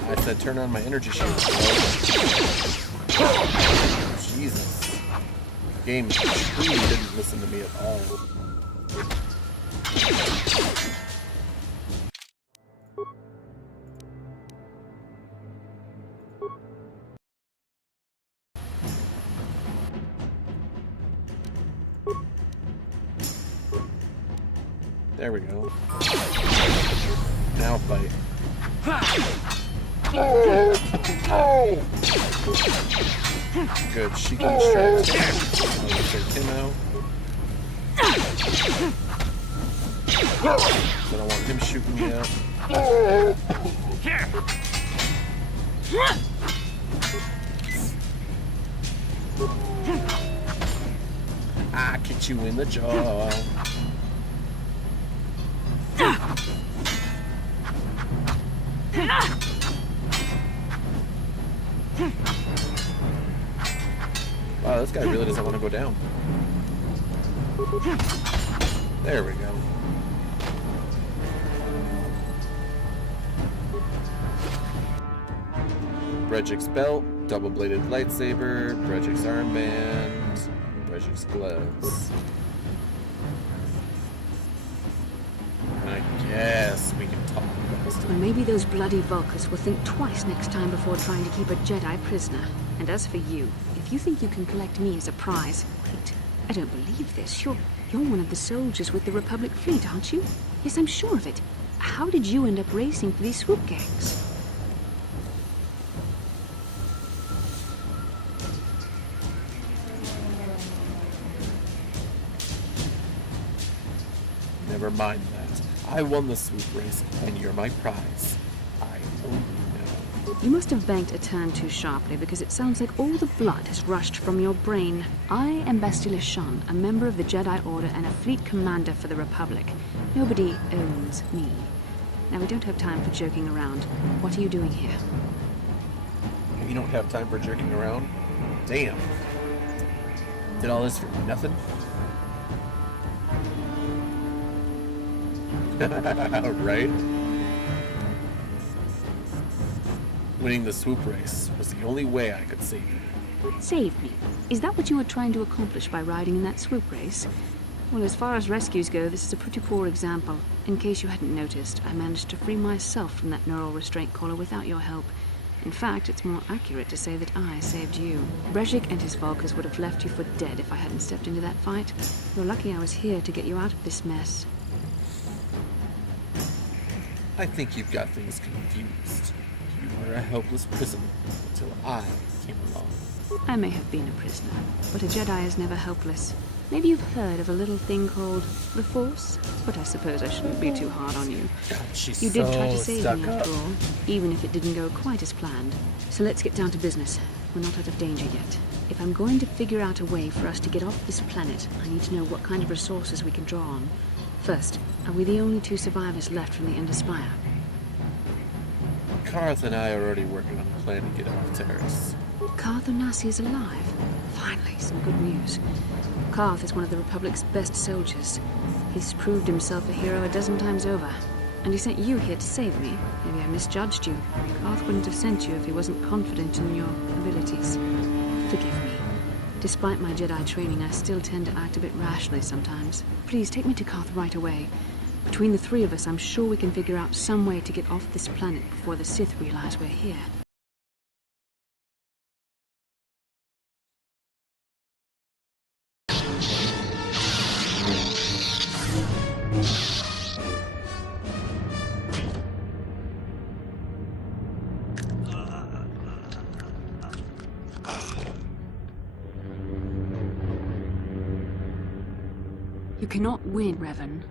I said turn on my energy shield. Jesus. Game truly didn't listen to me at all. There we go. Now fight. Good, she can distract him. I'll take him out. I don't want him shooting me up. I kicked you in the jaw. Wow, this guy really doesn't want to go down. There we go. Brejik's belt, double-bladed lightsaber, Brejik's armband, Brejik's gloves. I guess we can talk about this. Well, maybe those bloody Vulkars will think twice next time before trying to keep a Jedi prisoner. And as for you, if you think you can collect me as a prize, wait, I don't believe this. You're one of the soldiers with the Republic fleet, aren't you? Yes, I'm sure of it. How did you end up racing for these swoop gangs? Never mind that. I won the swoop race, and you're my prize. I only know. You must have banked a turn too sharply, because it sounds like all the blood has rushed from your brain. I am Bastila Shan, a member of the Jedi Order and a fleet commander for the Republic. Nobody owns me. Now, we don't have time for joking around. What are you doing here? You don't have time for jerking around? Damn. Did all this for nothing? Right? Winning the swoop race was the only way I could save you. Save me? Is that what you were trying to accomplish by riding in that swoop race? Well, as far as rescues go, this is a pretty poor example. In case you hadn't noticed, I managed to free myself from that neural restraint collar without your help. In fact, it's more accurate to say that I saved you. Brejik and his Vulkars would have left you for dead if I hadn't stepped into that fight. You're lucky I was here to get you out of this mess. I think you've got things confused. You were a helpless prisoner until I came along. I may have been a prisoner, but a Jedi is never helpless. Maybe you've heard of a little thing called the Force, but I suppose I shouldn't be too hard on you. God, she's You did so try to save stuck me up. after all, even if it didn't go quite as planned. So let's get down to business. We're not out of danger yet. If I'm going to figure out a way for us to get off this planet, I need to know what kind of resources we can draw on. First, are we the only two survivors left from the Ender Spire? Karth and I are already working on a plan to get off Terrace. Karth Onasi is alive. Finally, some good news. Karth is one of the Republic's best soldiers. He's proved himself a hero a dozen times over. And he sent you here to save me. Maybe I misjudged you. Karth wouldn't have sent you if he wasn't confident in your abilities. Forgive me. Despite my Jedi training, I still tend to act a bit rashly sometimes. Please, take me to Karth right away. Between the three of us, I'm sure we can figure out some way to get off this planet before the Sith realize we're here. You cannot win, Revan.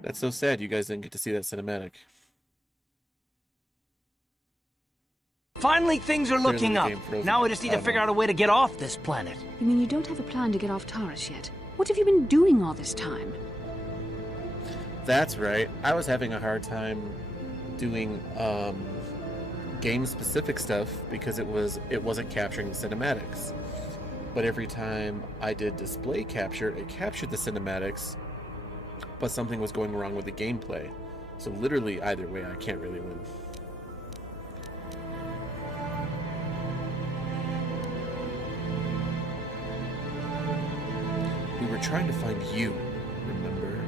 That's so sad you guys didn't get to see that cinematic. Finally, things are looking up. Now we just need to figure out a way to get off this planet. You mean you don't have a plan to get off Taurus yet? What have you been doing all this time? That's right. I was having a hard time doing game-specific stuff because it wasn't capturing the cinematics. But every time I did display capture, it captured the cinematics, but something was going wrong with the gameplay. So literally, either way, I can't really win. We were trying to find you, remember?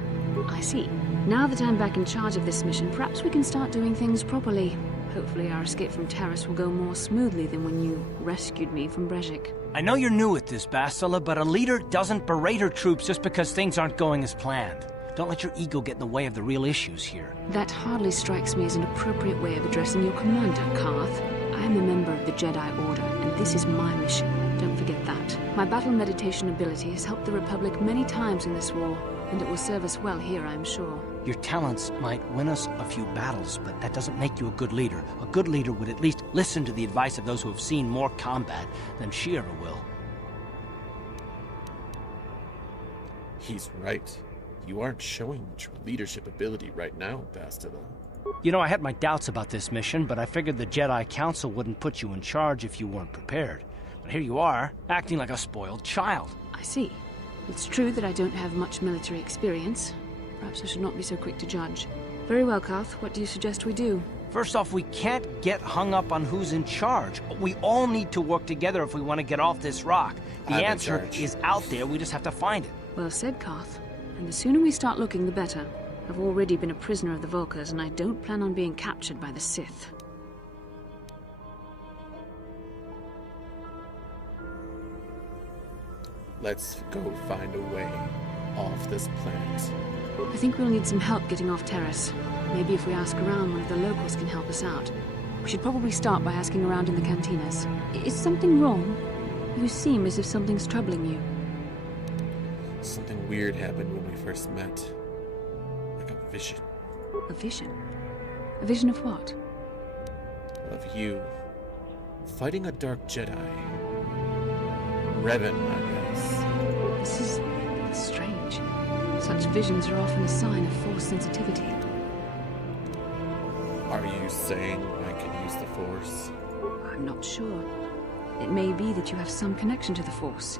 I see. Now that I'm back in charge of this mission, perhaps we can start doing things properly. Hopefully our escape from Terrace will go more smoothly than when you rescued me from Brezhik. I know you're new at this, Bastila, but a leader doesn't berate her troops just because things aren't going as planned. Don't let your ego get in the way of the real issues here. That hardly strikes me as an appropriate way of addressing your commander, Karth. I am a member of the Jedi Order, and this is my mission. Don't forget that. My battle meditation ability has helped the Republic many times in this war, and it will serve us well here, I'm sure. Your talents might win us a few battles, but that doesn't make you a good leader. A good leader would at least listen to the advice of those who have seen more combat than she ever will. He's right. You aren't showing true leadership ability right now, Bastila. You know, I had my doubts about this mission, but I figured the Jedi Council wouldn't put you in charge if you weren't prepared. But here you are, acting like a spoiled child. I see. It's true that I don't have much military experience. Perhaps I should not be so quick to judge. Very well, Karth. What do you suggest we do? First off, we can't get hung up on who's in charge. We all need to work together if we want to get off this rock. The answer is out there, we just have to find it. Well said, Karth. And the sooner we start looking, the better. I've already been a prisoner of the Vulkars, and I don't plan on being captured by the Sith. Let's go find a way off this planet. I think we'll need some help getting off Terrace. Maybe if we ask around, one of the locals can help us out. We should probably start by asking around in the cantinas. Is something wrong? You seem as if something's troubling you. Something weird happened when we first met. Like a vision. A vision? A vision of what? Of you. Fighting a dark Jedi. Revan, I guess. This is strange. Such visions are often a sign of Force sensitivity. Are you saying I can use the Force? I'm not sure. It may be that you have some connection to the Force.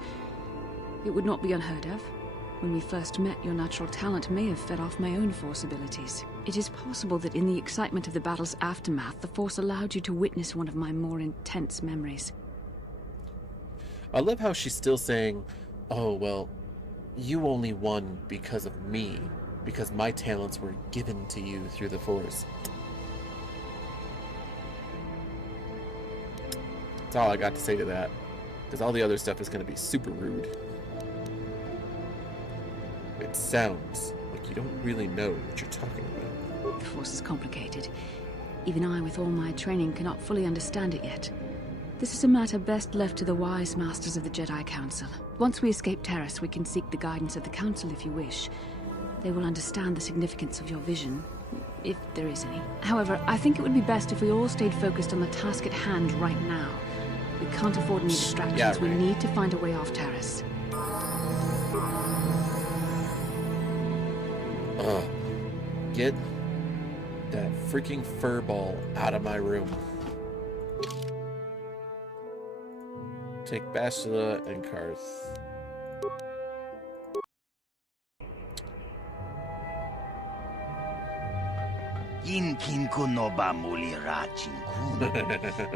It would not be unheard of. When we first met, your natural talent may have fed off my own Force abilities. It is possible that in the excitement of the battle's aftermath, the Force allowed you to witness one of my more intense memories. I love how she's still saying, oh, well, you only won because of me, because my talents were given to you through the Force. That's all I got to say to that, because all the other stuff is going to be super rude. It sounds like you don't really know what you're talking about. The Force is complicated. Even I, with all my training, cannot fully understand it yet. This is a matter best left to the wise masters of the Jedi Council. Once we escape Terrace, we can seek the guidance of the Council if you wish. They will understand the significance of your vision, if there is any. However, I think it would be best if we all stayed focused on the task at hand right now. We can't afford any distractions. Yeah, right. We need to find a way off Terrace. Get that freaking furball out of my room. Take Bastila and Karth. Kin kuno ba muli ra chinkun.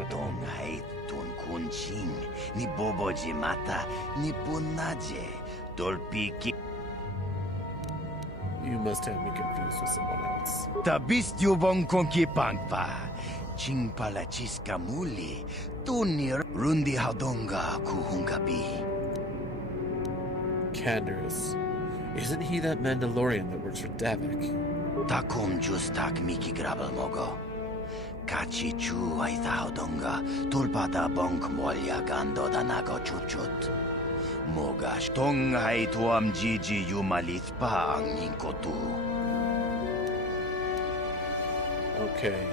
Dongai tun kun ching. Ni boboji mata ni punaje. Dolpiki. You must have me confused with someone else. Tabist yubong konki pangpa. Ching palachiska muli. Tunir rundi hadonga kuhungabi. Canderous. Isn't he that Mandalorian that works for Davik? Takum justak miki grabel mogo. Kachi chu aita hadonga. Tulpata bonk molya gando danago chuchut. Mogash tong hai tuam jiji yumalit pa ang ninkotu. Okay,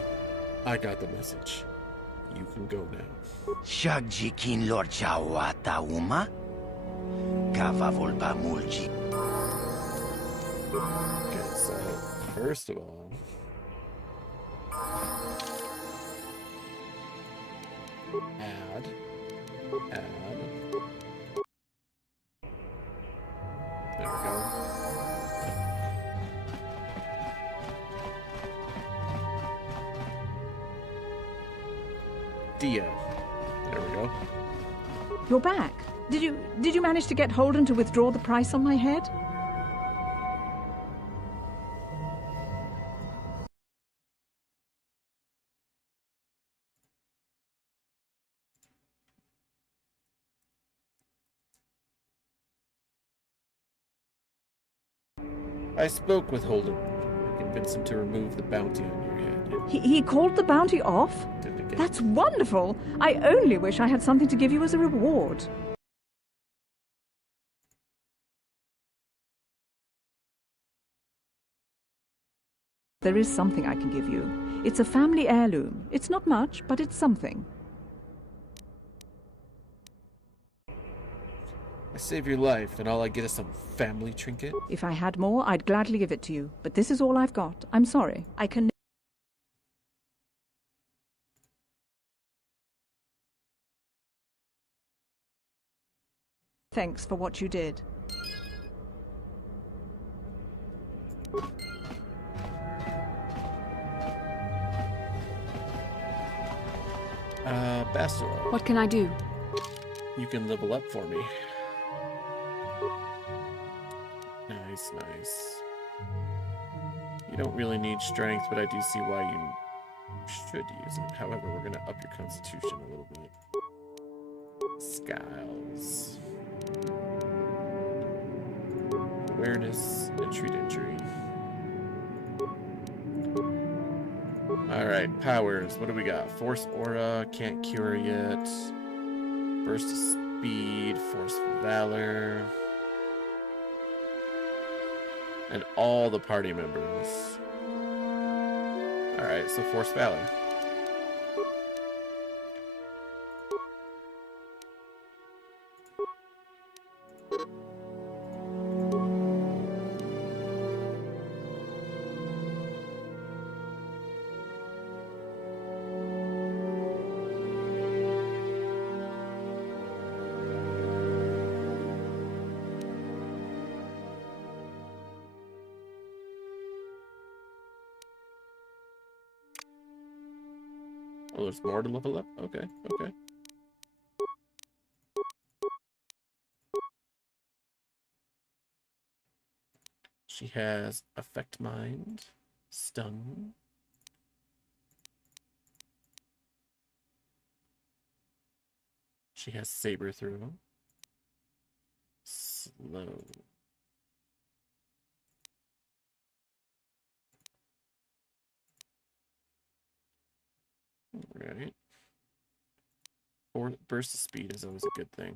I got the message. You can go now. Shagji kin lord chawata uma? Kava volpa mulji. Okay, so first of all, add. There we go. Dia. There we go. You're back. Did you manage to get Holden to withdraw the price on my head? I spoke with Holden. I convinced him to remove the bounty on your head. He called the bounty off? Did it again. That's wonderful. I only wish I had something to give you as a reward. There is something I can give you. It's a family heirloom. It's not much, but it's something. I save your life, and all I get is some family trinket? If I had more, I'd gladly give it to you. But this is all I've got. I'm sorry. I can... Thanks for what you did. Bastila. What can I do? You can level up for me. Nice, nice. You don't really need strength, but I do see why you should use it. However, we're going to up your constitution a little bit. Skiles. Awareness, and treat injury. Alright, powers. What do we got? Force Aura, can't cure yet. Burst of Speed, Force Valor. And all the party members. Alright, so Force Valor. Oh, there's more to level up? Okay, okay. She has Affect Mind, Stun. She has Saber Throw. Slow. Right. Or burst of speed is always a good thing.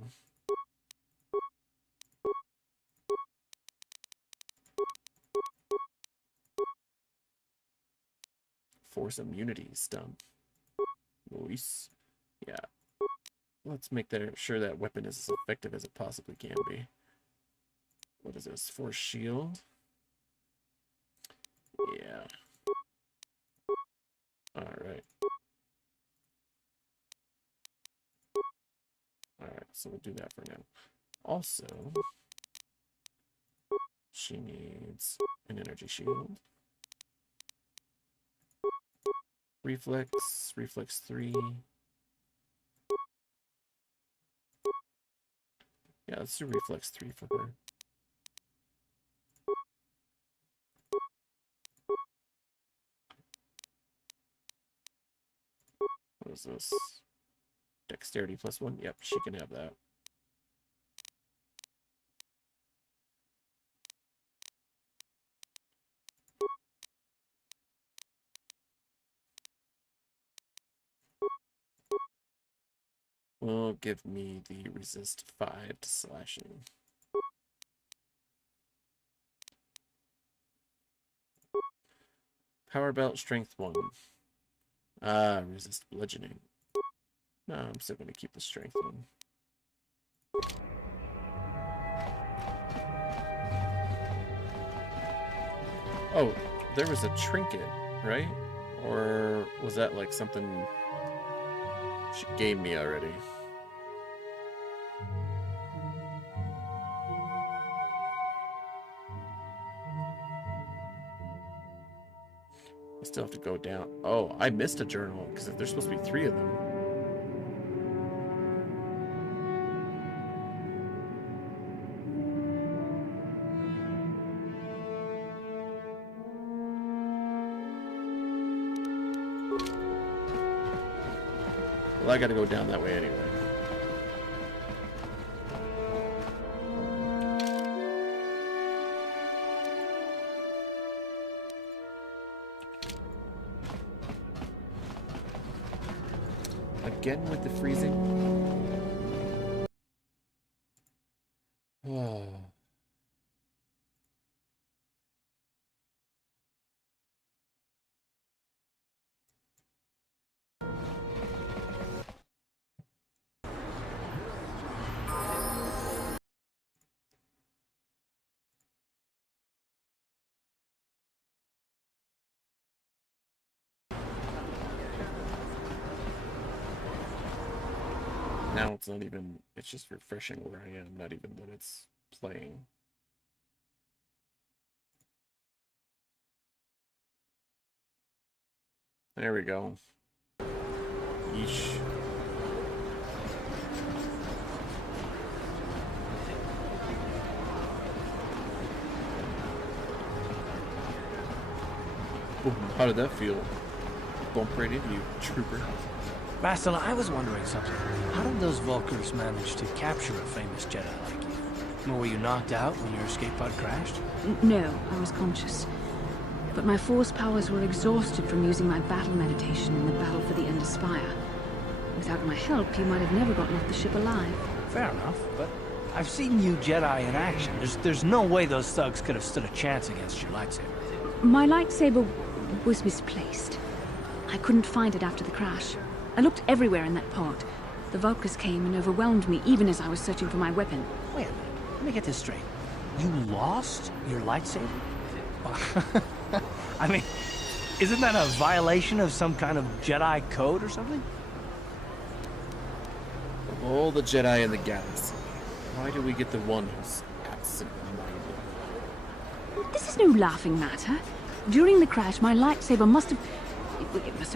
Force immunity stun. Nice. Yeah. Let's make sure that weapon is as effective as it possibly can be. What is this? Force shield. Yeah. Alright. Alright, so we'll do that for now. Also, she needs an energy shield. Reflex 3. Yeah, let's do reflex 3 for her. What is this? Dexterity +1? Yep, she can have that. Will give me the resist 5 to slashing. Power belt, strength 1. Resist bludgeoning. No, I'm still going to keep the strength 1. Oh, there was a trinket, right? Or was that like something she gave me already? I still have to go down. Oh, I missed a journal because there's supposed to be 3 of them. Well, I gotta go down that way anyway. again with the freezing? Oh. Now it's not even, it's just refreshing where I am, not even that it's playing. There we go. Yeesh. Ooh, how did that feel? Bump right into you, trooper. Bastila, I was wondering something. How did those Vulkars manage to capture a famous Jedi like you? Were you knocked out when your escape pod crashed? No, I was conscious. But my force powers were exhausted from using my battle meditation in the battle for the Ender Spire. Without my help, you might have never gotten off the ship alive. Fair enough, but I've seen you Jedi in action. There's no way those thugs could have stood a chance against your lightsaber. My lightsaber was misplaced. I couldn't find it after the crash. I looked everywhere in that pod. The Vulkars came and overwhelmed me even as I was searching for my weapon. Wait a minute. Let me get this straight. You lost your lightsaber? I mean, isn't that a violation of some kind of Jedi code or something? Of all the Jedi in the galaxy, why do we get the one who's absent-minded? This is no laughing matter. During the crash, my lightsaber must have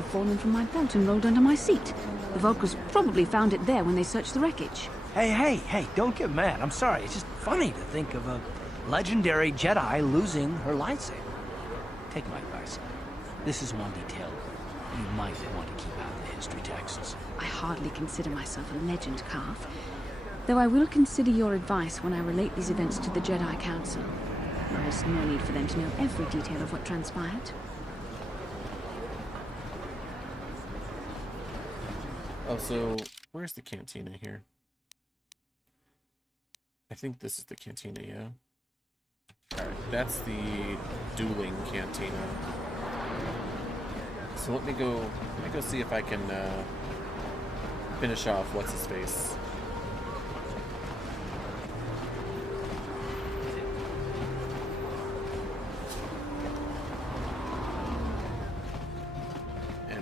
fallen from my belt and rolled under my seat. The Vulkars probably found it there when they searched the wreckage. Hey, don't get mad. I'm sorry. It's just funny to think of a legendary Jedi losing her lightsaber. Take my advice. This is one detail you might want to keep out of the history texts. I hardly consider myself a legend, Carth. Though I will consider your advice when I relate these events to the Jedi Council. There is no need for them to know every detail of what transpired. Oh, so where's the cantina here? I think this is the cantina, yeah? Alright, that's the dueling cantina. So let me go see if I can finish off what's-his-face.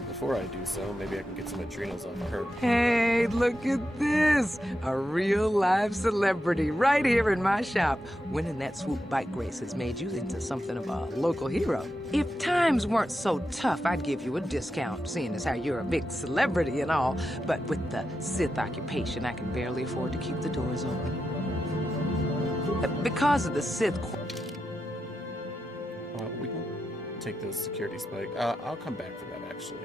Before I do so, maybe I can get some adrenals on her. Hey, look at this! A real live celebrity right here in my shop. Winning that swoop bike race has made you into something of a local hero. If times weren't so tough, I'd give you a discount, seeing as how you're a big celebrity and all. But with the Sith occupation, I can barely afford to keep the doors open. Because of the Sith... We can take those security spikes. I'll come back for that, actually.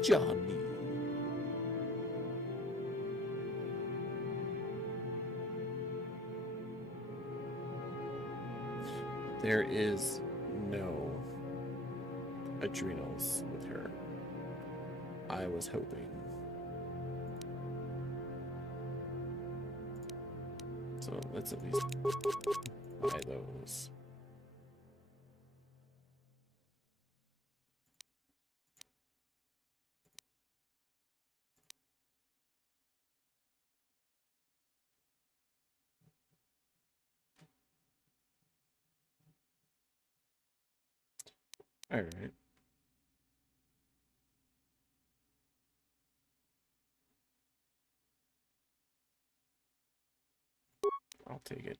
Johnny. There is no adrenals with her. I was hoping. So let's at least buy those. All right. I'll take it.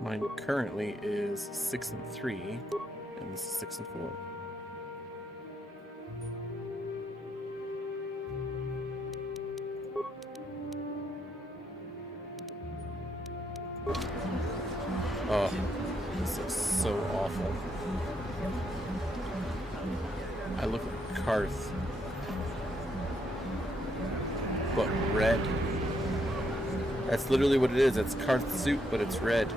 Mine currently is 6 and 3, and this is 6 and 4. Oh, this is so awful. I look like Carth. But red. That's literally what it is. It's Karth's suit, but it's red.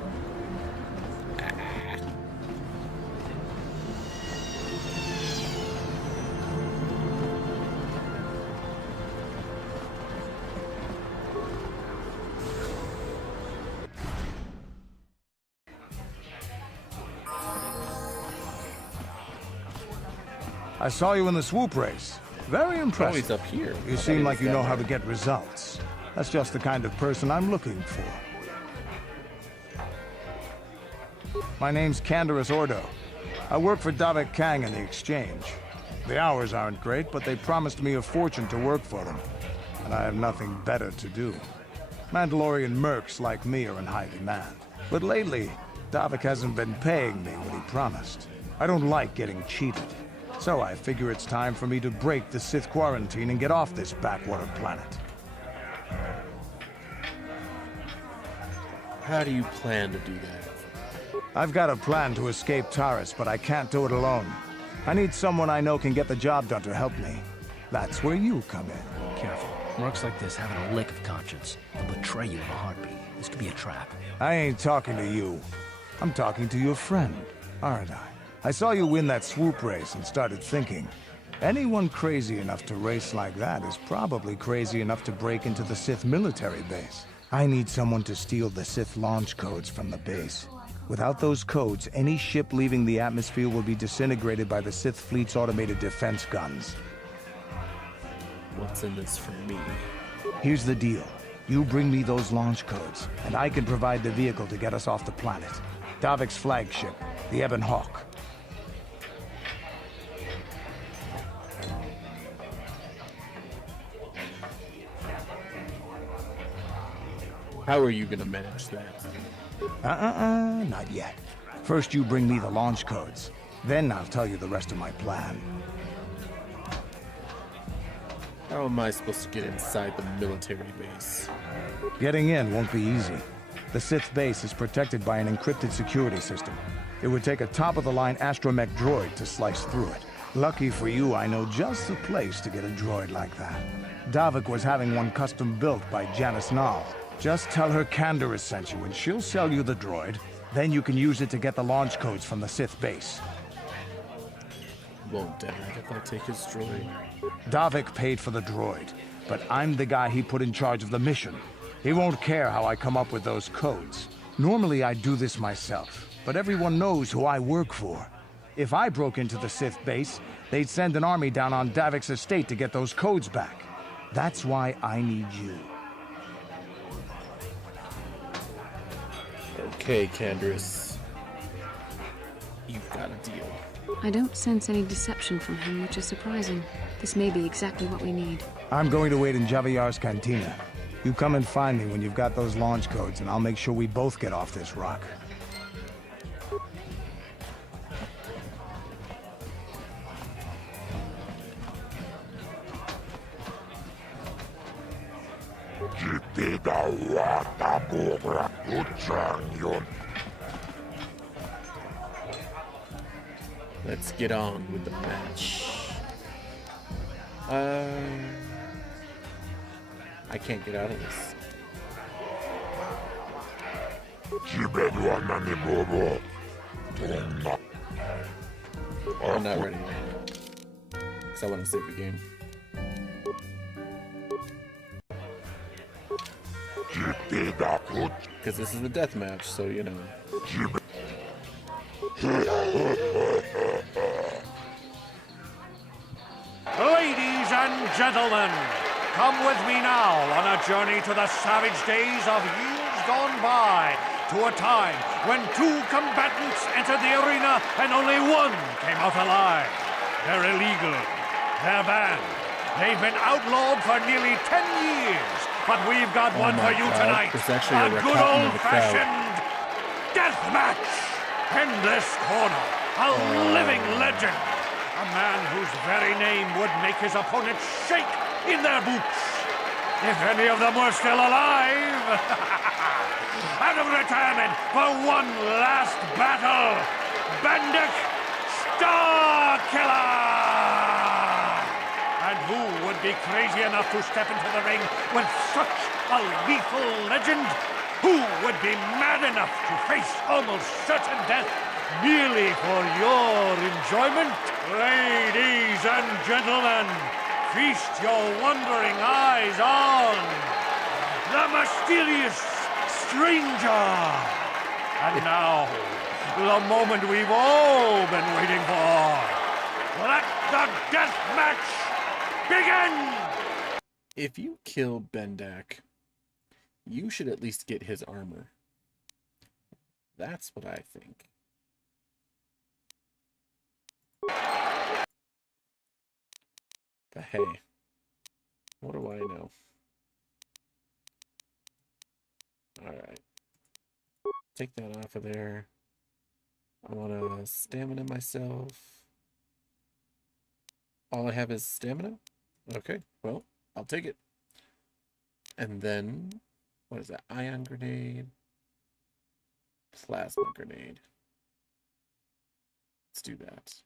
I saw you in the swoop race. Very impressive. Oh, he's up here. You seem like you know how to get results. That's just the kind of person I'm looking for. My name's Canderous Ordo. I work for Davik Kang in the Exchange. The hours aren't great, but they promised me a fortune to work for them. And I have nothing better to do. Mandalorian mercs like me are in high demand. But lately, Davik hasn't been paying me what he promised. I don't like getting cheated. So I figure it's time for me to break the Sith quarantine and get off this backwater planet. How do you plan to do that? I've got a plan to escape Taris, but I can't do it alone. I need someone I know can get the job done to help me. That's where you come in. Careful. Mercs like this haven't a lick of conscience. They'll betray you in a heartbeat. This could be a trap. I ain't talking to you. I'm talking to your friend, aren't I? I saw you win that swoop race and started thinking, anyone crazy enough to race like that is probably crazy enough to break into the Sith military base. I need someone to steal the Sith launch codes from the base. Without those codes, any ship leaving the atmosphere will be disintegrated by the Sith fleet's automated defense guns. What's in this for me? Here's the deal. You bring me those launch codes, and I can provide the vehicle to get us off the planet. Davik's flagship, the Ebon Hawk. How are you gonna manage that? Not yet. First you bring me the launch codes. Then I'll tell you the rest of my plan. How am I supposed to get inside the military base? Getting in won't be easy. The Sith base is protected by an encrypted security system. It would take a top-of-the-line astromech droid to slice through it. Lucky for you, I know just the place to get a droid like that. Davik was having one custom built by Janice Nall. Just tell her Canderous sent you and she'll sell you the droid. Then you can use it to get the launch codes from the Sith base. Won't Dad if I take his droid? Davik paid for the droid, but I'm the guy he put in charge of the mission. He won't care how I come up with those codes. Normally I'd do this myself, but everyone knows who I work for. If I broke into the Sith base, they'd send an army down on Davik's estate to get those codes back. That's why I need you. Okay, Canderous. You've got a deal. I don't sense any deception from him, which is surprising. This may be exactly what we need. I'm going to wait in Javiar's cantina. You come and find me when you've got those launch codes, and I'll make sure we both get off this rock. Let's get on with the match. I can't get out of this. I'm not ready yet. Because I want to save the game. Because this is a death match, so you know. Ladies and gentlemen, come with me now on a journey to the savage days of years gone by, to a time when two combatants entered the arena and only one came out alive. They're illegal. They're banned. They've been outlawed for nearly 10 years, but we've got one for you tonight. A good old-fashioned death match. Endless Corner, a living legend. A man whose very name would make his opponents shake in their boots. If any of them were still alive. Out of retirement for one last battle, Bandek Starkiller! And who would be crazy enough to step into the ring with such a lethal legend? Who would be mad enough to face almost certain death merely for your enjoyment? Ladies and gentlemen, feast your wondering eyes on the mysterious stranger. And now, the moment we've all been waiting for. Let the death match begin! If you kill Bendak, you should at least get his armor. That's what I think. But hey, what do I know? Alright. Take that off of there. I want to stamina myself. All I have is stamina? Okay, well, I'll take it. And then, what is that? Ion grenade. Plasma grenade. Let's do that.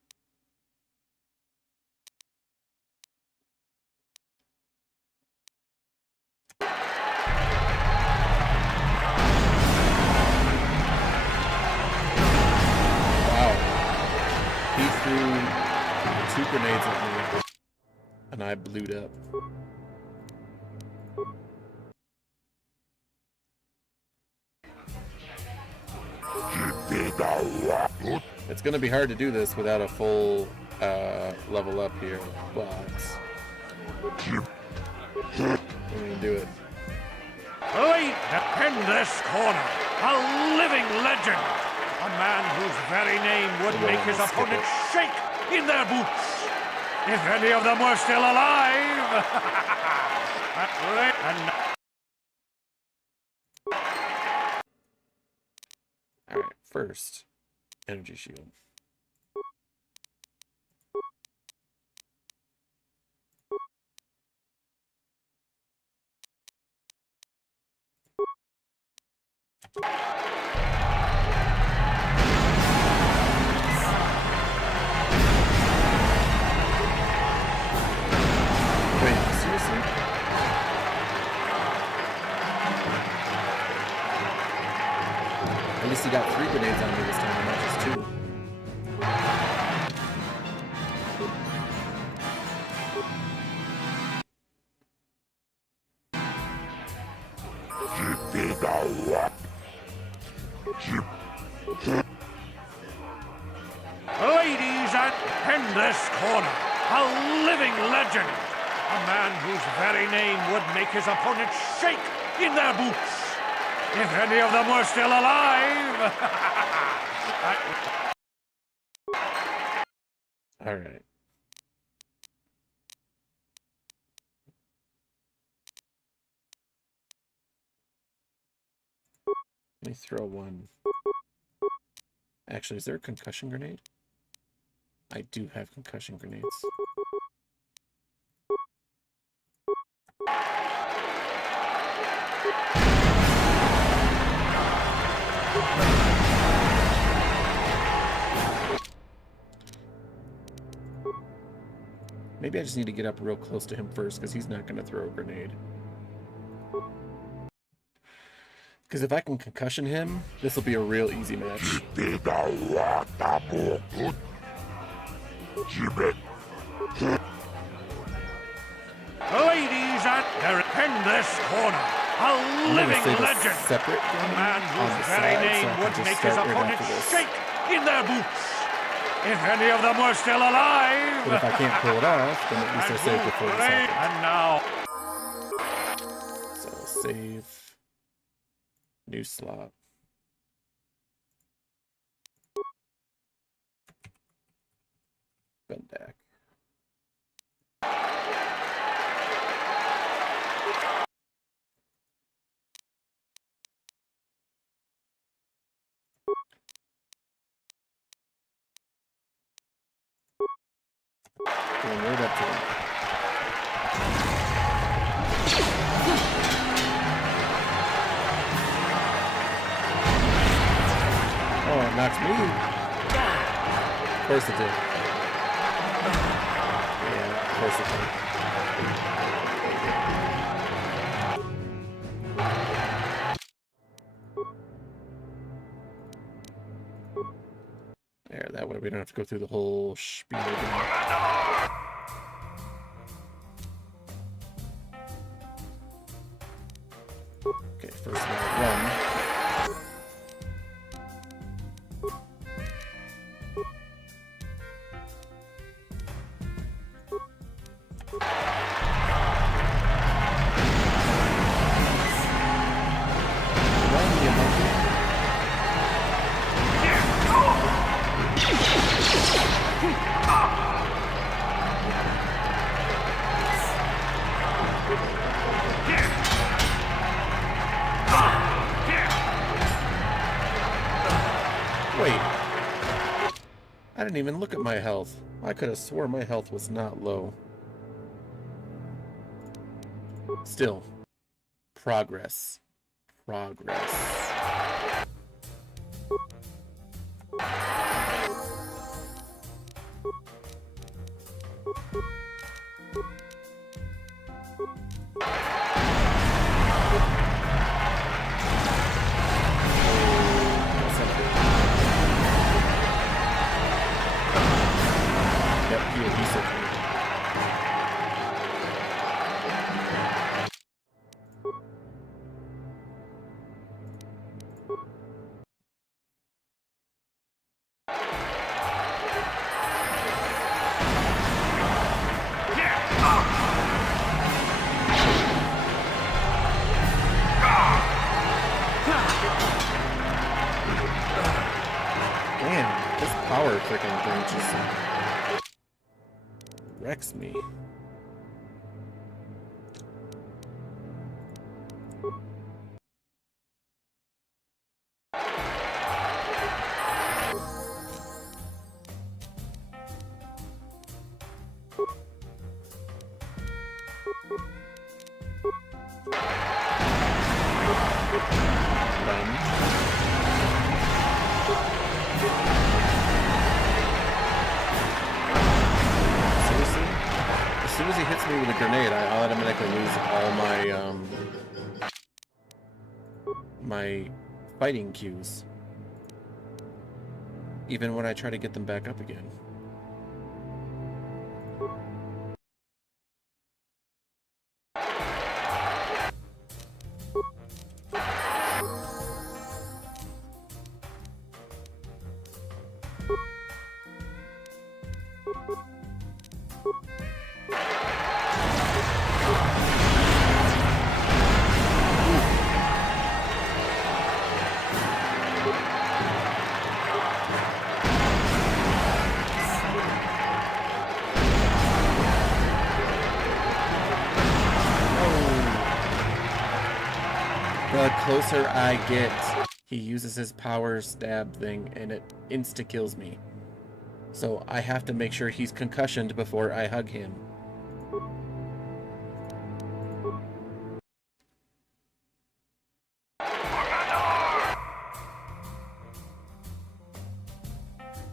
He threw 2 grenades at me, and I blew up. It's gonna be hard to do this without a full level up here, but I'm gonna do it. Right in this corner, a living legend. A man whose very name would make his opponents shake in their boots. If any of them were still alive. Alright, first, energy shield. At least he got 3 grenades on me this time, and not just 2. Ladies and in this corner, a living legend. A man whose very name would make his opponents shake in their boots. If any of them were still alive. All right. Let me throw one. Actually, is there a concussion grenade? I do have concussion grenades. Maybe I just need to get up real close to him first, because he's not going to throw a grenade. Because if I can concussion him, this will be a real easy match. Ladies and in this corner, a living legend. A man whose very name would make his opponents shake in their boots. If any of them were still alive. But if I can't pull it off, then at least I save before this happens. And now. So save. New slot. Bendak. Going right up to him. Oh, it knocks me. Of course it did. Yeah, of course it did. we don't have to go through the whole spiel again. Okay, first of all, run. I didn't even look at my health. I could have swore my health was not low. Still. Progress. Progress. Freaking thing just wrecks me. As soon as he hits me with a grenade, I automatically lose all my fighting cues. Even when I try to get them back up again. The closer I get, he uses his power stab thing and it insta-kills me. So I have to make sure he's concussioned before I hug him.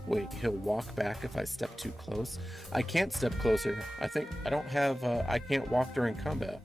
Wait, he'll walk back if I step too close? I can't step closer. I don't have, I can't walk during combat.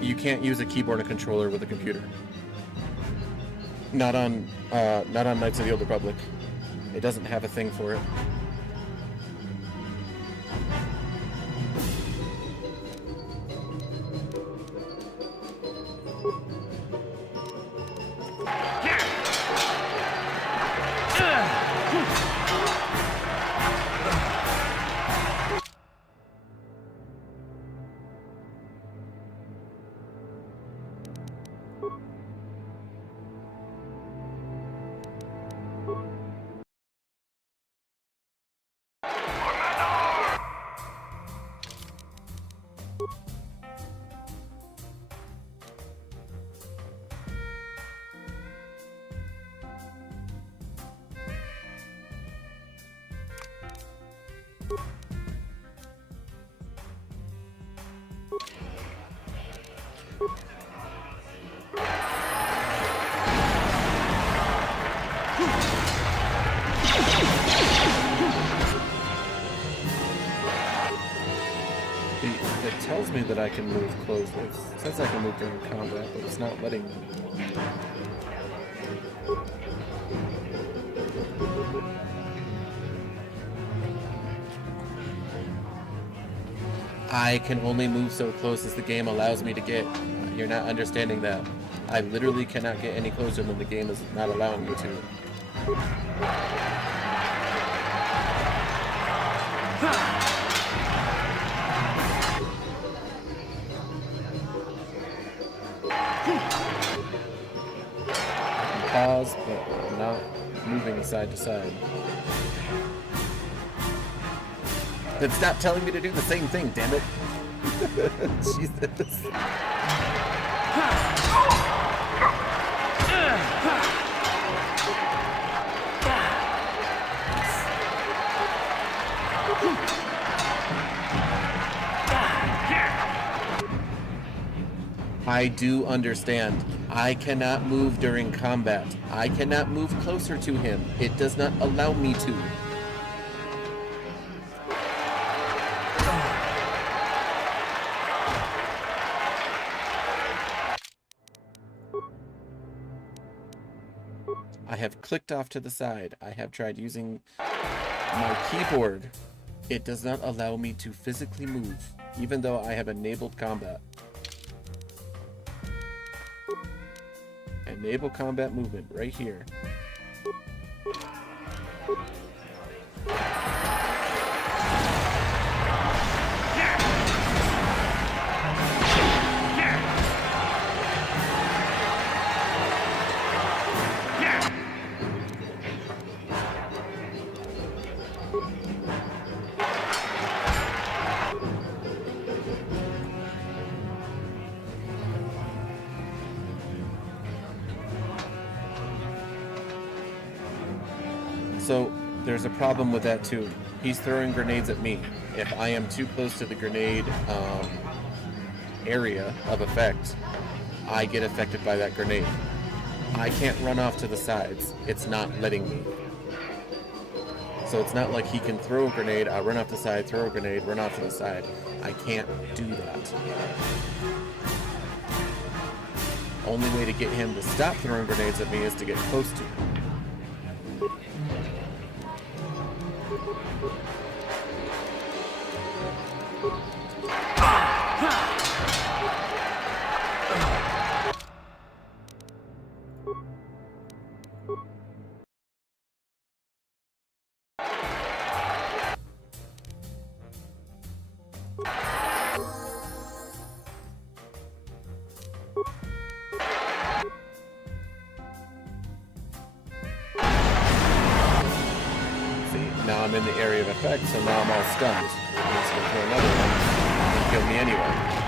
You can't use a keyboard and controller with a computer. Not on Knights of the Old Republic. It doesn't have a thing for it. It tells me that I can move close. It says I can move during combat, but it's not letting me. I can only move so close as the game allows me to get. You're not understanding that. I literally cannot get any closer than the game is not allowing me to. Pause, but not moving side to side. Then stop telling me to do the same thing, damn it. Jesus. I do understand. I cannot move during combat. I cannot move closer to him. It does not allow me to. I have clicked off to the side. I have tried using my keyboard. It does not allow me to physically move, even though I have enabled combat. Enable combat movement right here. So there's a problem with that too. He's throwing grenades at me. If I am too close to the grenade area of effect, I get affected by that grenade. I can't run off to the sides. It's not letting me. So it's not like he can throw a grenade, I run off the side, throw a grenade, run off to the side. I can't do that. Only way to get him to stop throwing grenades at me is to get close to him. Now I'm in the area of effect, so now I'm all stunned. He's going to throw another one and kill me anyway.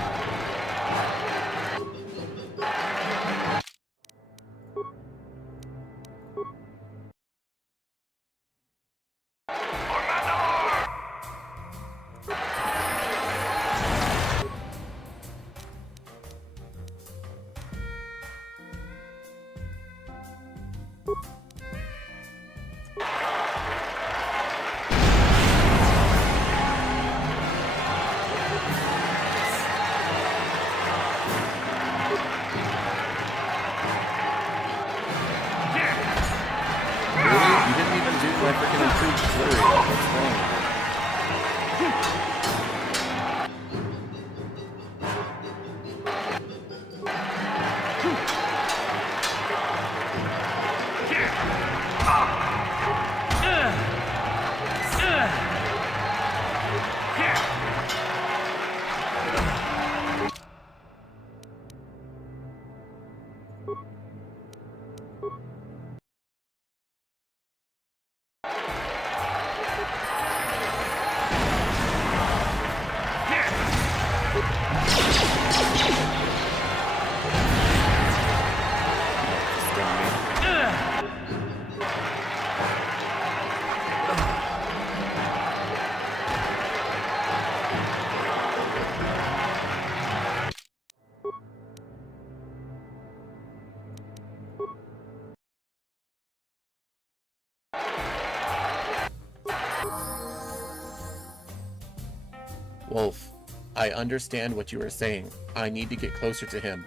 Wolf, I understand what you are saying. I need to get closer to him.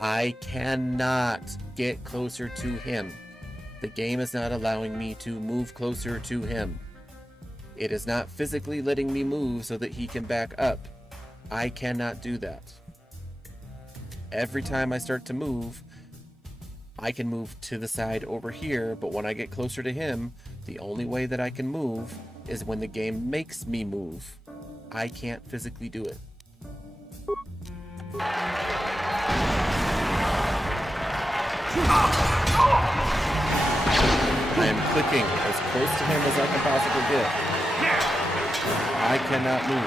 I cannot get closer to him. The game is not allowing me to move closer to him. It is not physically letting me move so that he can back up. I cannot do that. Every time I start to move, I can move to the side over here, but when I get closer to him, the only way that I can move is when the game makes me move. I can't physically do it. I am clicking as close to him as I can possibly get. I cannot move.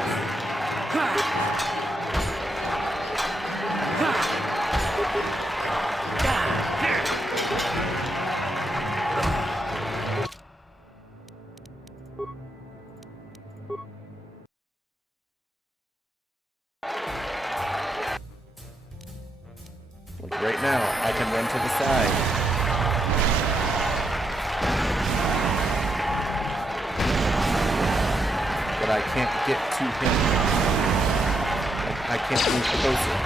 Like right now, I can run to the side. But I can't get to him. Like, I can't move closer.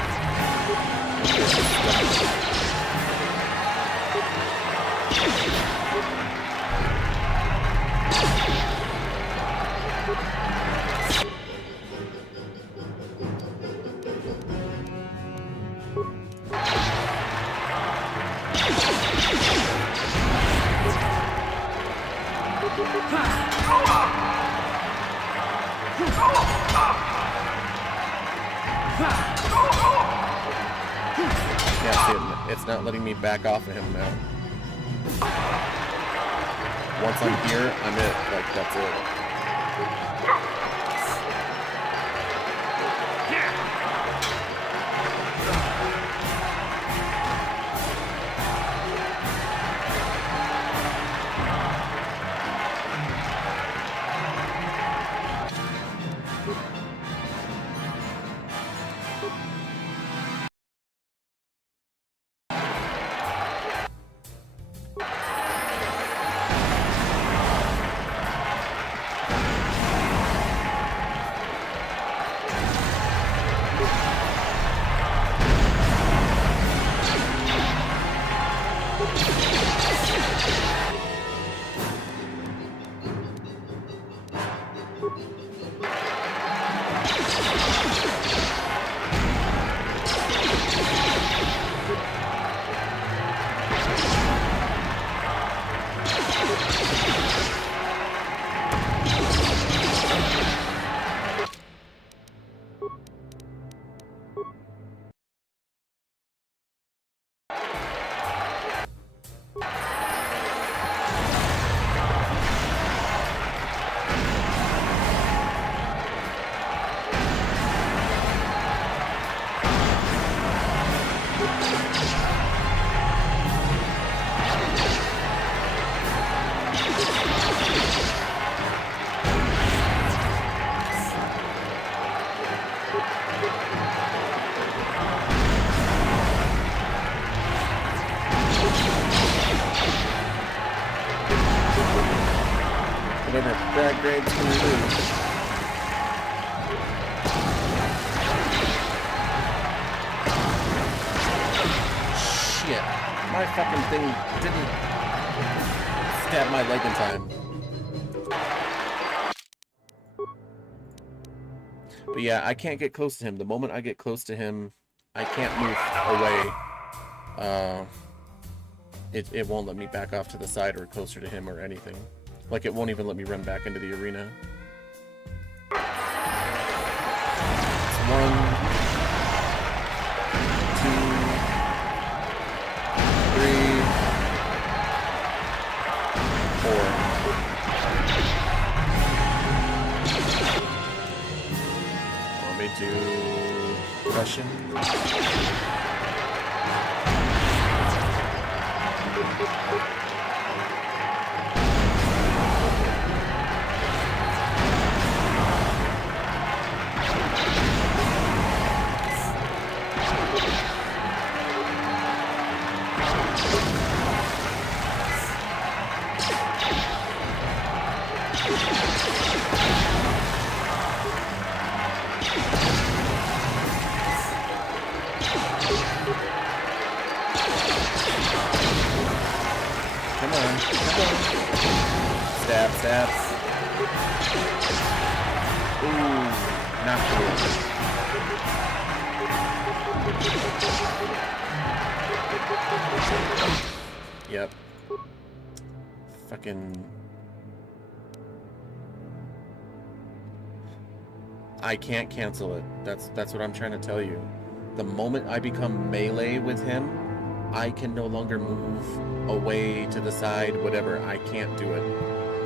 Yeah, see, it's not letting me back off of him now. Once I'm here, I'm it. Like, that's it. Whatever bad grades can lose. Shit. My fucking thing didn't stab my leg in time. But yeah, I can't get close to him. The moment I get close to him, I can't move away. It won't let me back off to the side or closer to him or anything. Like, it won't even let me run back into the arena. It's 1, 2, 3, 4. Want me to Russian? Come on, come on. Stab, stabs. Ooh, not cool. Yep. Fucking... I can't cancel it. That's what I'm trying to tell you. The moment I become melee with him, I can no longer move away to the side, whatever. I can't do it.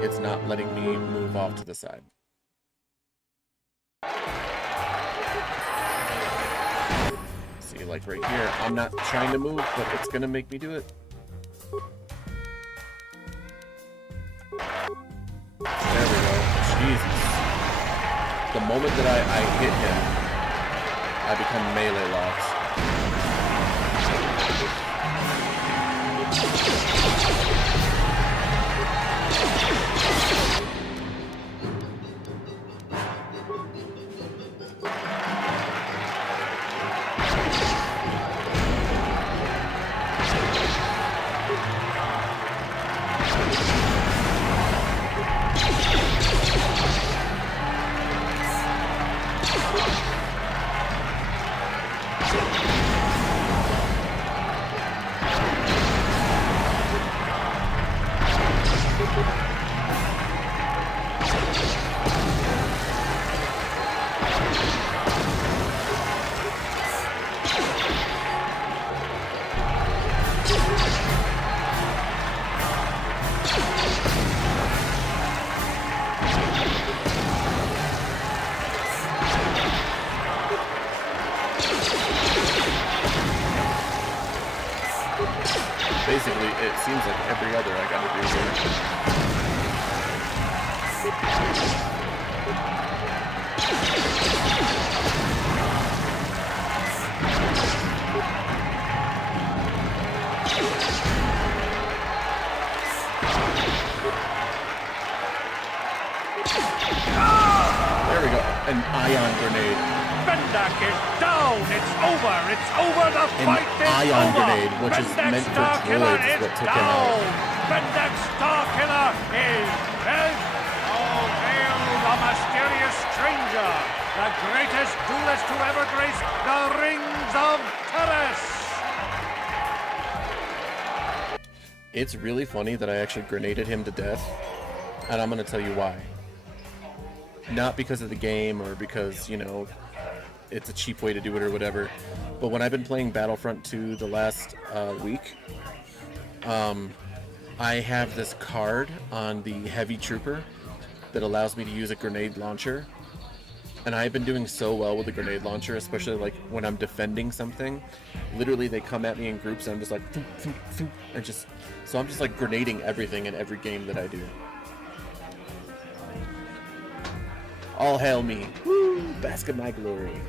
It's not letting me move off to the side. See, like right here, I'm not trying to move, but it's gonna make me do it. There we go. Jesus. The moment that I hit him, I become melee locked. Basically, it seems like every other I gotta do here. There we go. An ion grenade. Bendak is down! It's over! It's over! The fight is ion over! grenade, which is Bendak's meant for Star Killer droids, is what took him down! out. Bendak's Star Killer is dead! Oh, hail the mysterious stranger! The greatest duelist to ever grace the rings of Terrace! It's really funny that I actually grenaded him to death, and I'm gonna tell you why. Not because of the game or because, you know, it's a cheap way to do it or whatever, but when I've been playing Battlefront 2 the last week, I have this card on the Heavy Trooper that allows me to use a grenade launcher, and I've been doing so well with the grenade launcher, especially like when I'm defending something. Literally, they come at me in groups, and I'm just like, thoop, thoop, thoop, and just, so I'm just like grenading everything in every game that I do. All hail me. Woo! Bask in my glory.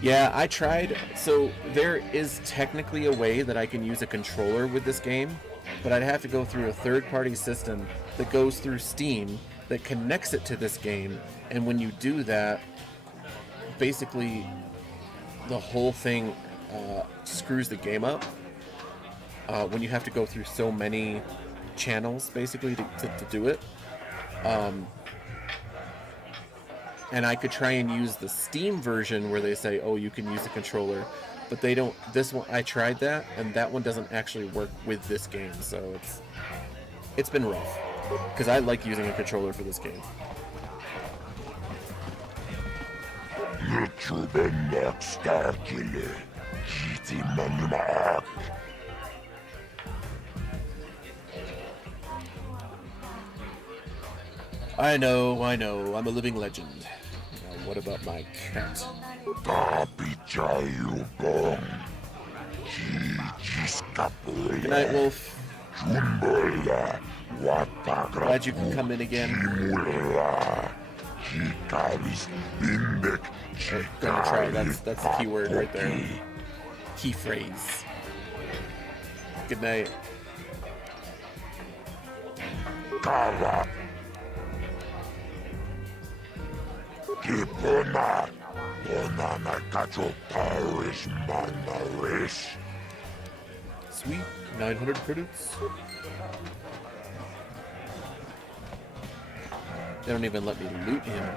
Yeah, I tried. So there is technically a way that I can use a controller with this game, but I'd have to go through a third-party system that goes through Steam that connects it to this game, and when you do that, basically the whole thing screws the game up. When you have to go through so many channels, basically, to do it. And I could try and use the Steam version where they say, oh, you can use the controller, but they don't. This one, I tried that, and that one doesn't actually work with this game, so it's been rough, because I like using a controller for this game. I know, I'm a living legend. Now, what about my cat? Good night, Wolf. Glad you can come in again. Okay, gonna try, that's the key word right there. Key phrase. Good night. Sweet, 900 credits. They don't even let me loot him.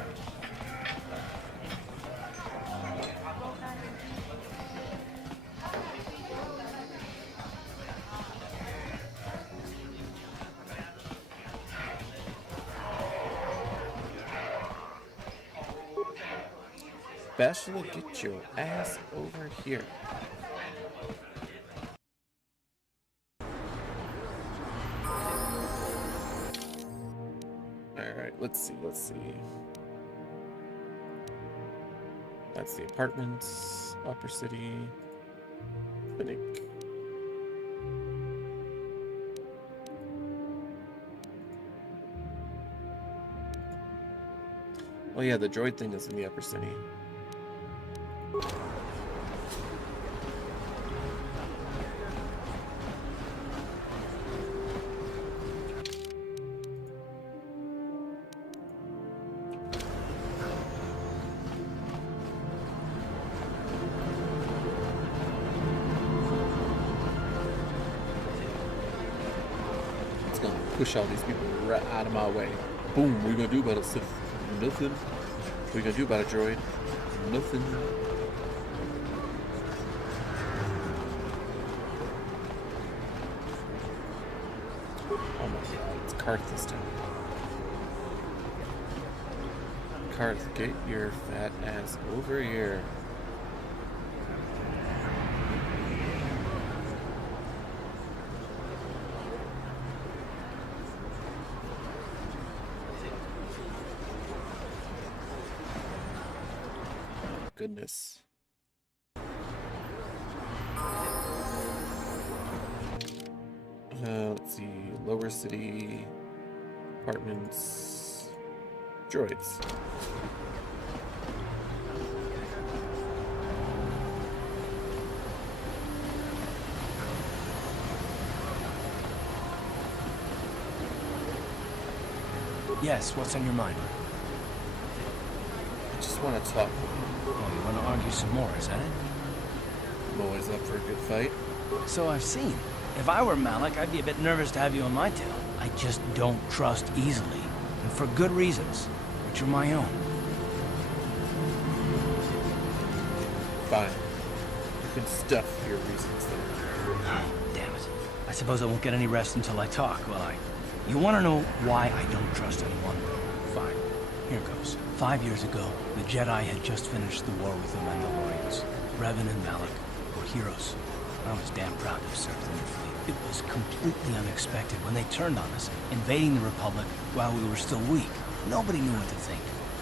Bachelor, get your ass over here. Alright, let's see. That's the apartments, Upper City, Finnick. Oh yeah, the droid thing is in the Upper City. Push all these people right out of my way. Boom, what are you gonna do about it, Sith? Nothing. What are you gonna do about it, droid? Nothing. Oh my god, it's Karth this time. Karth, get your fat ass over here. Goodness. Let's see. Lower City. Apartments. Droids. Yes, what's on your mind? I just want to talk with you. Oh, you want to argue some more, is that it? I'm always up for a good fight. So I've seen. If I were Malik, I'd be a bit nervous to have you on my tail. I just don't trust easily, and for good reasons, which are my own. Fine. You can stuff your reasons there. Damn it. I suppose I won't get any rest until I talk, will I? You want to know why I don't trust anyone? Fine. Here goes. 5 years ago, the Jedi had just finished the war with the Mandalorians. Revan and Malik were heroes. I was damn proud to have served in their fleet. It was completely unexpected when they turned on us, invading the Republic while we were still weak. Nobody knew what to think,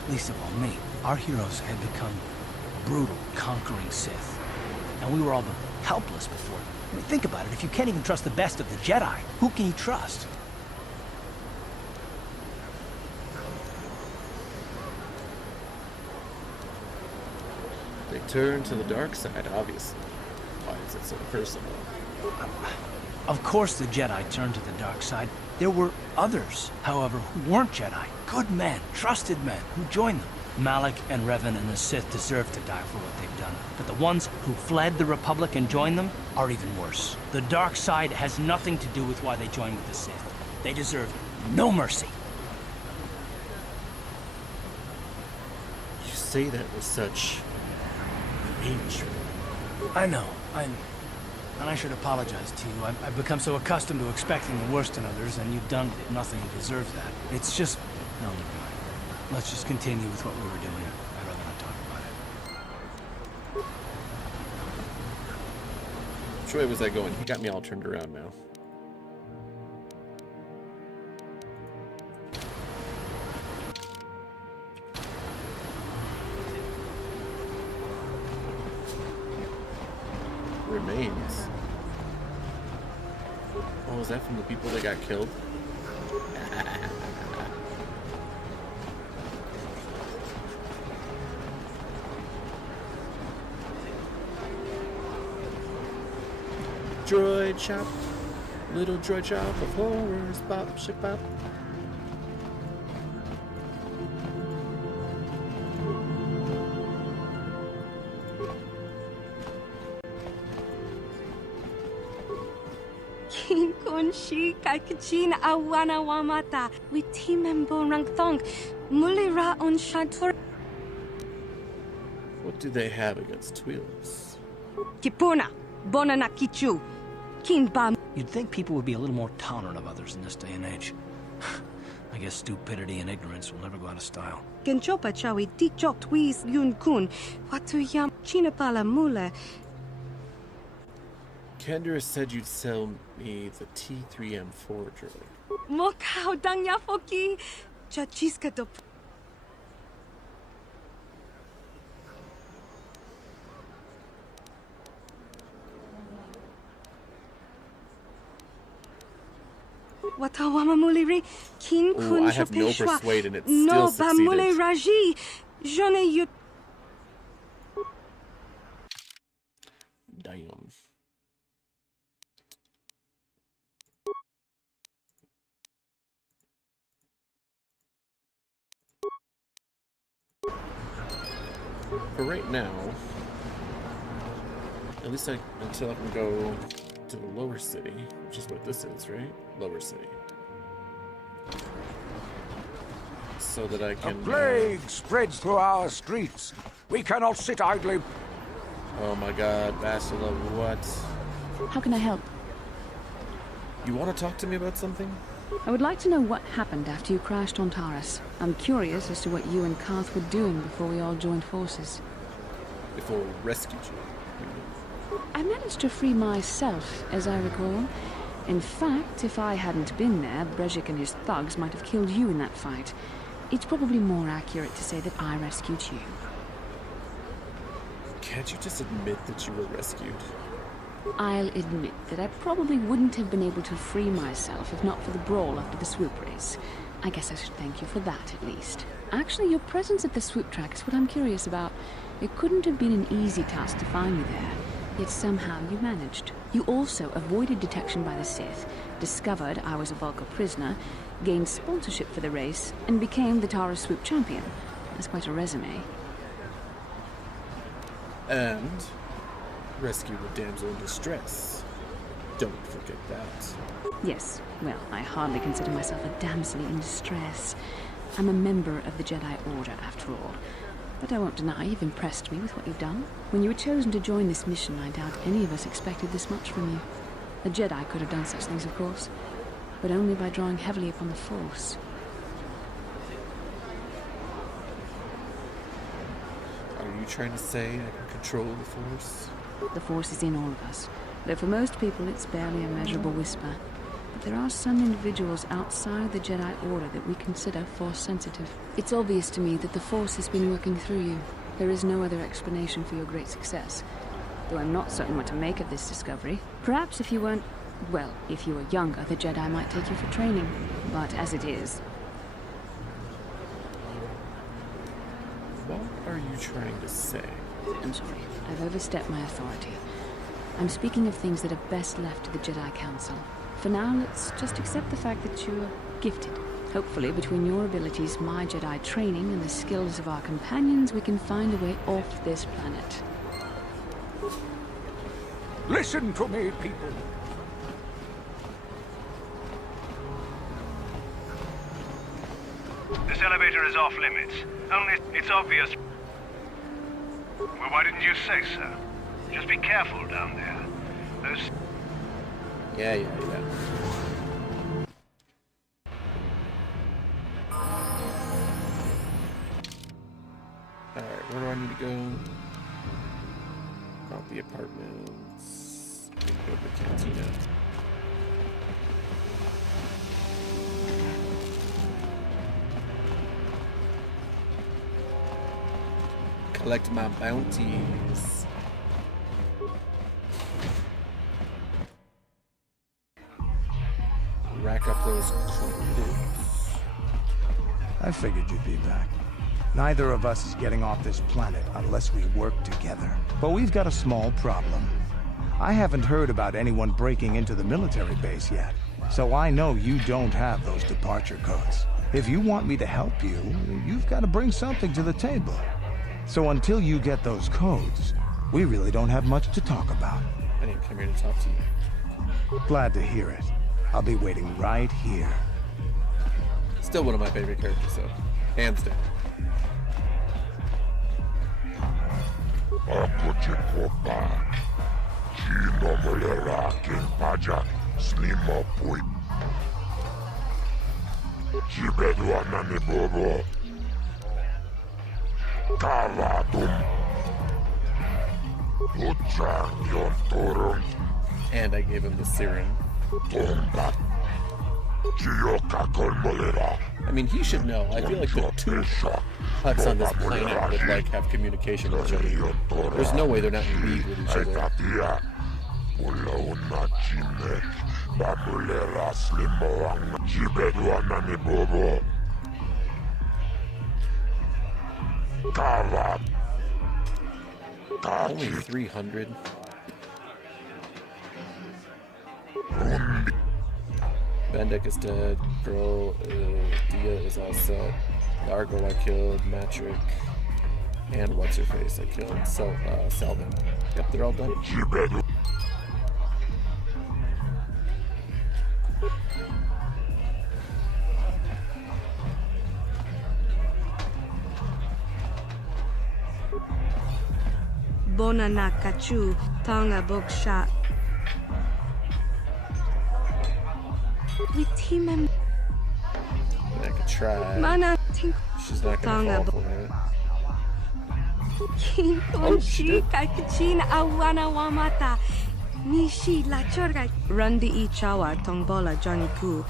least of all me. Our heroes had become brutal, conquering Sith. And we were all but helpless before them. I mean, think about it. If you can't even trust the best of the Jedi, who can you trust? They turn to the dark side, obviously. Why is it so personal? Of course the Jedi turned to the dark side. There were others, however, who weren't Jedi. Good men, trusted men, who joined them. Malik and Revan and the Sith deserve to die for what they've done. But the ones who fled the Republic and joined them are even worse. The dark side has nothing to do with why they joined with the Sith. They deserve no mercy. You say that with such hatred. I know, and I should apologize to you. I've become so accustomed to expecting the worst in others, and you've done nothing to deserve that. It's just... No, never mind. Let's just continue with what we were doing. I'd rather not talk about it. Which way was I going? He got me all turned around now. Remains. Oh, is that from the people that got killed? Droid shop, little droid shop of horrors, bop, ship bop. Kin kun shi kakachin awana wamata. We timembo rangthong. Mulira on shantur. What do they have against Twi'leks? Kipuna. Bonana kichu. Kin bam. You'd think people would be a little more tolerant of others in this day and age. I guess stupidity and ignorance will never go out of style. Genchopa chawi tichok twis yun kun. Watu yam chinapala mula. Kendra said you'd sell me the T3M4 droid. Mokao dangya foki. Chachiska do. Watawama muliri. Kin kun I have no chopeshwa. persuade and it No still bamule succeeded. raji. Jone you. Damn. For right now, at least until I can go to the lower city, which is what this is, right? Lower city. So that I A can... plague spreads through our streets. We cannot sit idly. Oh my god, Bastila, what? How can I help? You want to talk to me about something? I would like to know what happened after you crashed on Taurus. I'm curious as to what you and Karth were doing before we all joined forces. Before we rescued you. I managed to free myself, as I recall. In fact, if I hadn't been there, Brejik and his thugs might have killed you in that fight. It's probably more accurate to say that I rescued you. Can't you just admit that you were rescued? I'll admit that I probably wouldn't have been able to free myself if not for the brawl after the swoop race. I guess I should thank you for that, at least. Actually, your presence at the swoop track is what I'm curious about. It couldn't have been an easy task to find you there, yet somehow you managed. You also avoided detection by the Sith, discovered I was a Vulgar prisoner, gained sponsorship for the race, and became the Taurus swoop champion. That's quite a resume. And rescued a damsel in distress. Don't forget that. Yes, well, I hardly consider myself a damsel in distress. I'm a member of the Jedi Order, after all. But I won't deny you've impressed me with what you've done. When you were chosen to join this mission, I doubt any of us expected this much from you. A Jedi could have done such things, of course, but only by drawing heavily upon the Force. Are you trying to say I can control the Force? The Force is in all of us, though for most people it's barely a measurable whisper. But there are some individuals outside the Jedi Order that we consider Force-sensitive. It's obvious to me that the Force has been working through you. There is no other explanation for your great success, though I'm not certain what to make of this discovery. Perhaps if you weren't... well, if you were younger, the Jedi might take you for training. But as it is... What are you trying to say? I'm sorry. I've overstepped my authority. I'm speaking of things that are best left to the Jedi Council. For now, let's just accept the fact that you're gifted. Hopefully, between your abilities, my Jedi training, and the skills of our companions, we can find a way off this planet. Listen to me, people. This elevator is off limits. Only it's obvious. Well, why didn't you say so? Just be careful down there. Those... Yeah. Alright, where do I need to go? Not the apartments. I need to go to the cantina. Collect my bounties. Rack up those credits. I figured you'd be back. Neither of us is getting off this planet unless we work together. But we've got a small problem. I haven't heard about anyone breaking into the military base yet, so I know you don't have those departure codes. If you want me to help you, you've got to bring something to the table. So until you get those codes, we really don't have much to talk about. I didn't come here to talk to you. Glad to hear it. I'll be waiting right here. Still one of my favorite characters, so hands down. Ako ci kopa. Chino molera king paja. Slimo pui. Chibedwa nani bobo. Kavadum. Tuchang yon torun. And I gave him the serum. Tomba. Chiyoka kol molera. I mean, he should know. I feel like the two huts on this planet would like have communication with each other. There's no way they're not in league with each other. Only 300. Vendek is dead. Girl, Dia is all set. Largo I killed. Matrick. And what's her face I killed. So, Selvin. Yep, they're all done. Bonana kachu, tonga boksha. We team him. I could try. Mana tink. She's not gonna fall for it. King Konshi kakachin awana wamata. Nishi la chorga. Rundi ichawa tongbola Johnny Ku.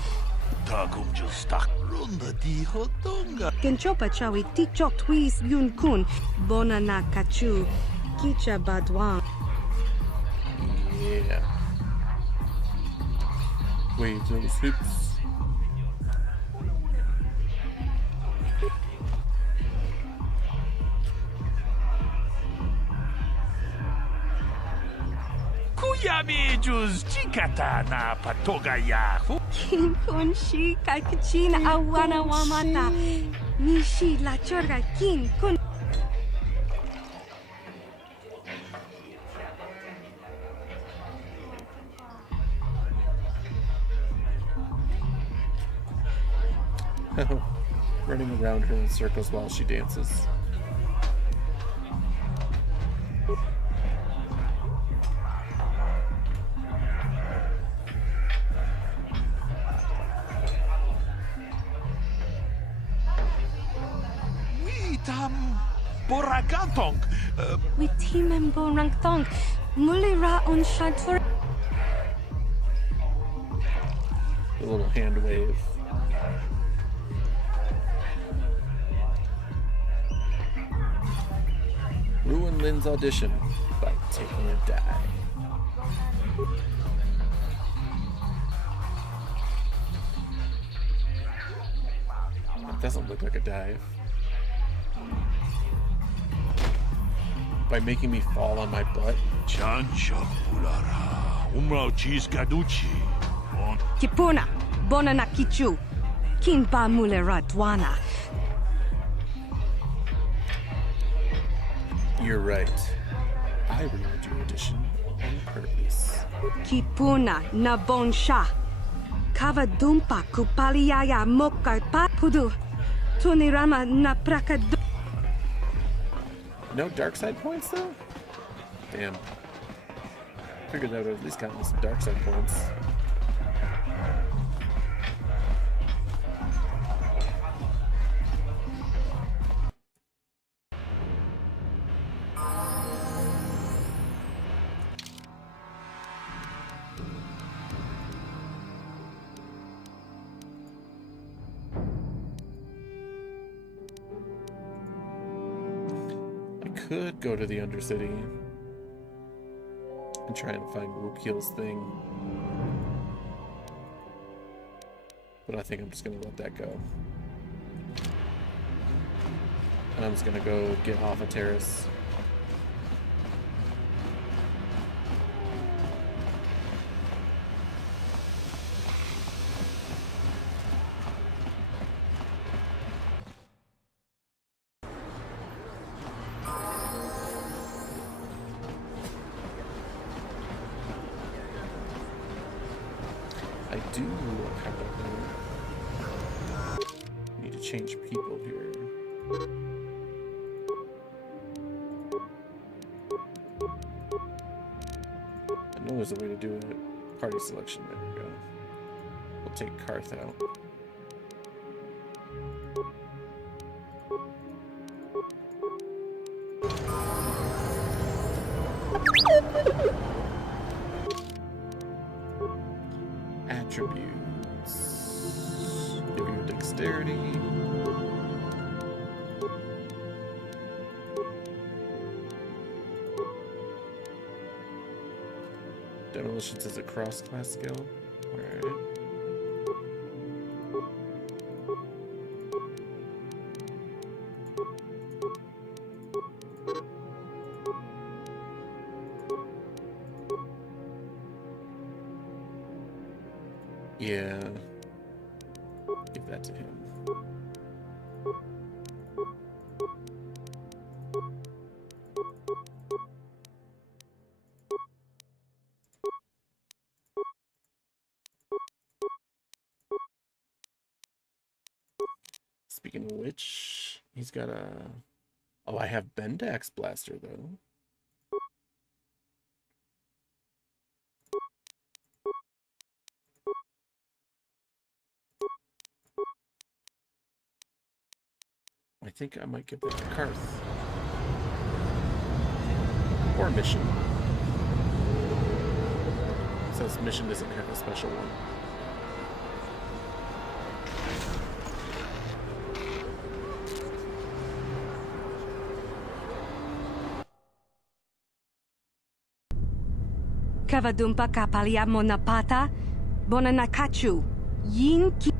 Takum justak runda di hotonga. Kenchopa chawi tikchok twis yun kun. Bonana kachu. Kicha badwan. Yeah. Wave those hips. Kuyami juz chikata na patoga yahu. King Konshi kakachin awana wamata. Nishi la chorga king kun. Running around her in circles while she dances. Witam Boragantong. We team and Borangtong. Mulira on Shadfor. A little hand wave. Ruin Lynn's audition by taking a dive. That doesn't look like a dive. By making me fall on my butt. Chancha pulara. Umrao cheese gaduchi. Kipuna. Bonana kichu. Kinba mulera dwana. You're right. I ruined your audition on purpose. Kipuna na bonsha. Kava dumpa kupaliaya moka pa pudu. Tunirama na prakadu. No Darkside points though? Damn. Figured that would at least count me some Darkside points. Could go to the Undercity and try and find Wukil's thing, but I think I'm just gonna let that go. And I'm just gonna go get off a terrace. do have a need to change people here. I know there's a way to do it. Party selection, there we go. We'll take Karth out. Attributes. Give you dexterity. Demolitions is a cross-class skill. Alright. Yeah. Give that to him. Speaking of which, he's got a... Oh, I have Bendax Blaster, though. I think I might give that to Karth. Or Mission. Since Mission doesn't have a special one. Kavadumpa kapalia monapata, bonanakachu, yin ki.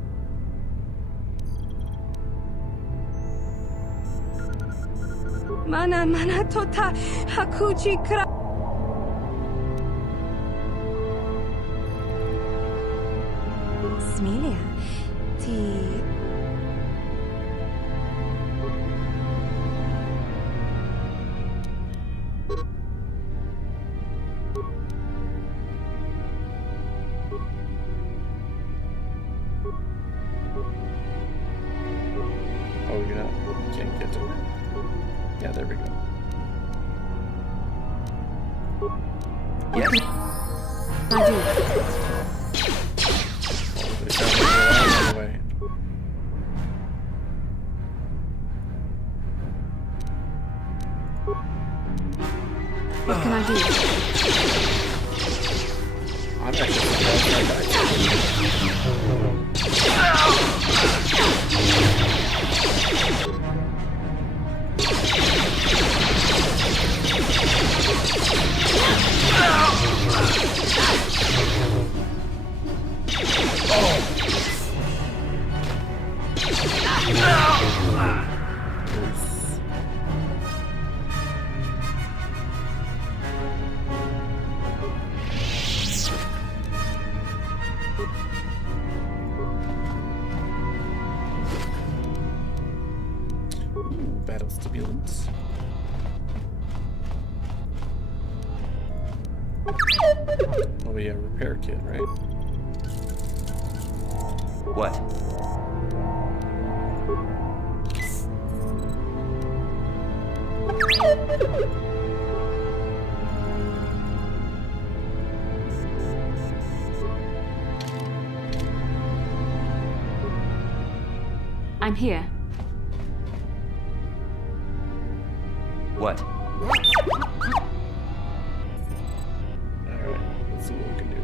Mana tota hakuchi kra. Smilia, ti. Oh, you're not. You can't get to it. Yeah, there we go. Yes. I do. Oh, they sound like they're out anyway. What can I do? I'm actually surprised I died. Battle stimulants. Oh yeah, repair kit, right? What? I'm here. What? Alright, let's see what we can do.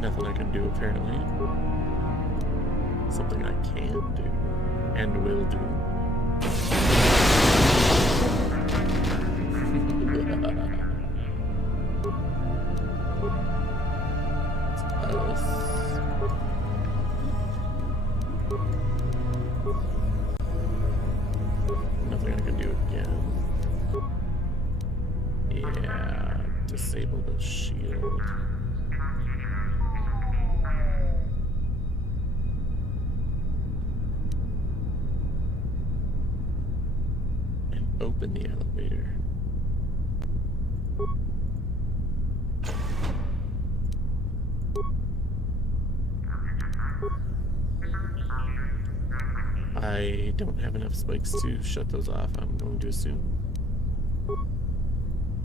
Nothing I can do, apparently. Something I can do. And will do. It's us. Nothing I can do again. Yeah, disable the shield. And open the elevator. I don't have enough spikes to shut those off, I'm going to assume.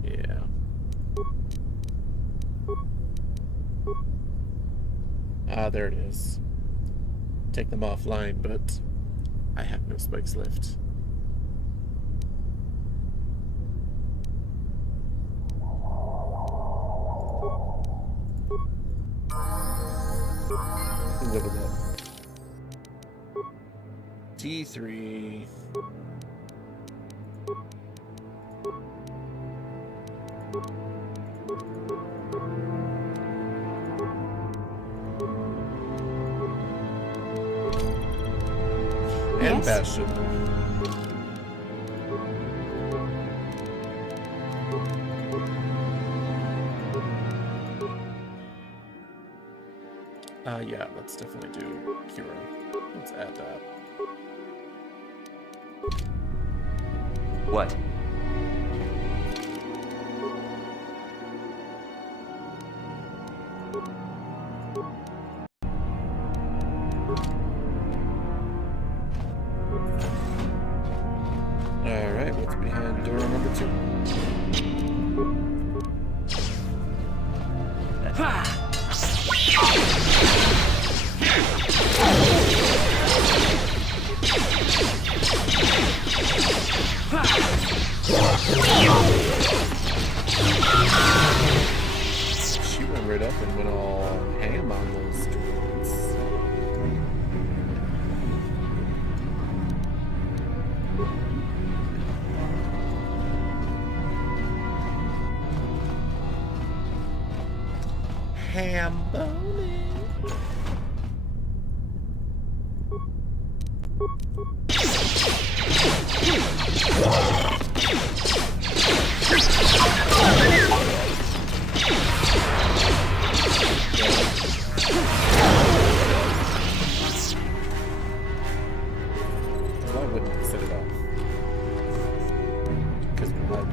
Yeah. Ah, there it is. Take them offline, but I have no spikes left. Level up. T3. And Bastion. Yeah, let's definitely do Kira. Let's add that. What? Alright, what's behind door number 2? She went right up and went all ham on those dudes. Hambone. Why wouldn't I set it off? Because why would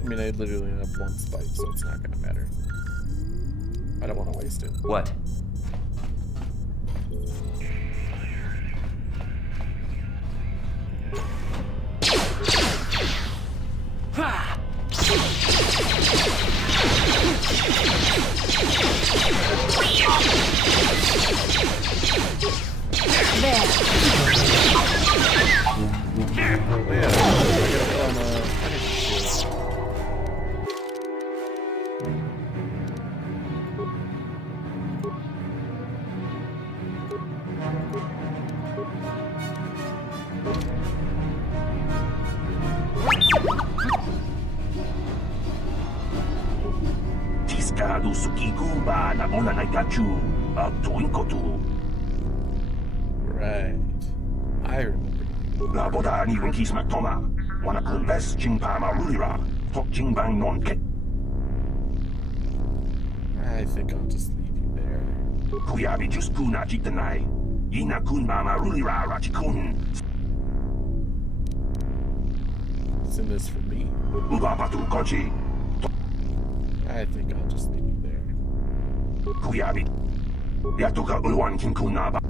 I mean, I literally have one spike, so it's not gonna matter. I don't want to waste it. What? Tiskadu sukikumba na bona na gachu tuinkotu. Right. I remember. Na boda ni winkis matoma. Wana kumbes chingpa marulira. Tok jingbang non ket. I think I'll just leave you there. Kuyabi juskuna jitanai. Ina kunba marulira rachikun. Isn't this for me? Ubapatu kochi. I think I'll just leave you there. Kuyabi. Yatuka ulwan kinkunaba.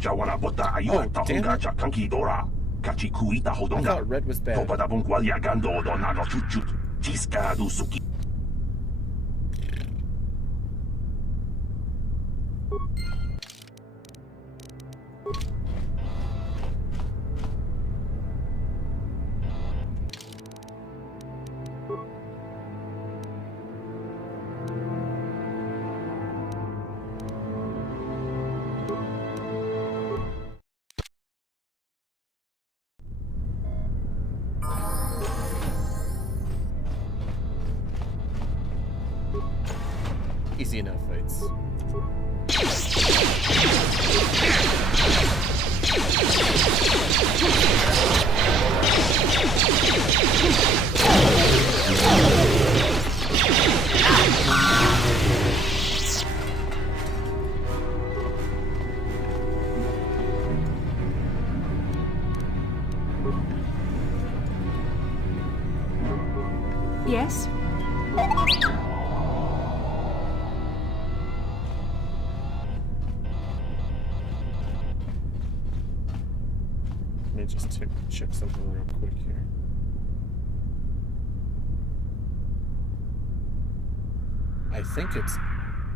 Jawana bota ayu tahunga chakanki dora. Kachi kuita hodonga. I thought red was bad. Topada bunkwal yagando do nago chuchut. Tiska du suki. Easy enough fights. Yes? Let me just check something real quick here. I think it's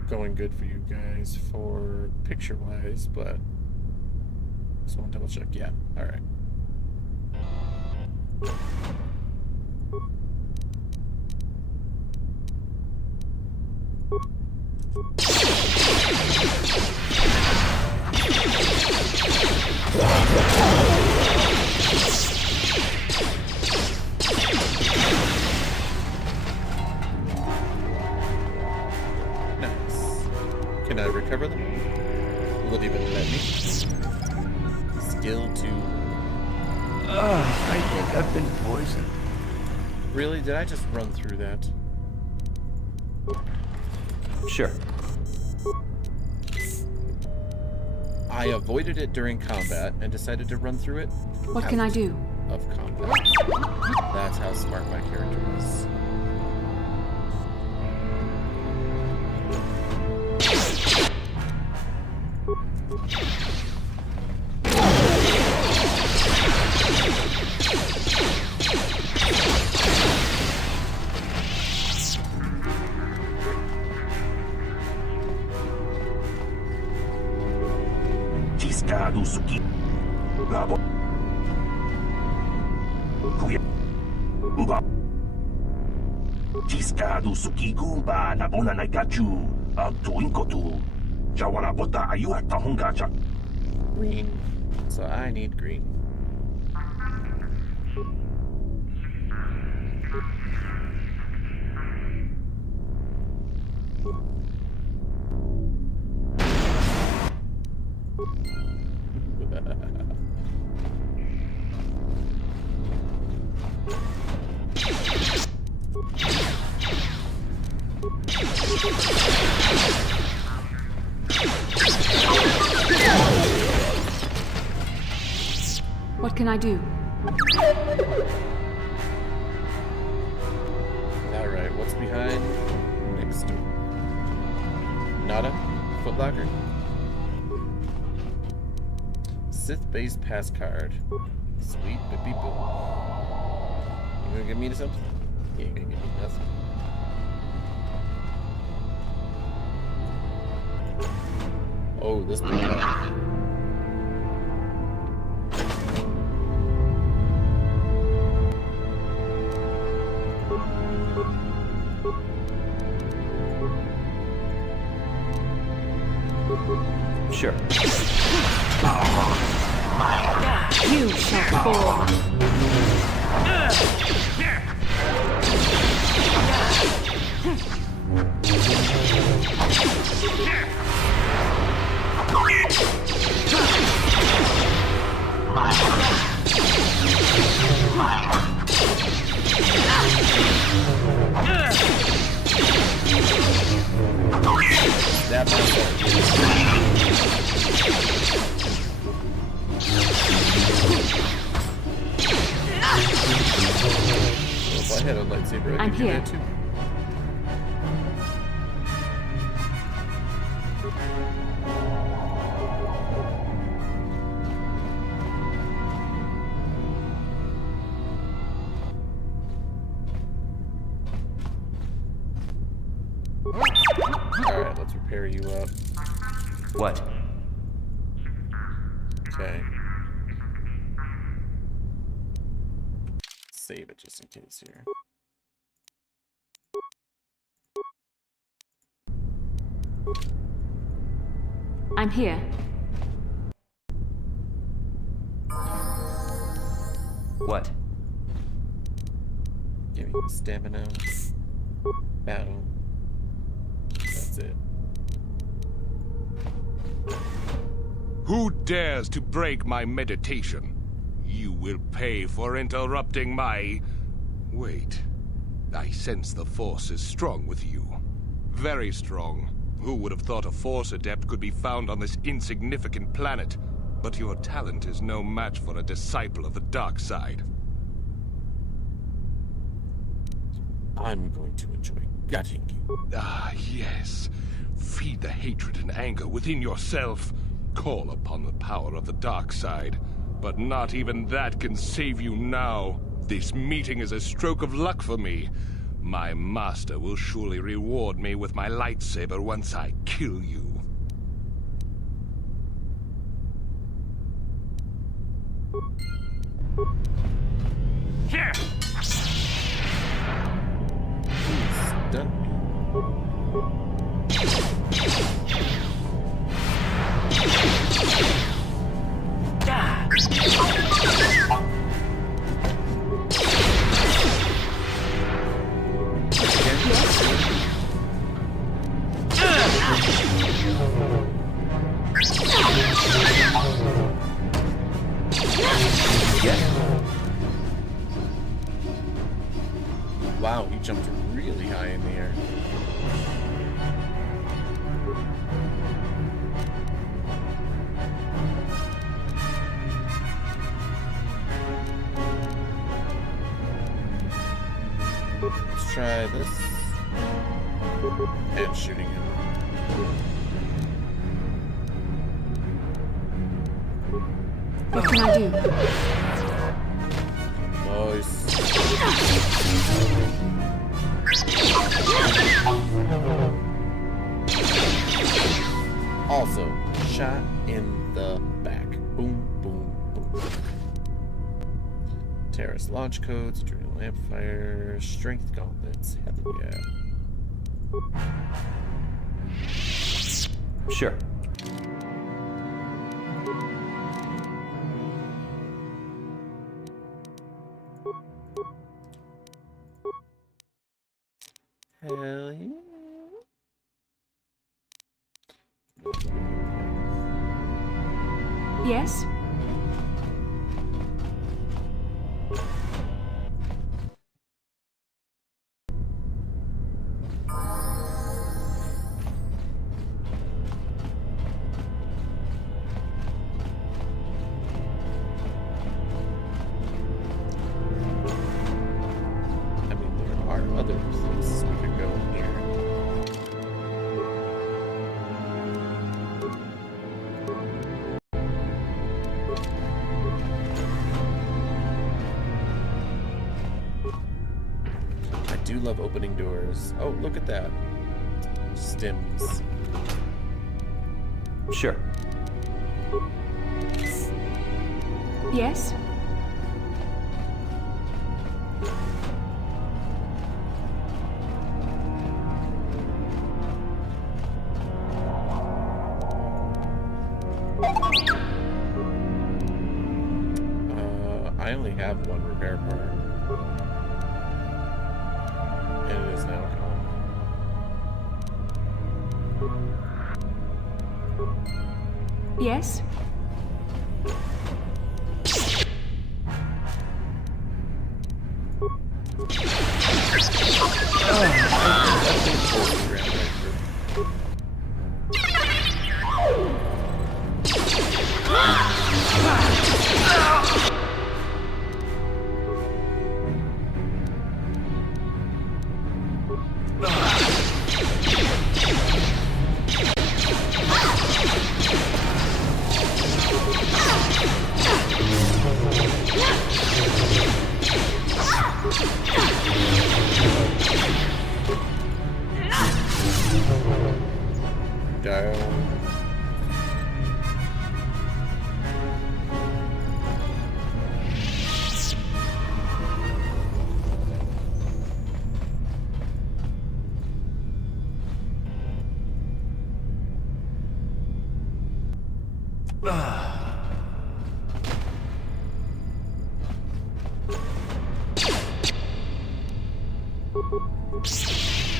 going good for you guys for picture-wise, but just want to double check. Yeah, all right. Nice. Can I recover them? Will it even let me? Skill 2. I think I've been poisoned. Really? Did I just run through that? Sure. I avoided it during combat and decided to run through it. What can I do? Of combat. That's how smart my character is. Suki. Labo. Kuya. Uba. Tiskadu suki kumba na bona na gachu. Tuin kotu. Jawala bota ayu at tahungacha. Green. So I need green. What can I do? Alright, what's behind next door? Nada? Footlocker? Sith base pass card. Sweet baby boo. You gonna give me something? You ain't gonna give me nothing. Oh, this big guy. Sure. You shall fall. That well, if I had a lightsaber, I I'm could do here. that too. Alright, let's repair you up. What? Okay. Save it just in case here. I'm here. What? Give me stamina. Battle. That's That's it. Who dares to break my meditation? You will pay for interrupting my... Wait. I sense the Force is strong with you. Very strong. Who would have thought a Force adept could be found on this insignificant planet? But your talent is no match for a disciple of the Darkside. I'm going to enjoy gutting you. Ah, yes. Feed the hatred and anger within yourself. Call upon the power of the Darkside. But not even that can save you now. This meeting is a stroke of luck for me. My master will surely reward me with my lightsaber once I kill you. Here! Done. Wow, he jumped really high in the air. Let's try this. And shooting him. What can I do? Nice. Also, shot in the back. Boom, boom, boom. Terrace launch codes, adrenal amplifier, strength gauntlets. Hell yeah. Sure. Hell yeah. Yes? I mean, there are other places we could go here. I do love opening doors. Oh, look at that. Stims. Sure. Yes? I only have one repair part. And it is now gone. Yes?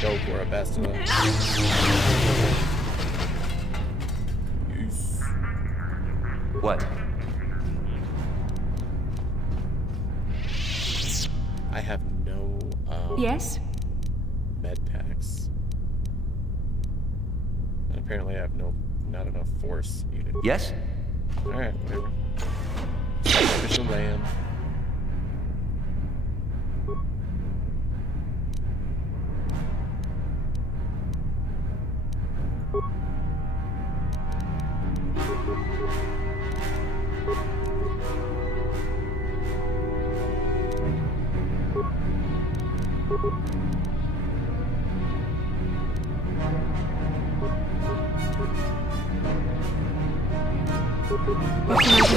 go for it, Bastila. What? I have no Yes? med packs. And apparently I have not enough force either. Yes? Alright, whatever. Sacrificial lamb. What can I do?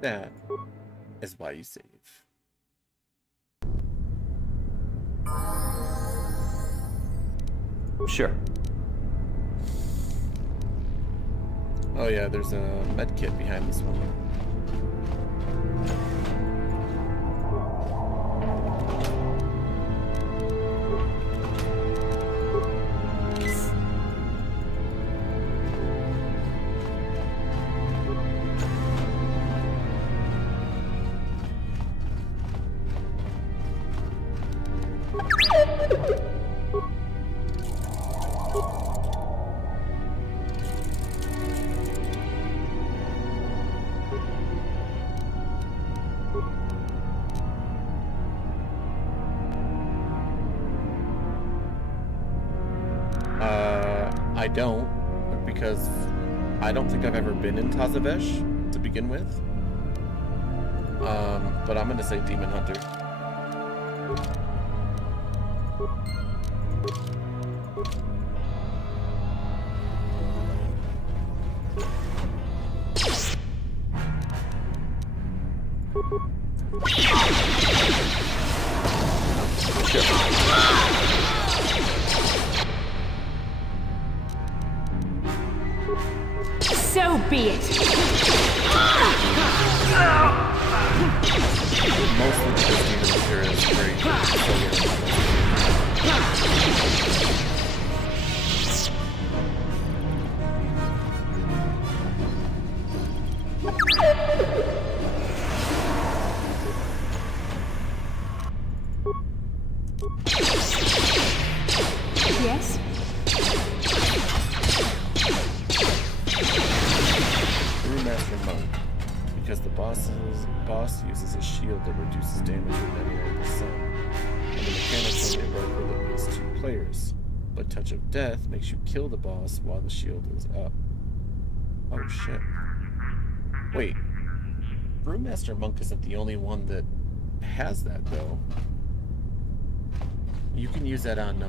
That is why you save. Sure. Oh yeah, there's a med kit behind this one. I don't, because I don't think I've ever been in Tazavesh to begin with. But I'm gonna say Demon Hunter. So be it. Mostly because Demon Hunter is great. Yes? Brewmaster Monk. Because the boss uses a shield that reduces damage with 99%. And the mechanics only work with at least 2 players. But Touch of Death makes you kill the boss while the shield is up. Oh shit. Wait. Brewmaster Monk isn't the only one that has that though. You can use that on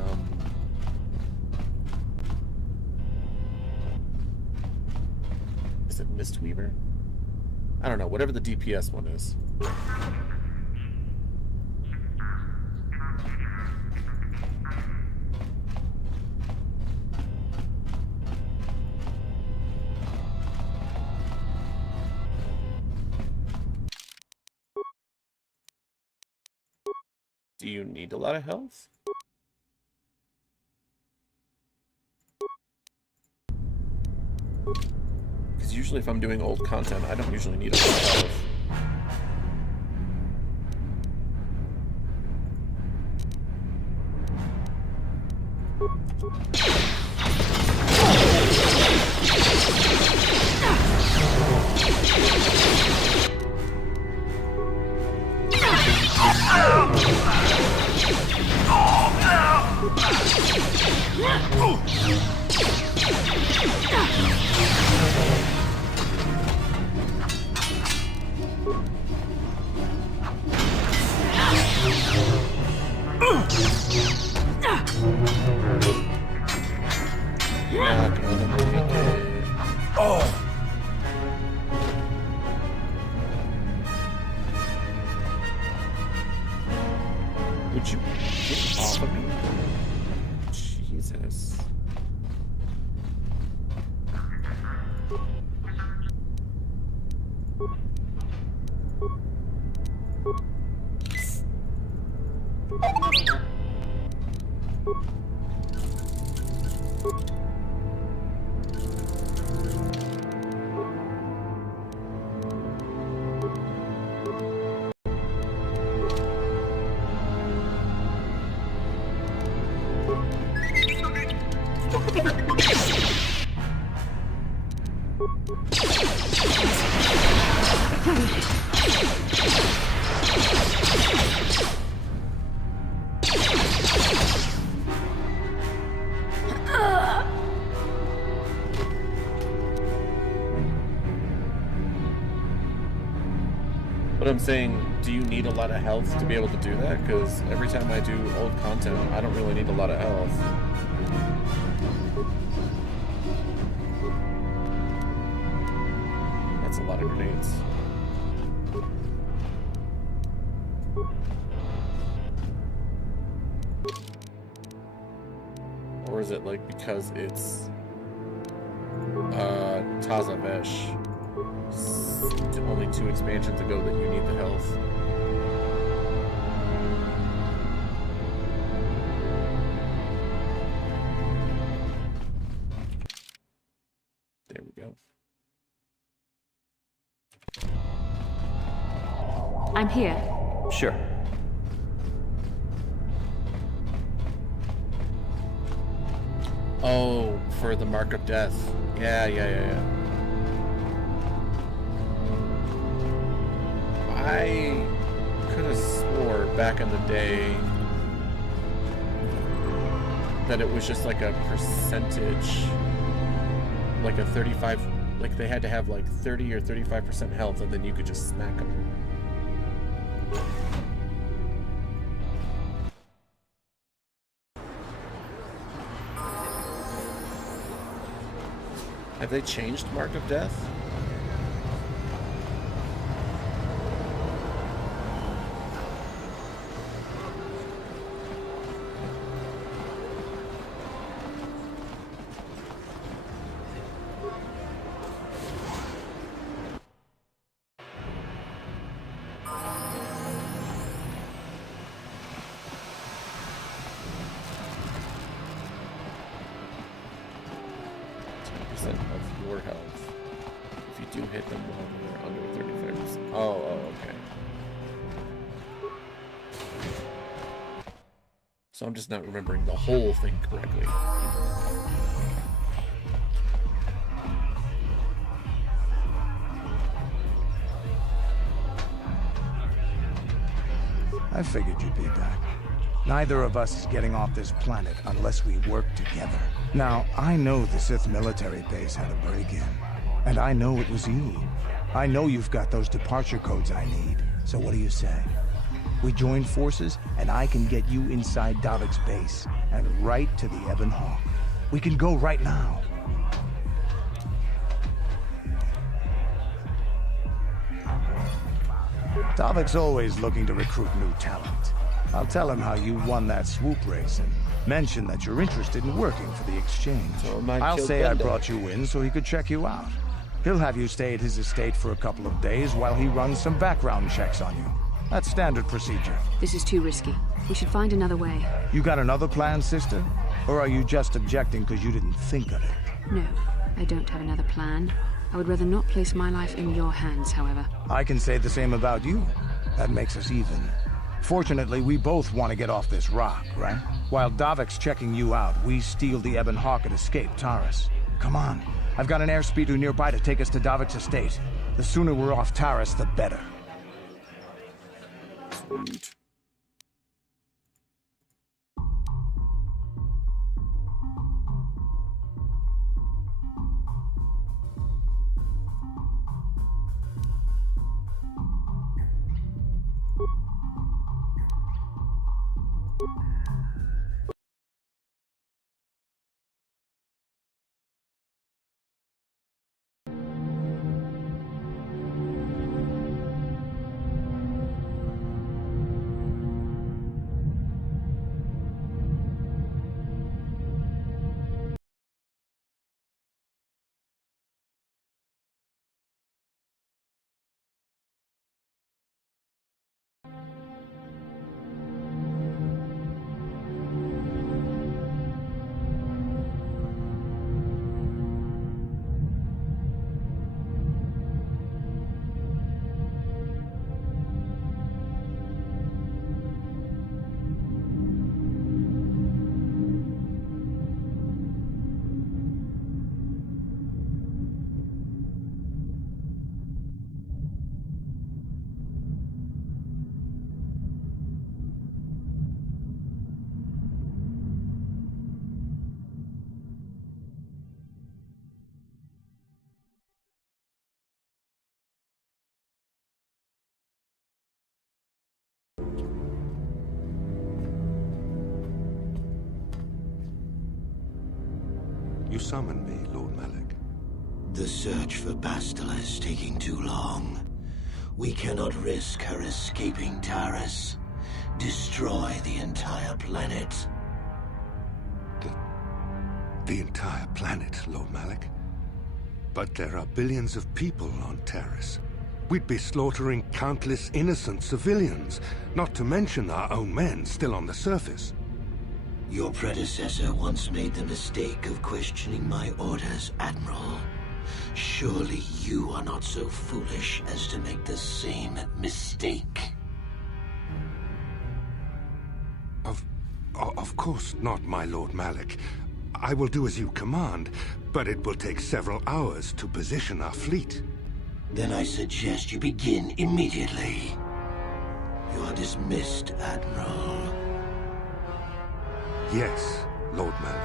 is it Mistweaver? I don't know, whatever the DPS one is. Do you need a lot of health? Because usually if I'm doing old content, I don't usually need a lot of health. Would you get off of me? Jesus. But I'm saying, do you need a lot of health to be able to do that? Because every time I do old content, I don't really need a lot of health. That's a lot of grenades. Or is it like because it's Tazavesh? Only 2 expansions ago that you need the health. There we go. I'm here. Sure. Oh, for the Mark of Death. Yeah. I could have swore back in the day that it was just like a percentage, like a 35, like they had to have like 30 or 35% health and then you could just smack them. Have they changed Mark of Death? Of your health if you do hit them while you're under 35%. Oh, okay. So I'm just not remembering the whole thing correctly. I figured you'd be back. Neither of us is getting off this planet unless we work together. Now, I know the Sith military base had a break-in, and I know it was you. I know you've got those departure codes I need, so what do you say? We join forces, and I can get you inside Davik's base, and right to the Ebon Hawk. We can go right now. Davik's always looking to recruit new talent. I'll tell him how you won that swoop race and mention that you're interested in working for the exchange. I'll say I brought you in so he could check you out. He'll have you stay at his estate for a couple of days while he runs some background checks on you. That's standard procedure. This is too risky. We should find another way. You got another plan, sister? Or are you just objecting because you didn't think of it? No, I don't have another plan. I would rather not place my life in your hands, however. I can say the same about you. That makes us even. Fortunately, we both want to get off this rock, right? While Davik's checking you out, we steal the Ebon Hawk and escape Taris. Come on. I've got an airspeeder nearby to take us to Davik's estate. The sooner we're off Taris, the better. Sweet. You summoned me, Lord Malik. The search for Bastila is taking too long. We cannot risk her escaping Taris. Destroy the entire planet. The entire planet, Lord Malik? But there are billions of people on Taris. We'd be slaughtering countless innocent civilians, not to mention our own men still on the surface. Your predecessor once made the mistake of questioning my orders, Admiral. Surely you are not so foolish as to make the same mistake. Of course not, my Lord Malik. I will do as you command, but it will take several hours to position our fleet. Then I suggest you begin immediately. You are dismissed, Admiral. Yes, Lord Malik.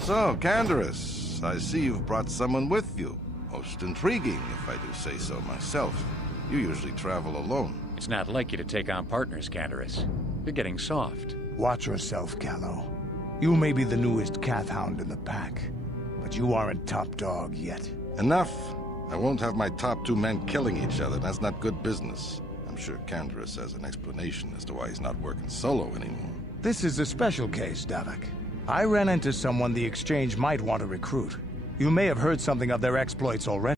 So, Canderous, I see you've brought someone with you. Most intriguing, if I do say so myself. You usually travel alone. It's not like you to take on partners, Canderous. You're getting soft. Watch yourself, Callow. You may be the newest Cath Hound in the pack, but you aren't top dog yet. Enough! I won't have my top two men killing each other. That's not good business. I'm sure Canderous has an explanation as to why he's not working solo anymore. This is a special case, Davik. I ran into someone the Exchange might want to recruit. You may have heard something of their exploits already.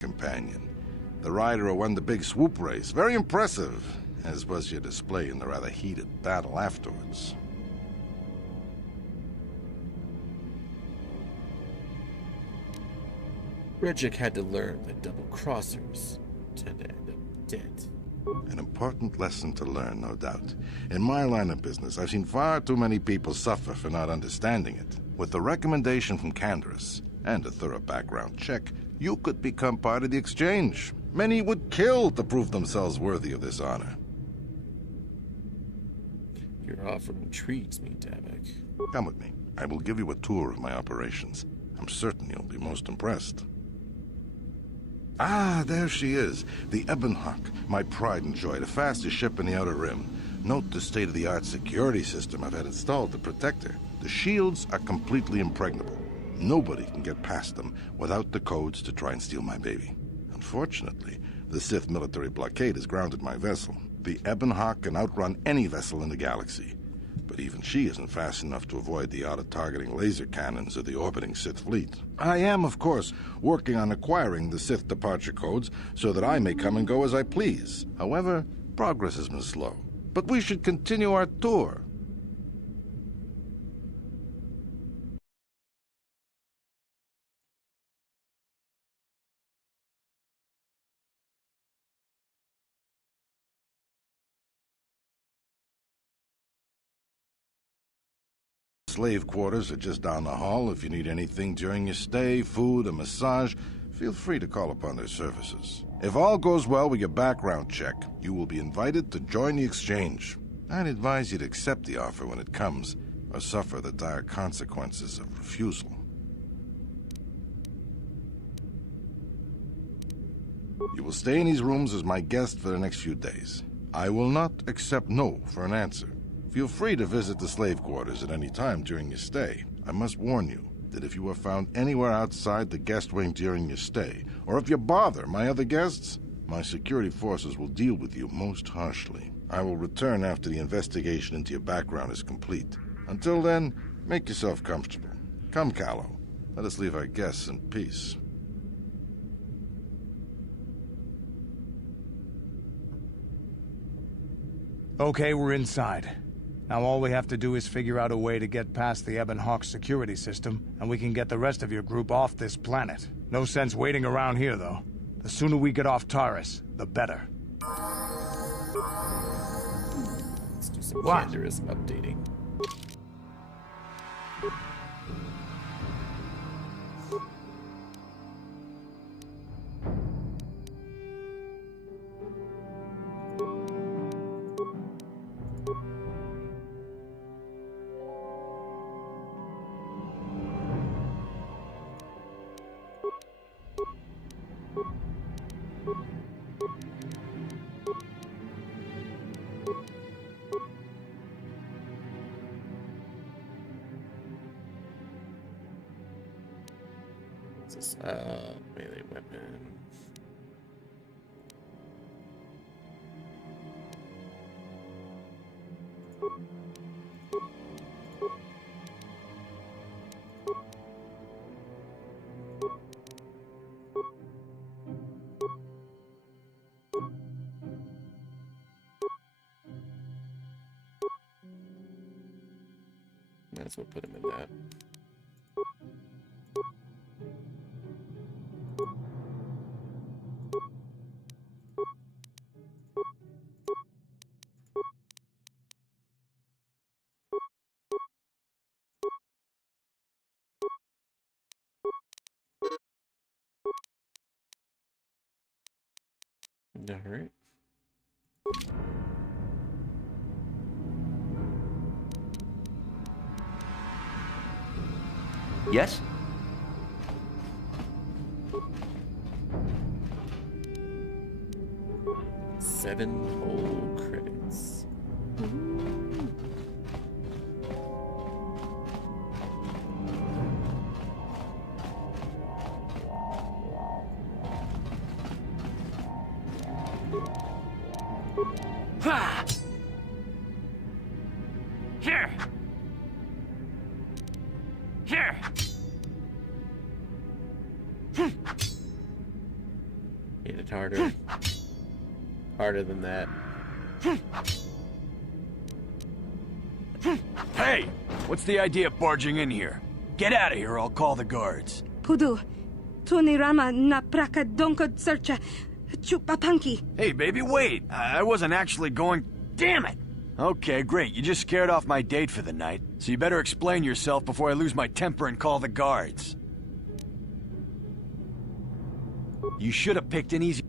Companion. The rider who won the big swoop race. Very impressive, as was your display in the rather heated battle afterwards. Regic had to learn that double-crossers tend to end up dead. An important lesson to learn, no doubt. In my line of business, I've seen far too many people suffer for not understanding it. With the recommendation from Canderous and a thorough background check, you could become part of the Exchange. Many would kill to prove themselves worthy of this honor. Your offer intrigues me, Davik. Come with me. I will give you a tour of my operations. I'm certain you'll be most impressed. Ah, there she is. The Ebon Hawk, my pride and joy, the fastest ship in the Outer Rim. Note the state-of-the-art security system I've had installed to protect her. The shields are completely impregnable. Nobody can get past them without the codes to try and steal my baby. Unfortunately, the Sith military blockade has grounded my vessel. The Ebon Hawk can outrun any vessel in the galaxy. But even she isn't fast enough to avoid the auto-targeting laser cannons of the orbiting Sith fleet. I am, of course, working on acquiring the Sith departure codes so that I may come and go as I please. However, progress has been slow. But we should continue our tour. Slave quarters are just down the hall. If you need anything during your stay, food, a massage, feel free to call upon their services. If all goes well with your background check, you will be invited to join the Exchange. I'd advise you to accept the offer when it comes, or suffer the dire consequences of refusal. You will stay in these rooms as my guest for the next few days. I will not accept no for an answer. Feel free to visit the slave quarters at any time during your stay. I must warn you that if you are found anywhere outside the guest wing during your stay, or if you bother my other guests, my security forces will deal with you most harshly. I will return after the investigation into your background is complete. Until then, make yourself comfortable. Come, Callow. Let us leave our guests in peace. Okay, we're inside. Now all we have to do is figure out a way to get past the Ebon Hawk security system, and we can get the rest of your group off this planet. No sense waiting around here, though. The sooner we get off Taris, the better. Let's do some Canderous updating. What's this? Melee weapon. Might as well put him in that. All right. Yes? Seven whole credits. Ha! Here! Here! Hit it harder. Harder than that. Hey! What's the idea of barging in here? Get out of here or I'll call the guards. Pudu, Tunirama na praka donko searcha chupapanki. Hey, baby, wait! I wasn't actually going... Damn it! Okay, great. You just scared off my date for the night, so you better explain yourself before I lose my temper and call the guards. You should have picked an easy...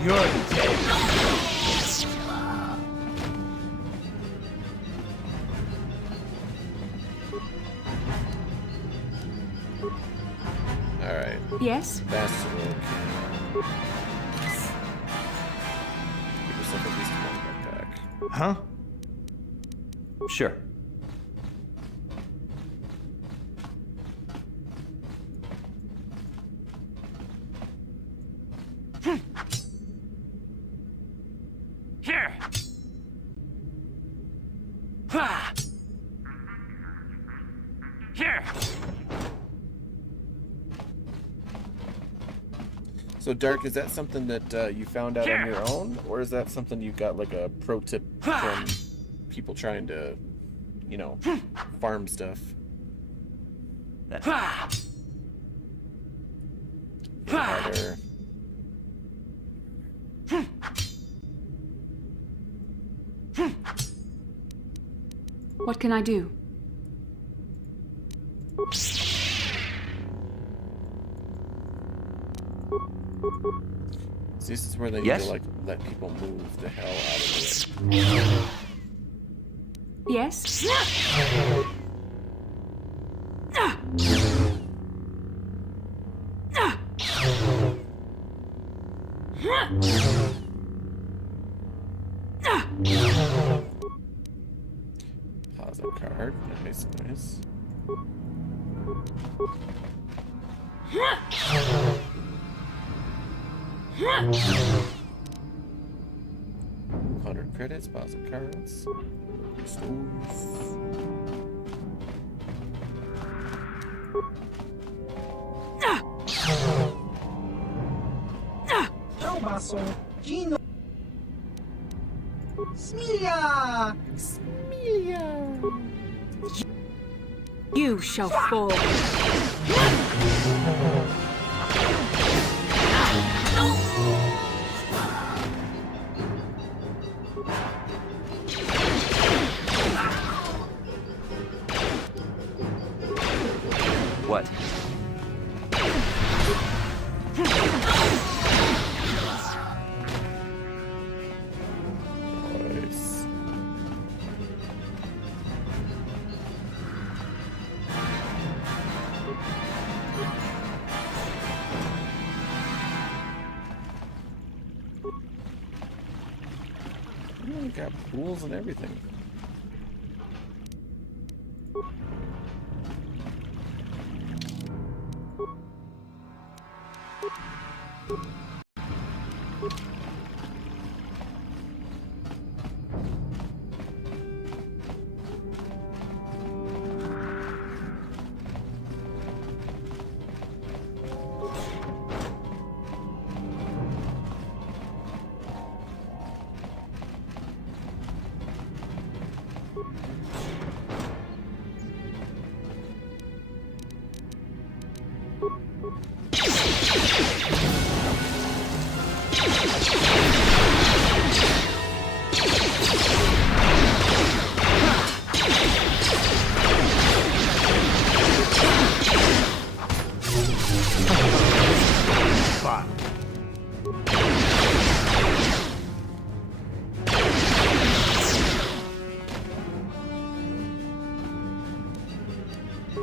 You're dead. Alright. Yes? Fast work. Give yourself at least one backpack. Huh? Sure. Here! Ha! Here! So, Dark, is that something that you found out on your own? Or is that something you got, like, a pro tip from people trying to, you know, farm stuff? Harder. What can I do? So this is where they need Yes? to, like, let people move the hell out of it. Yes? Pause a card. Nice, nice. $100 credits, pause of cards. Stones. Ciao, Basso. Gino. Smilia! Smilia! You shall fall. What? Nice. You got pools and everything.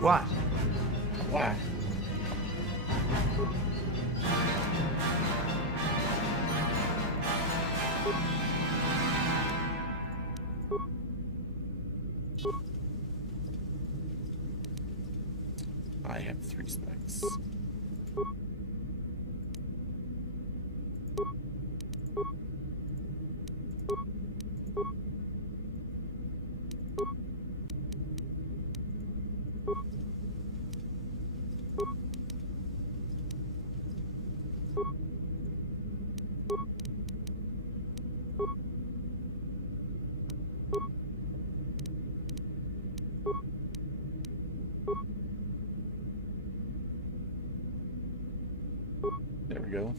What? Why? I have 3 spikes. There we go.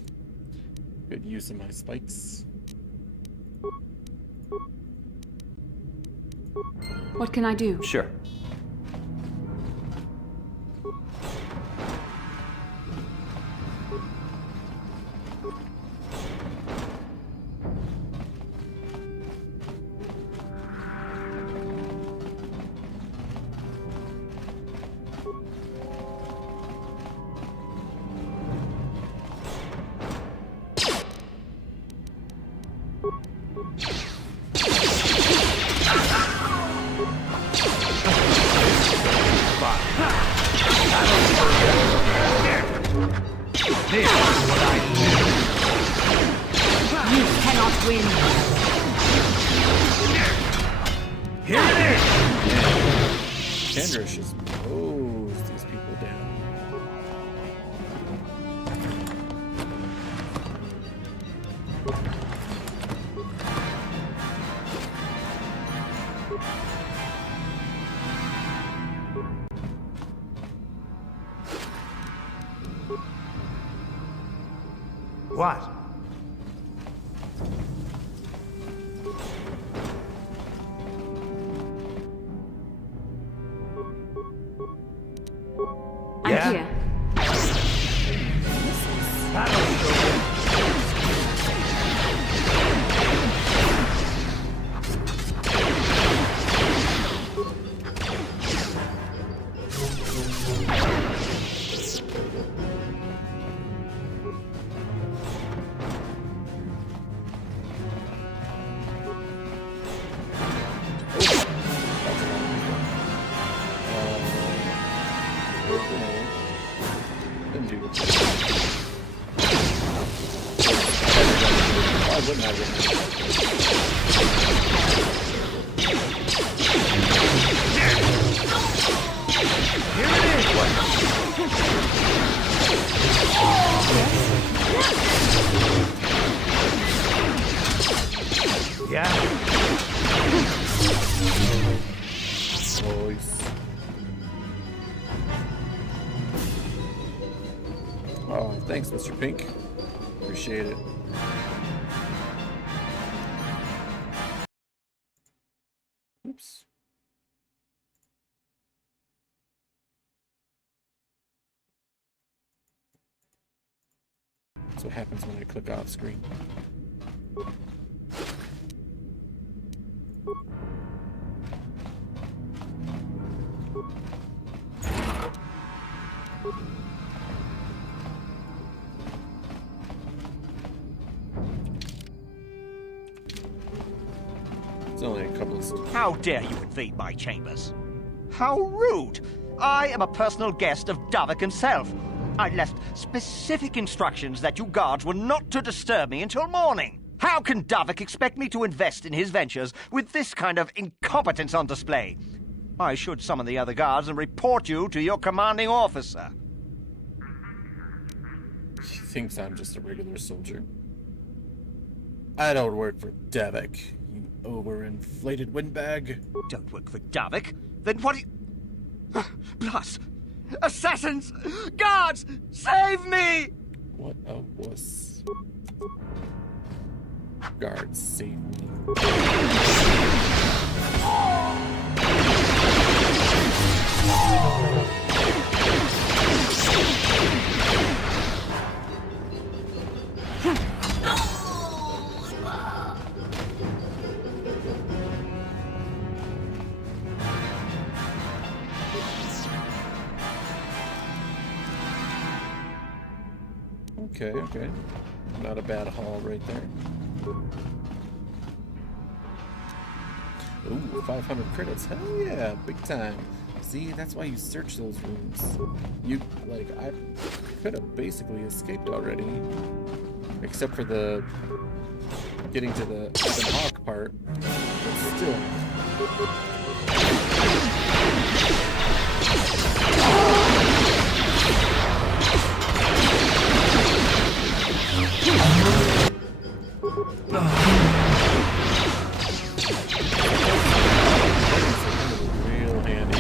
Good use of my spikes. What can I do? Sure. You cannot win. Here it is! Chandrish just mows these people down. What? I'm here. Oh, thanks, Mr. Pink. Appreciate it. Oops. That's what happens when I click off screen. It's only a couple of... How dare you invade my chambers? How rude! I am a personal guest of Davik himself. I left specific instructions that you guards were not to disturb me until morning. How can Davik expect me to invest in his ventures with this kind of incompetence on display? I should summon the other guards and report you to your commanding officer. She thinks I'm just a regular soldier. I don't work for Davik, you overinflated windbag. Don't work for Davik? Then what do you... Plus, assassins! Guards! Save me! What a wuss. Guards, save me. Okay. Not a bad haul right there. Ooh, 500 credits. Hell yeah, big time. See, that's why you search those rooms. I could have basically escaped already. Except for the getting to the Evan Hawk part. But still. Real handy.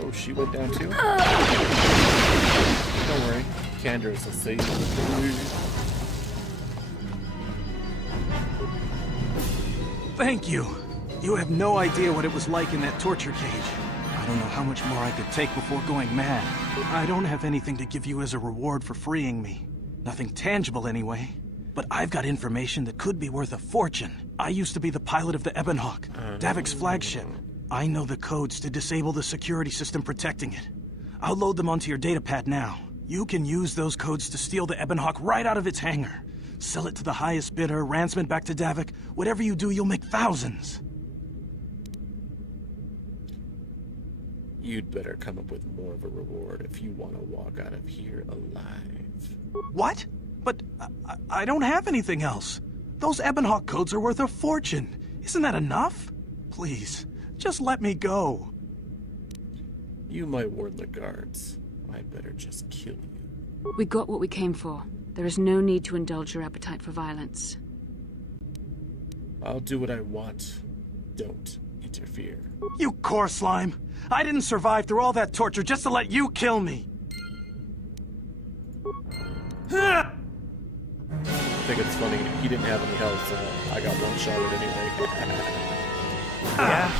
Oh, she went down too? Don't worry, Candace will save you. Thank you. You have no idea what it was like in that torture cage. I don't know how much more I could take before going mad. I don't have anything to give you as a reward for freeing me. Nothing tangible anyway. But I've got information that could be worth a fortune. I used to be the pilot of the Ebonhawk, Davik's flagship. I know the codes to disable the security system protecting it. I'll load them onto your datapad now. You can use those codes to steal the Ebonhawk right out of its hangar. Sell it to the highest bidder, ransom it back to Davik. Whatever you do, you'll make thousands. You'd better come up with more of a reward if you want to walk out of here alive. What? But I don't have anything else. Those Ebonhawk codes are worth a fortune. Isn't that enough? Please, just let me go. You might warn the guards. I'd better just kill you. We got what we came for. There is no need to indulge your appetite for violence. I'll do what I want. Don't interfere. You core slime! I didn't survive through all that torture just to let you kill me! I think it's funny, he didn't have any health, so I got one shot at it anyway. Yeah?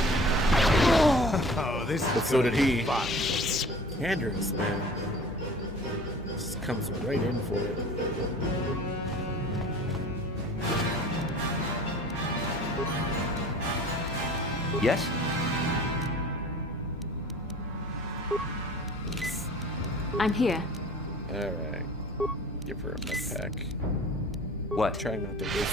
Oh, this but so did he. Andrews, man. Just comes right in for it. Yes? I'm here. Alright. Give her a med pack. What? Trying not to waste it.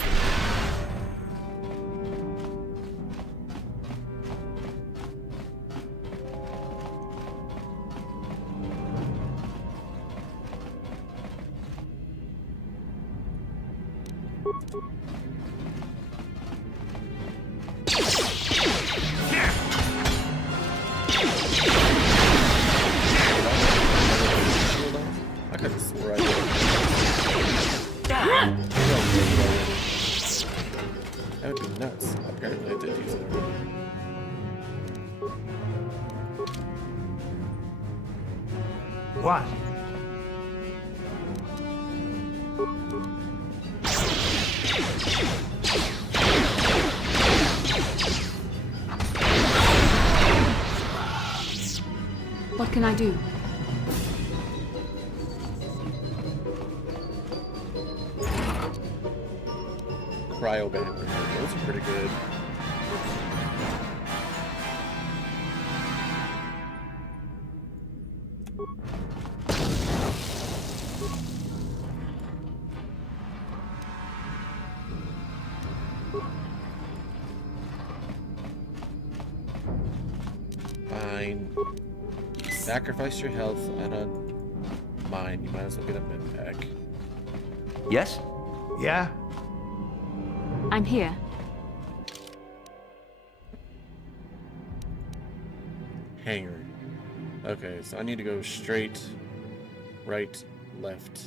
I could have swore I did. That would be nuts. Apparently I did use it already. What? What can I do? Cryoband. Those are pretty good. Fine. Sacrifice your health. I don't mind. You might as well get a med pack. Yes? Yeah? I'm here. Hangar. Okay, so I need to go straight, right, left.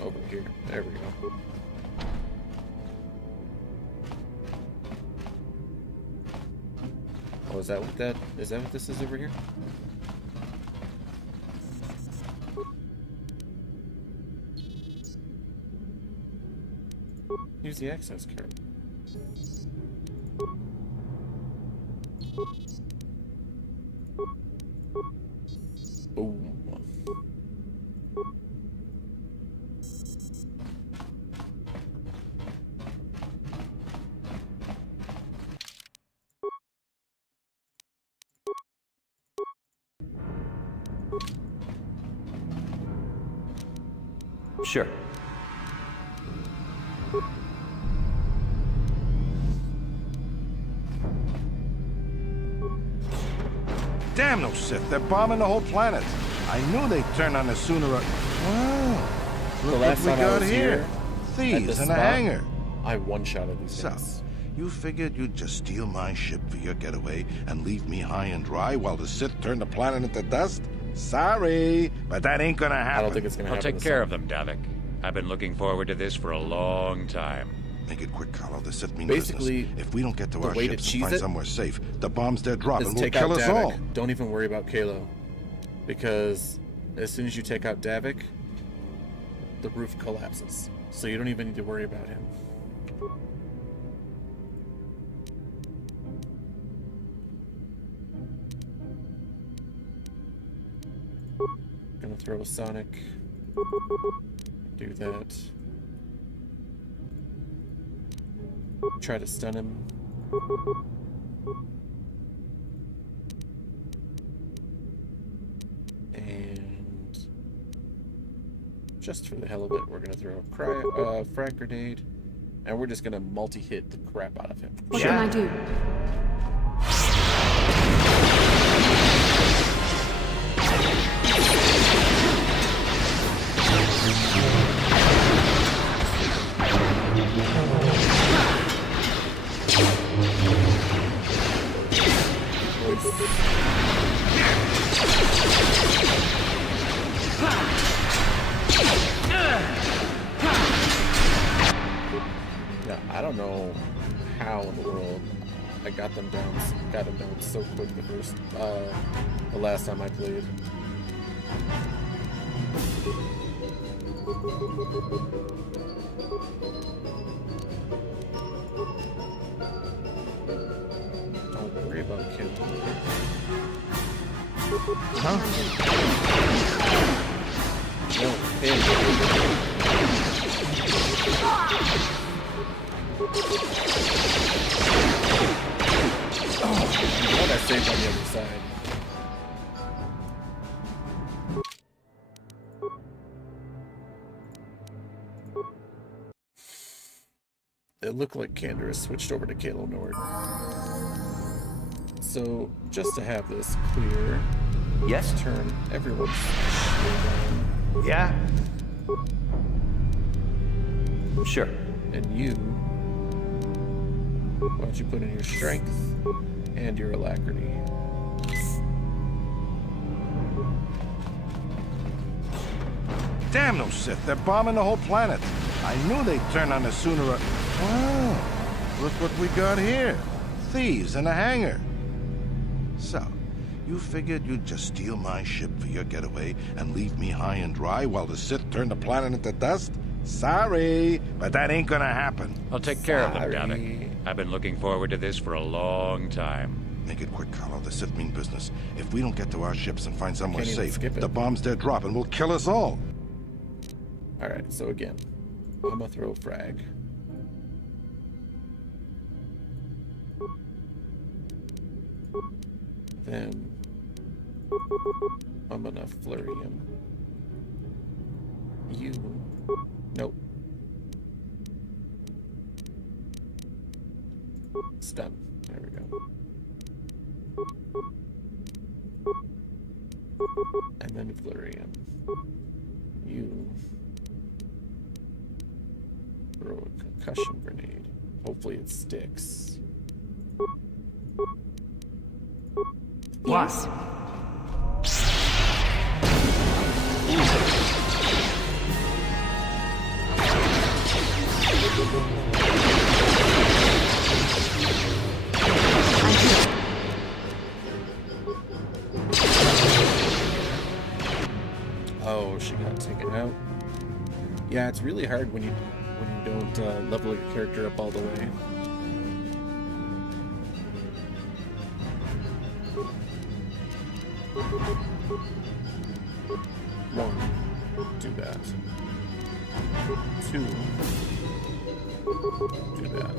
Over here. There we go. Oh, is that what this is over here? Use the access card. Boom. Sure. Damn those Sith, they're bombing the whole planet. I knew they'd turn on us sooner or... Wow. The Look last what we time I got was here. here, Thieves at in the a spot, hangar. I one-shotted these So, things. you figured you'd just steal my ship for your getaway and leave me high and dry while the Sith turn the planet into dust? Sorry, but that ain't gonna happen. I don't think it's gonna I'll happen. take care of them, Davik. I've been looking forward to this for a long time. Make it quick, Carlo. The Sith mean Basically, business. If we don't get to the our way to ships and cheese find it somewhere safe, the bombs they're dropping Is will take kill out us Davik. all. Don't even worry about Kalo. Because as soon as you take out Davik, the roof collapses. So you don't even need to worry about him. Gonna throw a Sonic. Do that. Try to stun him. And just for the hell of it, we're gonna throw a frag grenade, and we're just gonna multi-hit the crap out of him. What can I do? Yeah, I don't know how in the world I got them down so quick the last time I played. Don't worry about killing me. Huh? No, him. Oh, I saved on the other side. It looked like Candor switched over to Kalo Nord. So, just to have this clear, yes, turn everyone's shield on. Yeah? Sure. And you, why don't you put in your strength and your alacrity? Damn those Sith, they're bombing the whole planet. I knew they'd turn on us sooner or... Wow, look what we got here. Thieves in a hangar. So, you figured you'd just steal my ship for your getaway and leave me high and dry while the Sith turn the planet into dust? Sorry, but that ain't gonna happen. I'll take care of them, Davik. I've been looking forward to this for a long time. Make it quick, Carlo. The Sith mean business. If we don't get to our ships and find somewhere Can't even safe, skip it. the bombs they're dropping will kill us all. Alright, so again, I'm gonna throw a frag. Then I'm gonna flurry him. You. Nope. Stun. There we go. And then flurry him. You throw a concussion grenade. Hopefully it sticks. Yes. Oh, she got taken out. Yeah, it's really hard when you don't level your character up all the way. One, do that. Two, do that.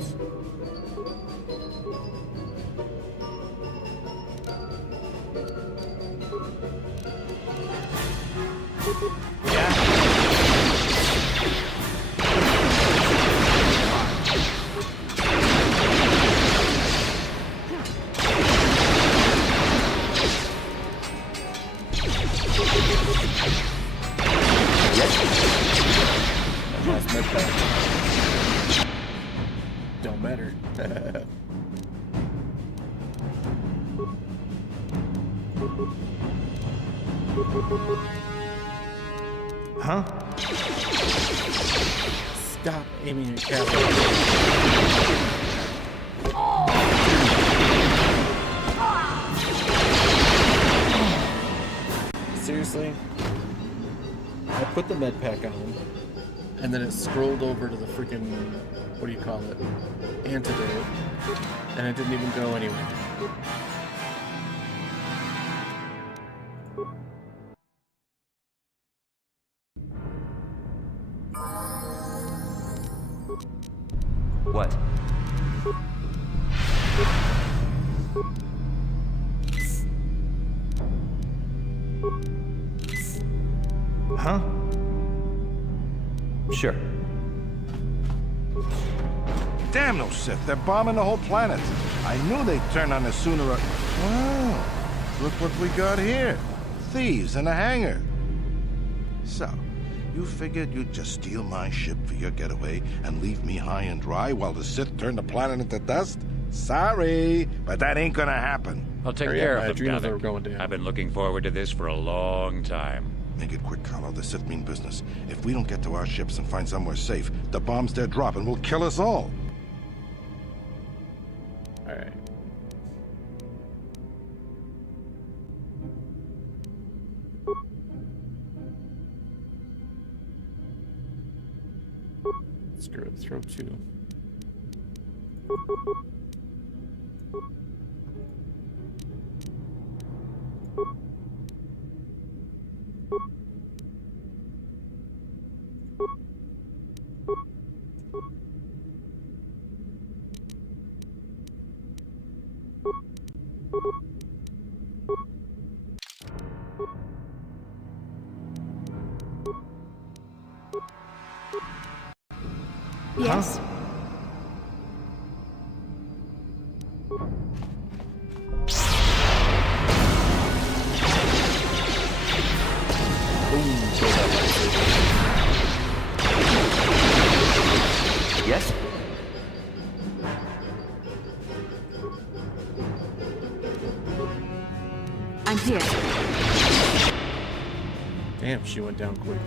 Don't matter. Huh? Stop aiming at Catherine. Seriously? I put the med pack on, and then it scrolled over to the freaking, what do you call it? Antidote, and it didn't even go anywhere. What? Huh? Sure. Damn those Sith, they're bombing the whole planet. I knew they'd turn on us sooner or... Wow, look what we got here. Thieves in a hangar. So, you figured you'd just steal my ship for your getaway and leave me high and dry while the Sith turn the planet into dust? Sorry, but that ain't gonna happen. I'll take Hurry care up, of I them, dreamed they were Davik. going down. I've been looking forward to this for a long time. Make it quick, Carlo. The Sith mean business. If we don't get to our ships and find somewhere safe, the bombs they're dropping will kill us all. Alright. Screw it, throw two. Yes. Yes? I'm here. Damn, she went down quick.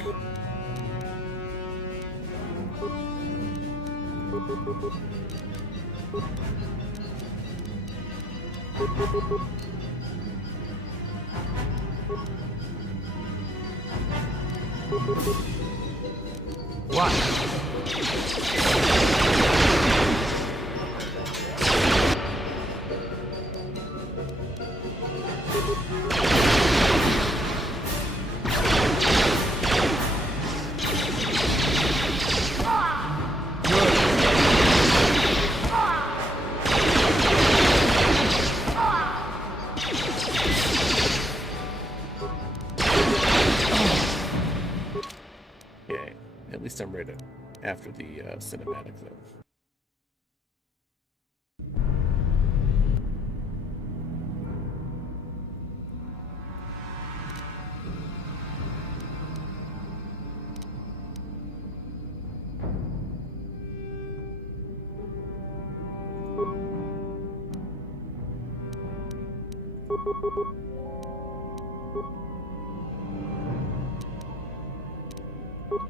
Okay, at least I'm right after the cinematic though.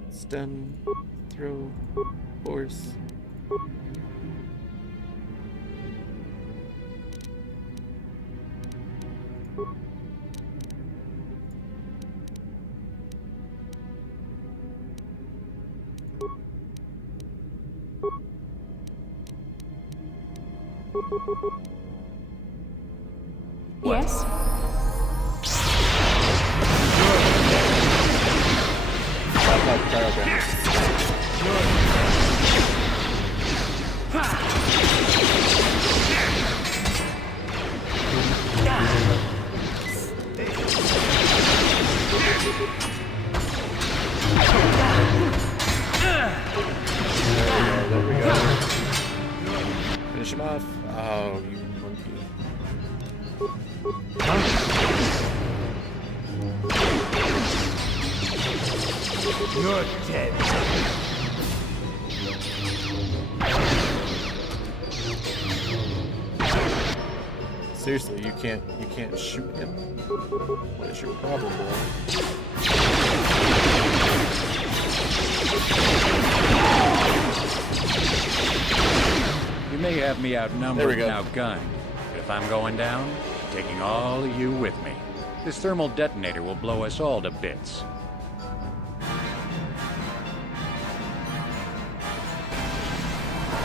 Stun, throw, force. Yes? There we go. Finish him off. Oh, you monkey. You're dead. Seriously, you can't shoot him? What is your problem, boy? You may have me There we outnumbered go. and outgunned, but if I'm going down, I'm taking all of you with me. This thermal detonator will blow us all to bits.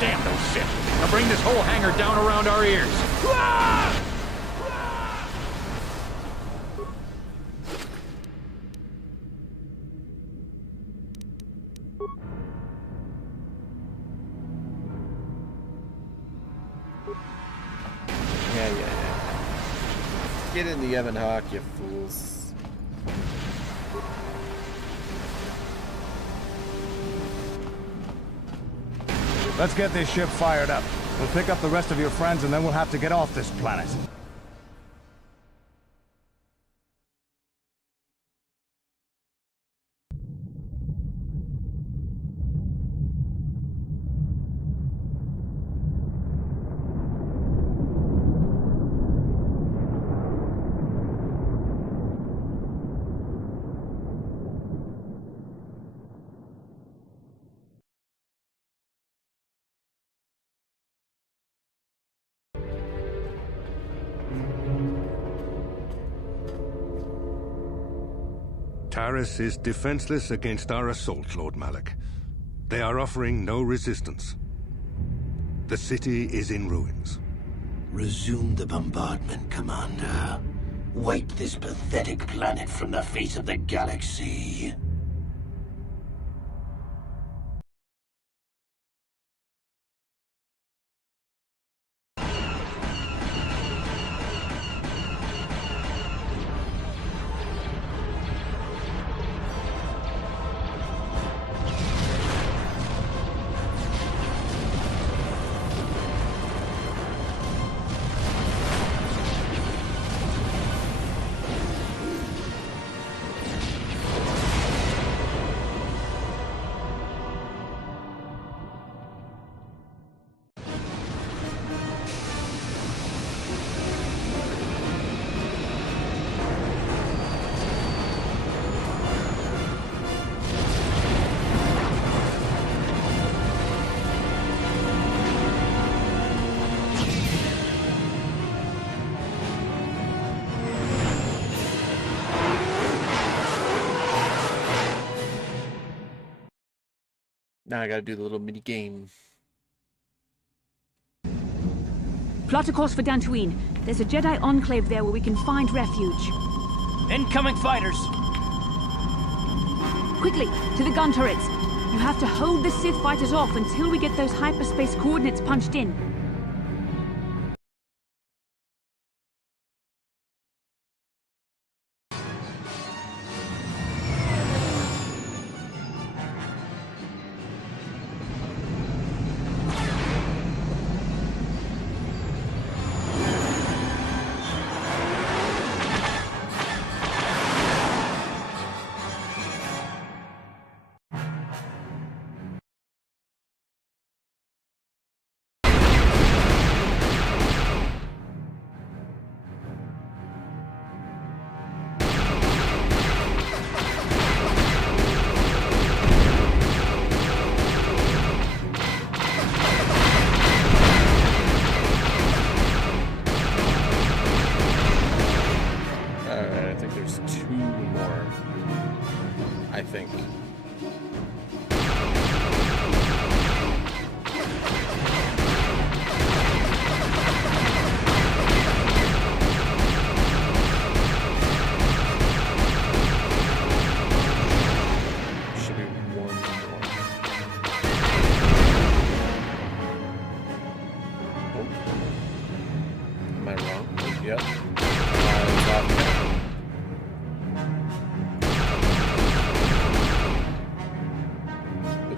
Damn those shit! Now bring this whole hangar down around our ears! Yeah. Get in the Evan Hawk, you fools. Let's get this ship fired up. We'll pick up the rest of your friends and then we'll have to get off this planet. Taris is defenseless against our assault, Lord Malik. They are offering no resistance. The city is in ruins. Resume the bombardment, Commander. Wipe this pathetic planet from the face of the galaxy. Now I gotta do the little mini game. Plot a course for Dantooine. There's a Jedi enclave there where we can find refuge. Incoming fighters! Quickly, to the gun turrets. You have to hold the Sith fighters off until we get those hyperspace coordinates punched in.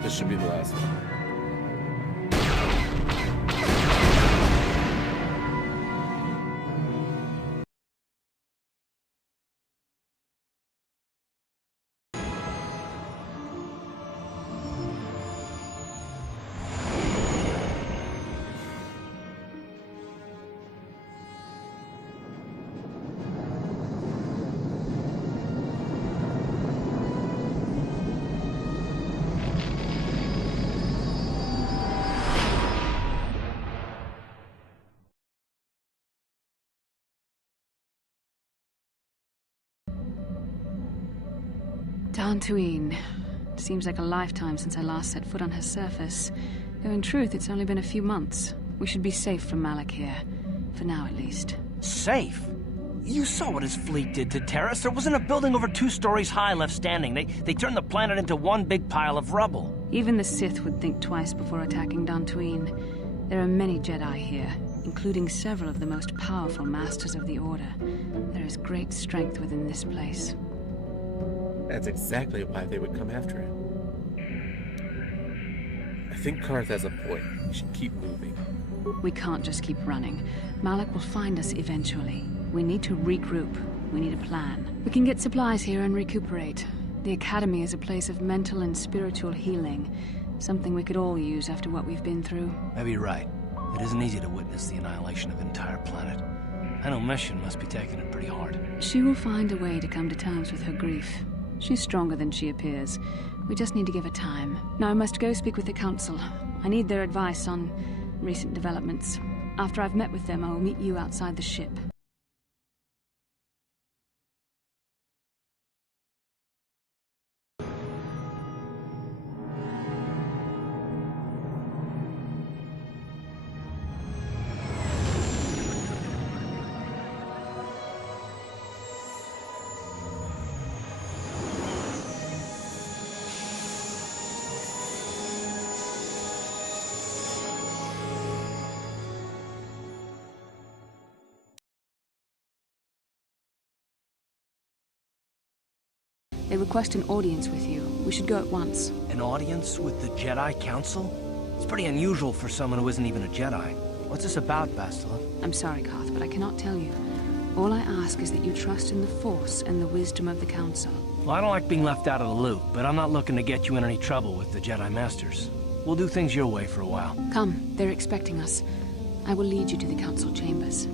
This should be the last one. Dantooine. Seems like a lifetime since I last set foot on her surface. Though in truth, it's only been a few months. We should be safe from Malak here. For now, at least. Safe? You saw what his fleet did to Terrace. There wasn't a building over 2 stories high left standing. They turned the planet into one big pile of rubble. Even the Sith would think twice before attacking Dantooine. There are many Jedi here, including several of the most powerful Masters of the Order. There is great strength within this place. That's exactly why they would come after him. I think Karth has a point. We should keep moving. We can't just keep running. Malak will find us eventually. We need to regroup. We need a plan. We can get supplies here and recuperate. The Academy is a place of mental and spiritual healing. Something we could all use after what we've been through. Maybe you're right. It isn't easy to witness the annihilation of an entire planet. I know Mission must be taking it pretty hard. She will find a way to come to terms with her grief. She's stronger than she appears. We just need to give her time. Now I must go speak with the Council. I need their advice on recent developments. After I've met with them, I will meet you outside the ship. They request an audience with you. We should go at once. An audience with the Jedi Council? It's pretty unusual for someone who isn't even a Jedi. What's this about, Bastila? I'm sorry, Karth, but I cannot tell you. All I ask is that you trust in the Force and the wisdom of the Council. Well, I don't like being left out of the loop, but I'm not looking to get you in any trouble with the Jedi Masters. We'll do things your way for a while. Come, they're expecting us. I will lead you to the Council chambers.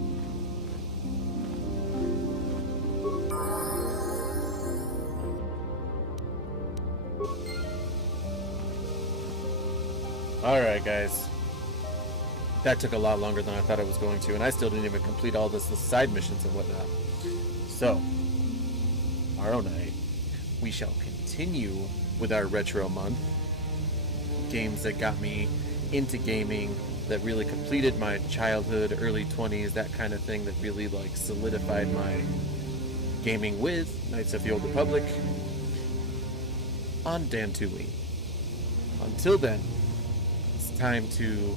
Alright, guys. That took a lot longer than I thought it was going to, and I still didn't even complete all the side missions and whatnot. So, tomorrow night, we shall continue with our retro month. games that got me into gaming, that really completed my childhood, early 20s, that kind of thing, that really like solidified my gaming with Knights of the Old Republic on Dantooine. Until then, it's time to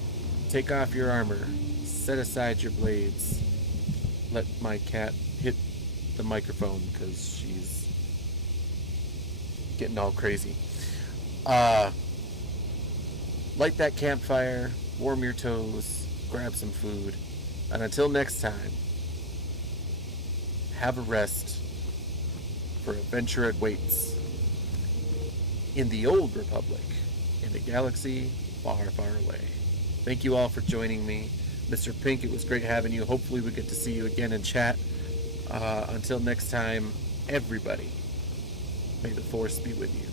take off your armor, set aside your blades, let my cat hit the microphone because she's getting all crazy. Light that campfire, warm your toes, grab some food, and until next time, have a rest, for adventure awaits in the Old Republic, in a galaxy far, far away. Thank you all for joining me. Mr. Pink, it was great having you. Hopefully we get to see you again in chat. Until next time, everybody, may the Force be with you.